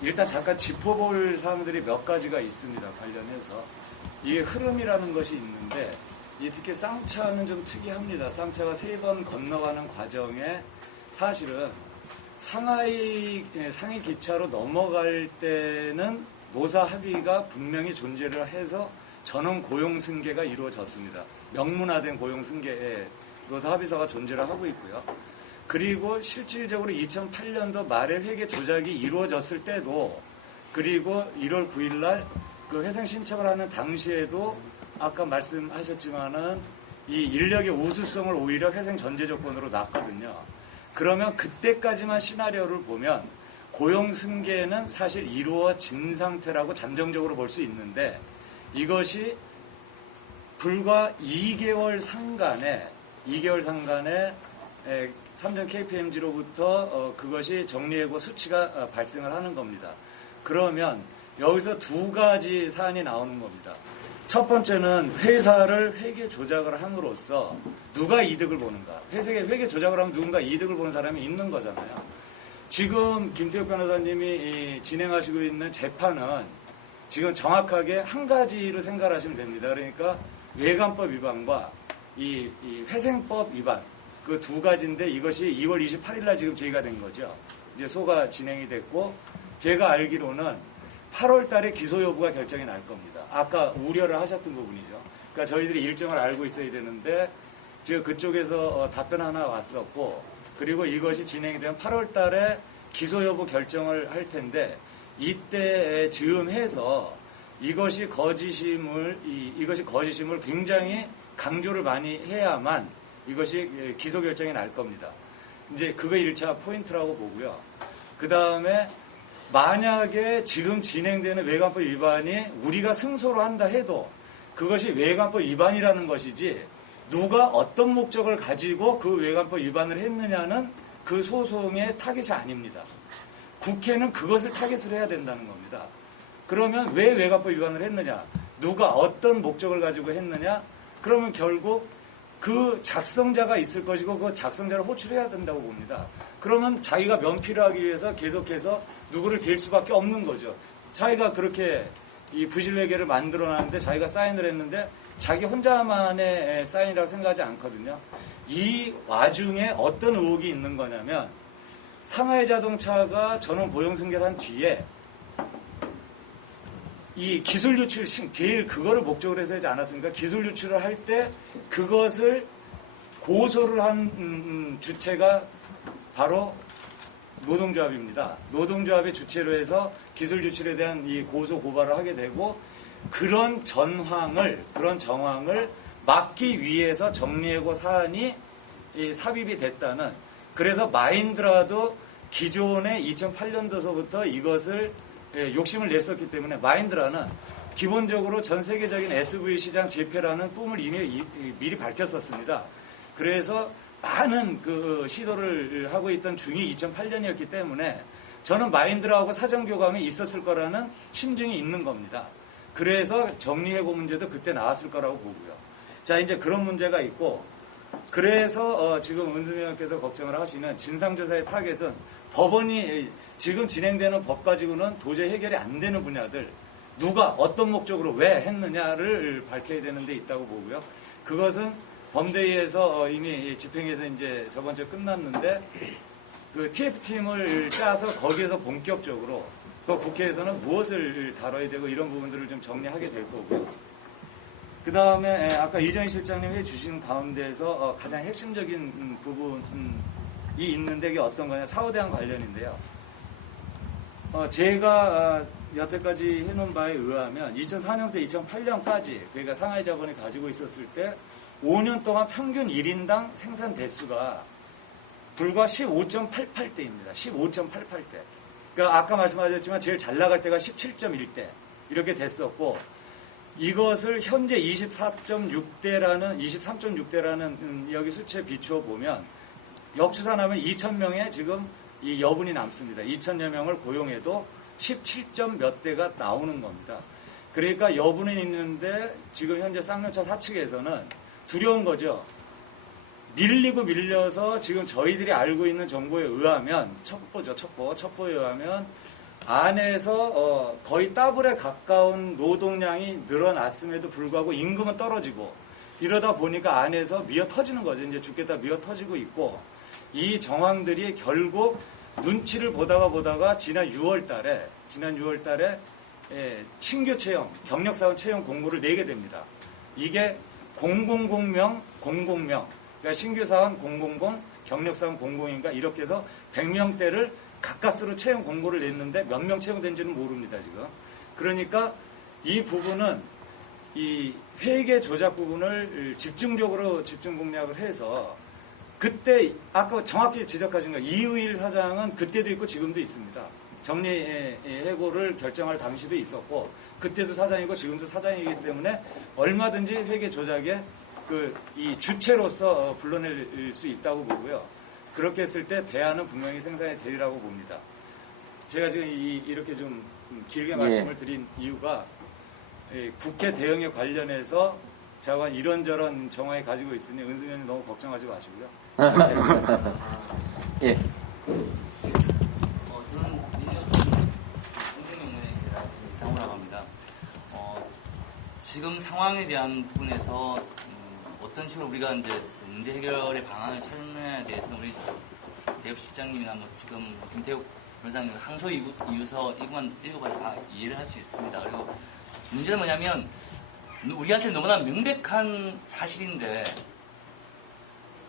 일단 잠깐 짚어볼 사항들이 몇 가지가 있습니다. 관련해서 이게 흐름이라는 것이 있는데, 특히 쌍차는 좀 특이합니다. 쌍차가 3번 건너가는 과정에 사실은 상하이 기차로 넘어갈 때는 노사 합의가 분명히 존재를 해서 전원 고용 승계가 이루어졌습니다. 명문화된 고용 승계에 노사 합의서가 존재를 하고 있고요. 그리고 실질적으로 2008년도 말에 회계 조작이 이루어졌을 때도, 그리고 1월 9일 날 그 회생 신청을 하는 당시에도 아까 말씀하셨지만은 이 인력의 우수성을 오히려 회생 전제 조건으로 놨거든요. 그러면 그때까지만 시나리오를 보면 고용 승계는 사실 이루어진 상태라고 잠정적으로 볼 수 있는데, 이것이 불과 2개월 상간에 삼정 KPMG로부터 그것이 정리해고 수치가 발생을 하는 겁니다. 그러면 여기서 두 가지 사안이 나오는 겁니다. 첫 번째는 회사를 회계 조작을 함으로써 누가 이득을 보는가. 회계 조작을 하면 누군가 이득을 보는 사람이 있는 거잖아요. 지금 김태욱 변호사님이 진행하시고 있는 재판은 지금 정확하게 한 가지로 생각하시면 됩니다. 그러니까 외관법 위반과 이 회생법 위반 그 두 가지인데 이것이 2월 28일 날 지금 제기가 된 거죠. 이제 소가 진행이 됐고 제가 알기로는 8월 달에 기소 여부가 결정이 날 겁니다. 아까 우려를 하셨던 부분이죠. 그러니까 저희들이 일정을 알고 있어야 되는데 지금 그쪽에서 답변 하나 왔었고 그리고 이것이 진행이 되면 8월 달에 기소 여부 결정을 할 텐데 이때 즈음해서 이것이 거짓임을 굉장히 강조를 많이 해야만 이것이 기소 결정이 날 겁니다. 이제 그거 1차 포인트라고 보고요. 그 다음에 만약에 지금 진행되는 외관법 위반이 우리가 승소를 한다 해도 그것이 외관법 위반이라는 것이지 누가 어떤 목적을 가지고 그 외관법 위반을 했느냐는 그 소송의 타깃이 아닙니다. 국회는 그것을 타깃으로 해야 된다는 겁니다. 그러면 왜 외관법 위반을 했느냐? 누가 어떤 목적을 가지고 했느냐? 그러면 결국 그 작성자가 있을 것이고 그 작성자를 호출해야 된다고 봅니다. 그러면 자기가 면피를 하기 위해서 계속해서 누구를 댈 수밖에 없는 거죠. 자기가 그렇게 이 부실회계를 만들어놨는데 자기가 사인을 했는데 자기 혼자만의 사인이라고 생각하지 않거든요. 이 와중에 어떤 의혹이 있는 거냐면 상하이자동차가 전원 보용 승계를 한 뒤에 이 기술 유출, 제일 그거를 목적으로 해서 하지 않았습니까? 기술 유출을 할 때 그것을 고소를 한 주체가 바로 노동조합입니다. 노동조합의 주체로 해서 기술 유출에 대한 이 고소 고발을 하게 되고 그런 정황을 막기 위해서 정리해고 사안이 삽입이 됐다는 그래서 마인드라도 기존의 2008년도서부터 이것을 욕심을 냈었기 때문에 마인드라는 기본적으로 전 세계적인 SUV 시장 재패라는 꿈을 이미 미리 밝혔었습니다. 그래서 많은 그 시도를 하고 있던 중이 2008년이었기 때문에 저는 마인드라하고 사정교감이 있었을 거라는 심증이 있는 겁니다. 그래서 정리해고 문제도 그때 나왔을 거라고 보고요. 자, 이제 그런 문제가 있고 그래서 지금 은수미 의원께서 걱정을 하시는 진상조사의 타겟은 법원이 지금 진행되는 법 가지고는 도저히 해결이 안 되는 분야들 누가 어떤 목적으로 왜 했느냐를 밝혀야 되는 데 있다고 보고요. 그것은 범대위에서 이미 집행해서 이제 저번 주에 끝났는데 그 TF팀을 짜서 거기에서 본격적으로 그 국회에서는 무엇을 다뤄야 되고 이런 부분들을 좀 정리하게 될 거고요. 그 다음에 아까 이정희 실장님 해주신 가운데에서 가장 핵심적인 부분이 있는데 이게 어떤 거냐 사후대안 관련인데요. 제가 여태까지 해놓은 바에 의하면 2004년부터 2008년까지 그러니까 상하이 자본이 가지고 있었을 때 5년 동안 평균 1인당 생산 대수가 불과 15.88대입니다. 15.88대. 그러니까 아까 말씀하셨지만 제일 잘 나갈 때가 17.1대 이렇게 됐었고 이것을 현재 23.6대라는 여기 수치에 비추어 보면 역추산하면 2,000명의 지금 이 여분이 남습니다. 2,000여 명을 고용해도 17점 몇 대가 나오는 겁니다. 그러니까 여분은 있는데 지금 현재 쌍용차 사측에서는 두려운 거죠. 밀려서 지금 저희들이 알고 있는 정보에 의하면 첩보에 의하면 안에서 거의 더블에 가까운 노동량이 늘어났음에도 불구하고 임금은 떨어지고 이러다 보니까 안에서 미어 터지는 거죠. 이제 죽겠다 미어 터지고 있고 이 정황들이 결국 눈치를 보다가 지난 6월 달에 신규 채용, 경력사원 채용 공고를 내게 됩니다. 이게 000명, 그러니까 신규 사원 000, 경력사원 00인가 이렇게 해서 100명대를 가까스로 채용 공고를 냈는데 몇 명 채용된지는 모릅니다, 지금. 그러니까 이 부분은 이 회계 조작 부분을 집중 공략을 해서 그때 아까 정확히 지적하신 거 이우일 사장은 그때도 있고 지금도 있습니다. 정리해고를 결정할 당시도 있었고 그때도 사장이고 지금도 사장이기 때문에 얼마든지 회계 조작에 이 주체로서 불러낼 수 있다고 보고요. 그렇게 했을 때 대안은 분명히 생산이 되리라고 봅니다. 제가 지금 이렇게 좀 길게 말씀을 드린 이유가 국회 대응에 관련해서 제가 이런저런 정황이 가지고 있으니 은수미 의원님 너무 걱정하지 마시고요. 예. 저는 이상호라고 합니다. 지금 상황에 대한 부분에서 어떤 식으로 우리가 이제 문제 해결의 방안을 찾느냐에 대해서는 우리 대협 실장님이나 뭐 지금 김태욱 변호사님 항소 이유서 이것만 읽어봐도 다 이해를 할 수 있습니다. 그리고 문제는 뭐냐면 우리한테 너무나 명백한 사실인데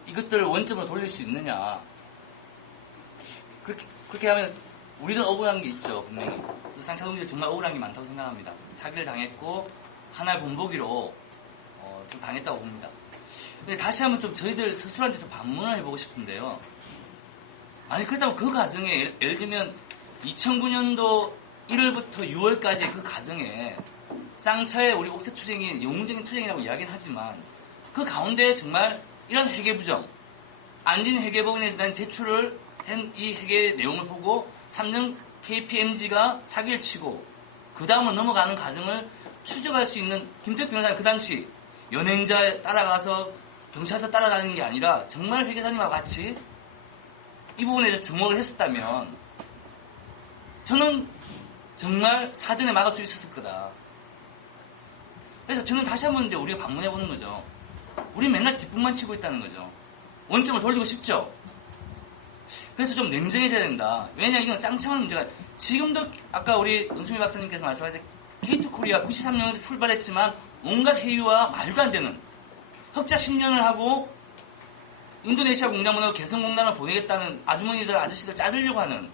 이것들을 원점으로 돌릴 수 있느냐. 그렇게 하면 우리는 억울한 게 있죠, 분명히. 쌍차동지들 정말 억울한 게 많다고 생각합니다. 사기를 당했고 하나의 본보기로 좀 당했다고 봅니다. 근데 다시 한번 좀 저희들 스스로한테 좀 반문을 해보고 싶은데요. 아니 그렇다고 그 과정에 예를 들면 2009년도 1월부터 6월까지 그 과정에 쌍차의 우리 옥새 투쟁이 영웅적인 투쟁이라고 이야기는 하지만 그 가운데 정말 이런 회계부정, 안진 회계법인에 대한 제출을 한 이 회계 내용을 보고 삼성 KPMG가 사기를 치고 그 다음은 넘어가는 과정을 추적할 수 있는 김태욱 변호사는 그 당시 연행자에 따라가서 경찰서 따라가는 게 아니라 정말 회계사님과 같이 이 부분에서 주목을 했었다면 저는 정말 사전에 막을 수 있었을 거다. 그래서 저는 다시 한번 이제 우리가 반문해보는 거죠. 우리 맨날 뒷북만 치고 있다는 거죠. 원점을 돌리고 싶죠. 그래서 좀 냉정해져야 된다. 왜냐 이건 쌍창한 문제가 지금도 아까 우리 은수미 박사님께서 말씀하신 K2코리아 93년에 출발했지만 온갖 회유와 말도 안 되는 흑자 10년을 하고 인도네시아 공장문으로 개성공단을 보내겠다는 아주머니들 아저씨들 자르려고 하는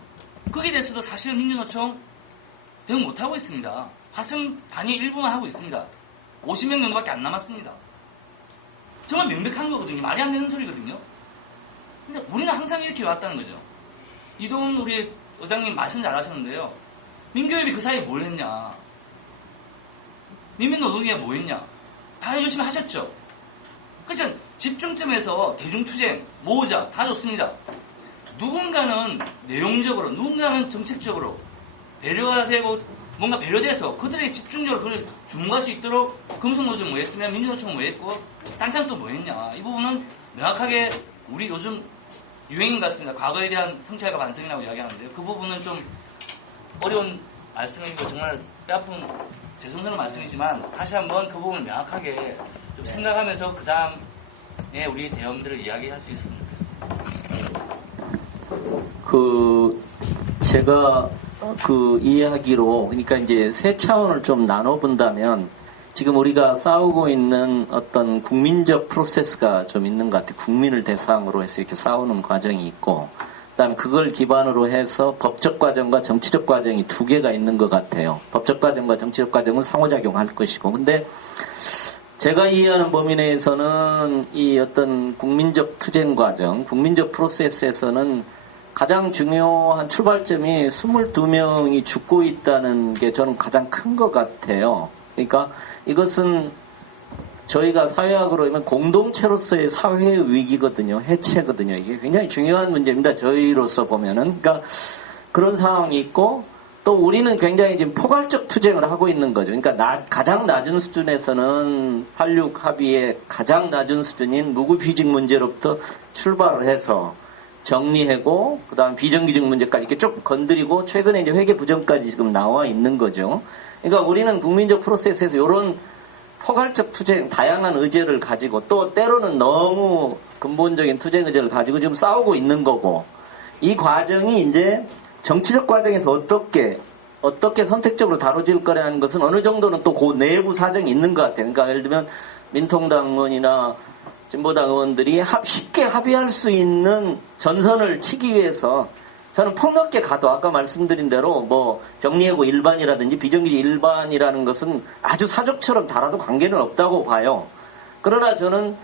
거기에 대해서도 사실 민주노총 대응 못하고 있습니다. 화성 단위 일부만 하고 있습니다. 50명 정도밖에 안 남았습니다. 정말 명백한 거거든요. 말이 안 되는 소리거든요. 근데 우리는 항상 이렇게 왔다는 거죠. 이동훈 우리 의장님 말씀 잘 하셨는데요. 민교협이 그 사이에 뭘 했냐. 민민노동위가 뭐 했냐. 다 열심히 하셨죠. 그렇죠. 집중점에서 대중투쟁, 모으자 다 좋습니다. 누군가는 내용적으로, 누군가는 정책적으로 배려가 되고 뭔가 배려돼서 그들에게 집중적으로 그걸 주문할 수 있도록 금속노조 뭐 했으면 민주노총 뭐 했고 쌍창 또 뭐 했냐. 이 부분은 명확하게 우리 요즘 유행인 것 같습니다. 과거에 대한 성찰과 반성이라고 이야기하는데요. 그 부분은 좀 어려운 말씀이고 정말 뼈아픈 죄송스러운 말씀이지만 다시 한번 그 부분을 명확하게 좀 생각하면서 그 다음에 우리 대원들을 이야기할 수 있었으면 좋겠습니다. 제가 이야기로, 그러니까 이제 세 차원을 좀 나눠본다면, 지금 우리가 싸우고 있는 어떤 국민적 프로세스가 좀 있는 것 같아요. 국민을 대상으로 해서 이렇게 싸우는 과정이 있고, 그 다음에 그걸 기반으로 해서 법적 과정과 정치적 과정이 두 개가 있는 것 같아요. 법적 과정과 정치적 과정은 상호작용할 것이고, 근데 제가 이해하는 범위 내에서는 이 어떤 국민적 투쟁 과정, 국민적 프로세스에서는 가장 중요한 출발점이 22명이 죽고 있다는 게 저는 가장 큰 것 같아요. 그러니까 이것은 저희가 사회학으로 하면 공동체로서의 사회의 위기거든요. 해체거든요. 이게 굉장히 중요한 문제입니다. 저희로서 보면은. 그러니까 그런 상황이 있고 또 우리는 굉장히 지금 포괄적 투쟁을 하고 있는 거죠. 그러니까 가장 낮은 수준에서는 86 합의의 가장 낮은 수준인 무급휴직 문제로부터 출발을 해서 정리하고 그다음 비정규직 문제까지 이렇게 쭉 건드리고 최근에 이제 회계 부정까지 지금 나와 있는 거죠. 그러니까 우리는 국민적 프로세스에서 이런 포괄적 투쟁, 다양한 의제를 가지고 또 때로는 너무 근본적인 투쟁 의제를 가지고 지금 싸우고 있는 거고 이 과정이 이제 정치적 과정에서 어떻게 선택적으로 다뤄질 거라는 것은 어느 정도는 또 그 내부 사정이 있는 것 같아요. 그러니까 예를 들면 민통당 의원이나 진보당 의원들이 쉽게 합의할 수 있는 전선을 치기 위해서 저는 폭넓게 가도 아까 말씀드린 대로 뭐 정리해고 일반이라든지 비정규직 일반이라는 것은 아주 사족처럼 달아도 관계는 없다고 봐요. 그러나 저는